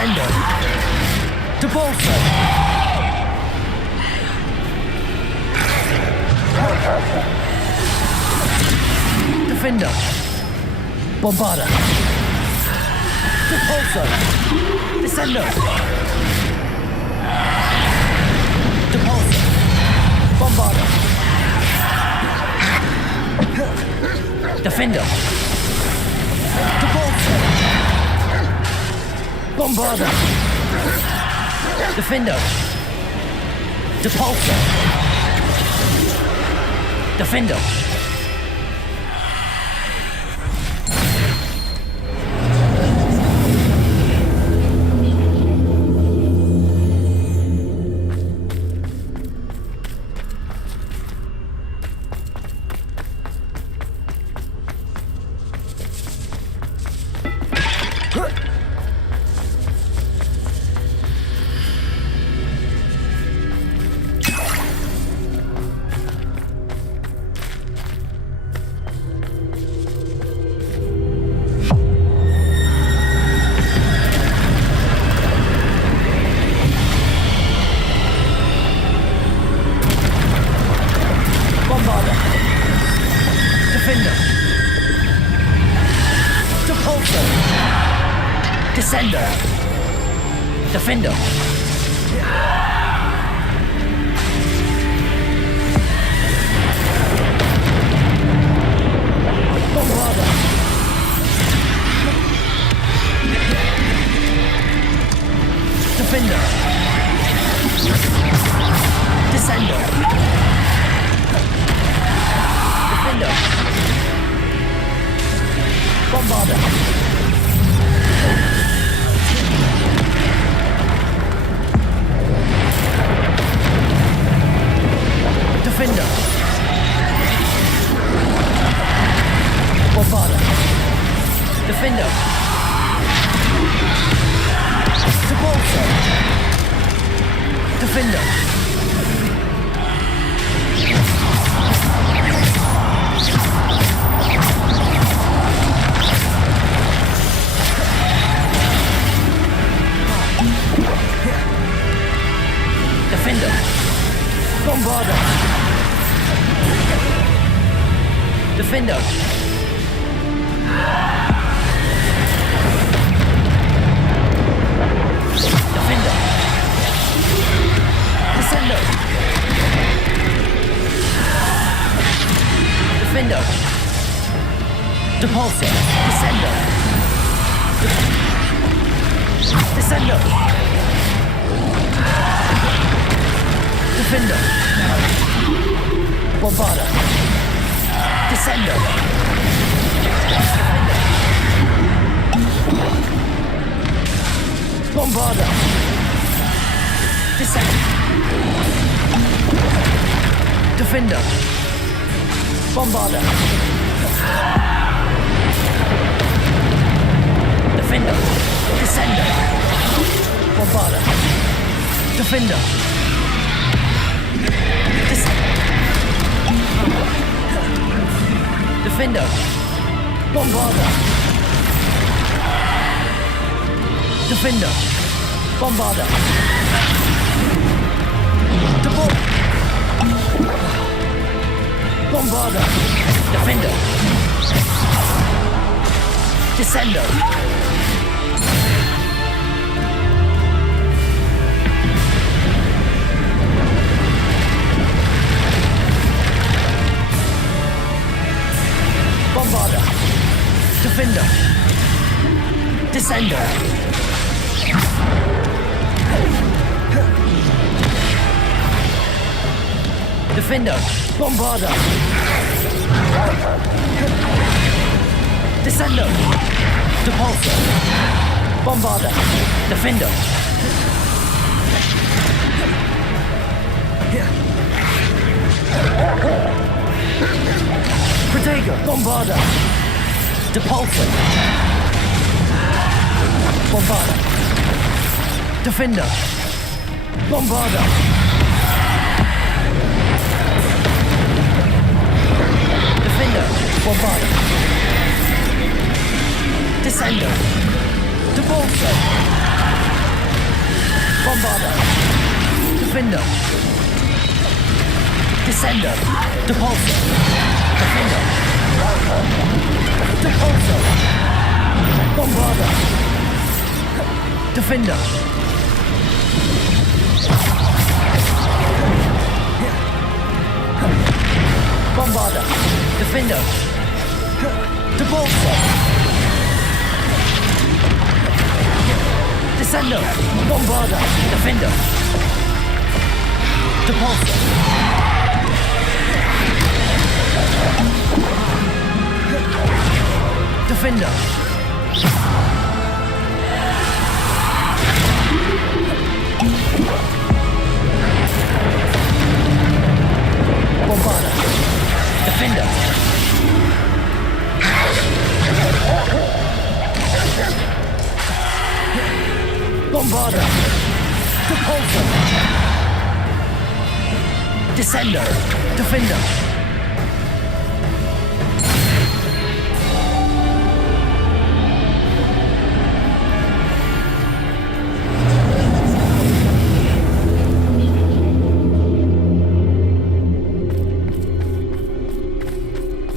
Descender. Depulso. Defender. Bombarda. Depulso. Descender. Depulso. Bombarda. Defender. Depulso. Bombarda. Defender. Depulso. Defender. Descender. Defender. Bombarda. Defender. Descender. Defender. Bombarda. Defender. Bombarda. Defender. Depulso. Defender. Defender. Bombarda. Defender. Defender. Descender. Defender. Depulso. Descender. Descender. Defender. Bombarda. Descender. Bombarda. Descender. Defender. Bombarda. Defender. Descender. Bombarda. Defender. Defender. Bombarda. Defender. Bombarda. Bombarda. Defender. Descender. Bombarda. Defender. Descender. Defender. Bombarda. Descender. Depulso. Bombarda. Defender. Protego. Bombarda. Depulso. Bombarda. Defender. Bombarda. Defender. Bombarda. Descender. Depulso. Bombarda. Defender. Descender. Depulso. Defender. Depulso. Bombarda. Defender. Bombarda. Defender. Depulso. Descender. Bombarda. Defender. Depulso. Defender. Bombarda. Defender. Bombarda. Depulso. Descender. Defender.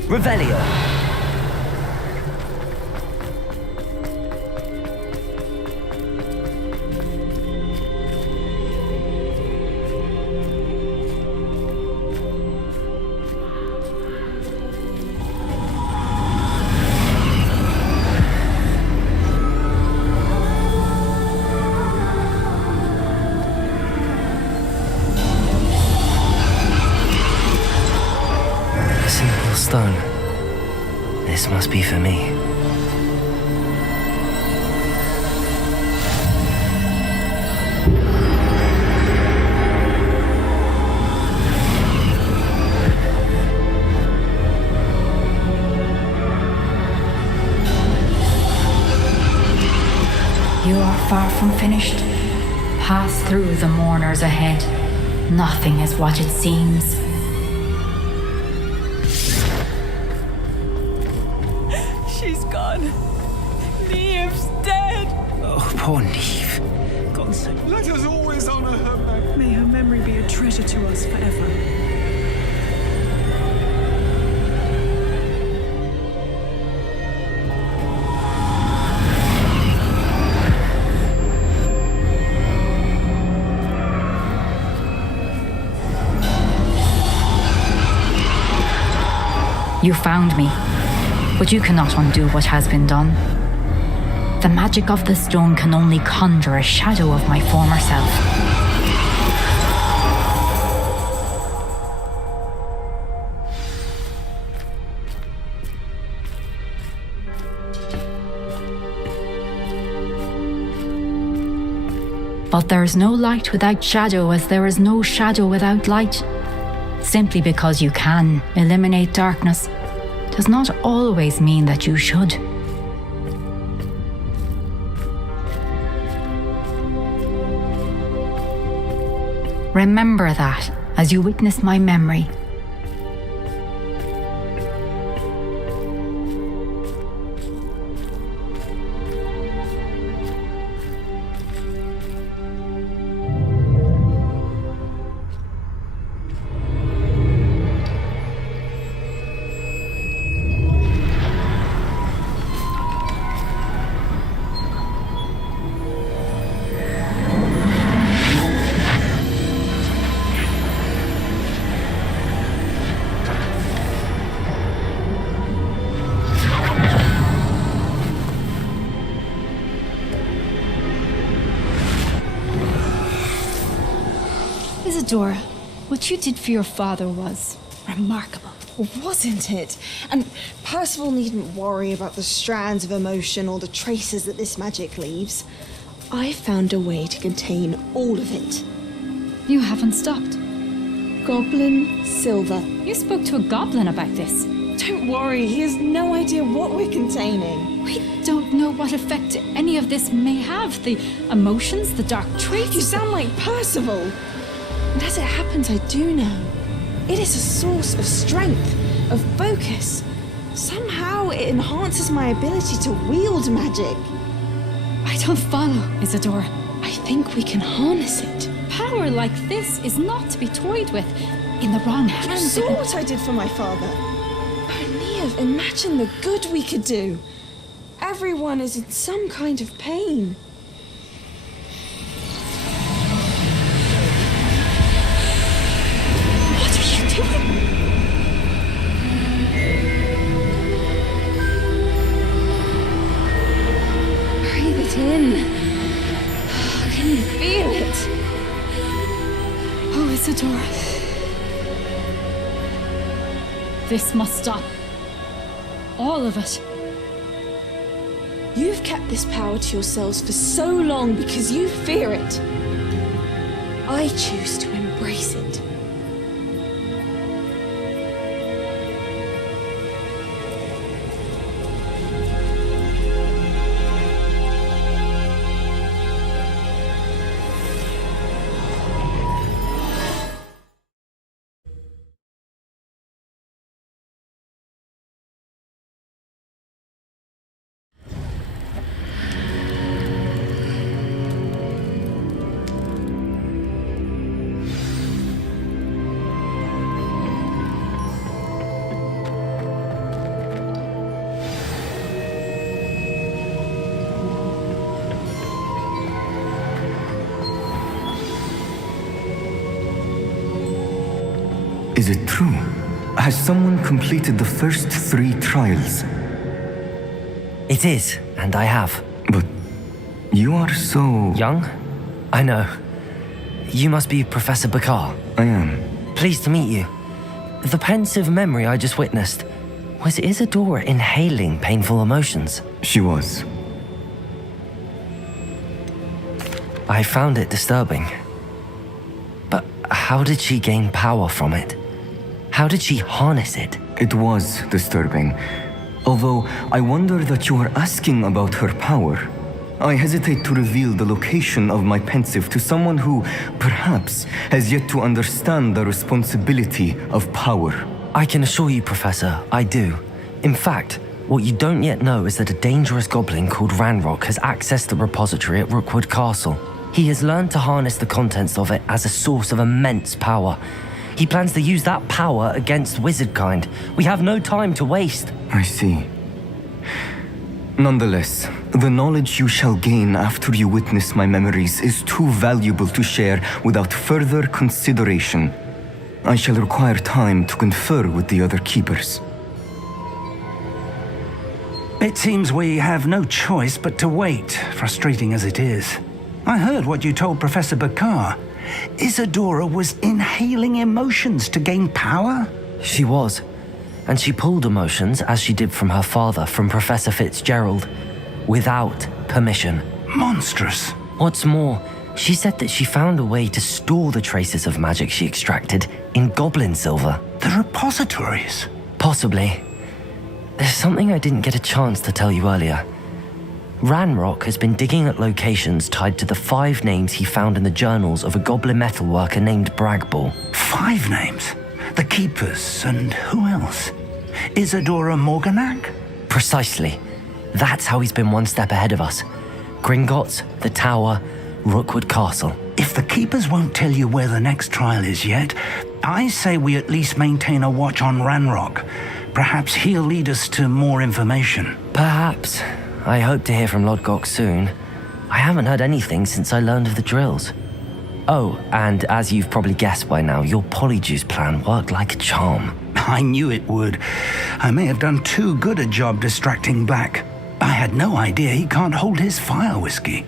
Revelio. A simple stone. This must be for me. You are far from finished. Pass through the mourners ahead. Nothing is what it seems. She's gone. Neve's dead. Oh, poor Neve. God's sake. Let us always honor her memory. May her memory be a treasure to us forever. You found me, but you cannot undo what has been done. The magic of the stone can only conjure a shadow of my former self. But there is no light without shadow, as there is no shadow without light. Simply because you can eliminate darkness does not always mean that you should. Remember that as you witness my memory. Isadora, what you did for your father was remarkable. Wasn't it? And Percival needn't worry about the strands of emotion or the traces that this magic leaves. I found a way to contain all of it. You haven't stopped. Goblin Silver. You spoke to a goblin about this. Don't worry, he has no idea what we're containing. We don't know what effect any of this may have. The emotions, the dark traits. You sound like Percival. And as it happens, I do know. It is a source of strength, of focus. Somehow it enhances my ability to wield magic. I don't follow, Isadora. I think we can harness it? Power like this is not to be toyed with. In the wrong You hands. saw what I did for my father. Oh, Neve, imagine the good we could do. Everyone is in some kind of pain. What are you doing? Breathe it in. Can you feel it? Oh, Isadora. This must stop. All of it. You've kept this power to yourselves for so long because you fear it. I choose to embrace it. Is it true? Has someone completed the first 3 trials? It is, and I have. But you are so... Young? I know. You must be Professor Bakar. I am. Pleased to meet you. The pensive memory I just witnessed, was Isadora inhaling painful emotions? She was. I found it disturbing. But how did she gain power from it? How did she harness it? It was disturbing. Although I wonder that you are asking about her power. I hesitate to reveal the location of my pensive to someone who, perhaps, has yet to understand the responsibility of power. I can assure you, Professor, I do. In fact, what you don't yet know is that a dangerous goblin called Ranrock has accessed the repository at Rookwood Castle. He has learned to harness the contents of it as a source of immense power. He plans to use that power against wizardkind. We have no time to waste. I see. Nonetheless, the knowledge you shall gain after you witness my memories is too valuable to share without further consideration. I shall require time to confer with the other keepers. It seems we have no choice but to wait, frustrating as it is. I heard what you told Professor Bakar. Isadora was inhaling emotions to gain power? She was. And she pulled emotions, as she did from her father, from Professor Fitzgerald, without permission. Monstrous. What's more, she said that she found a way to store the traces of magic she extracted in goblin silver. The repositories? Possibly. There's something I didn't get a chance to tell you earlier. Ranrock has been digging at locations tied to the 5 names he found in the journals of a goblin metalworker named Bragball. 5 names? The Keepers, and who else? Isadora Morganac? Precisely. That's how he's been one step ahead of us. Gringotts, the Tower, Rookwood Castle. If the Keepers won't tell you where the next trial is yet, I say we at least maintain a watch on Ranrock. Perhaps he'll lead us to more information. Perhaps. I hope to hear from Lodgok soon. I haven't heard anything since I learned of the drills. Oh, and as you've probably guessed by now, your Polyjuice plan worked like a charm. I knew it would. I may have done too good a job distracting Black. I had no idea he can't hold his fire whiskey.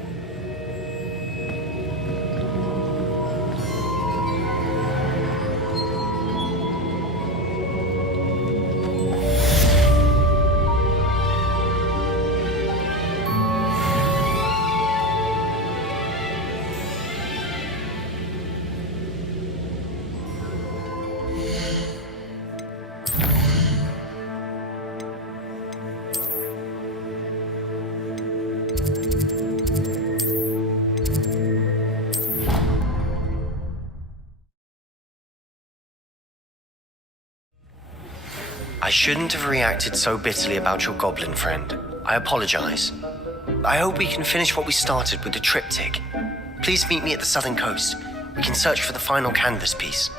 I shouldn't have reacted so bitterly about your goblin friend. I apologize. I hope we can finish what we started with the triptych. Please meet me at the southern coast. We can search for the final canvas piece.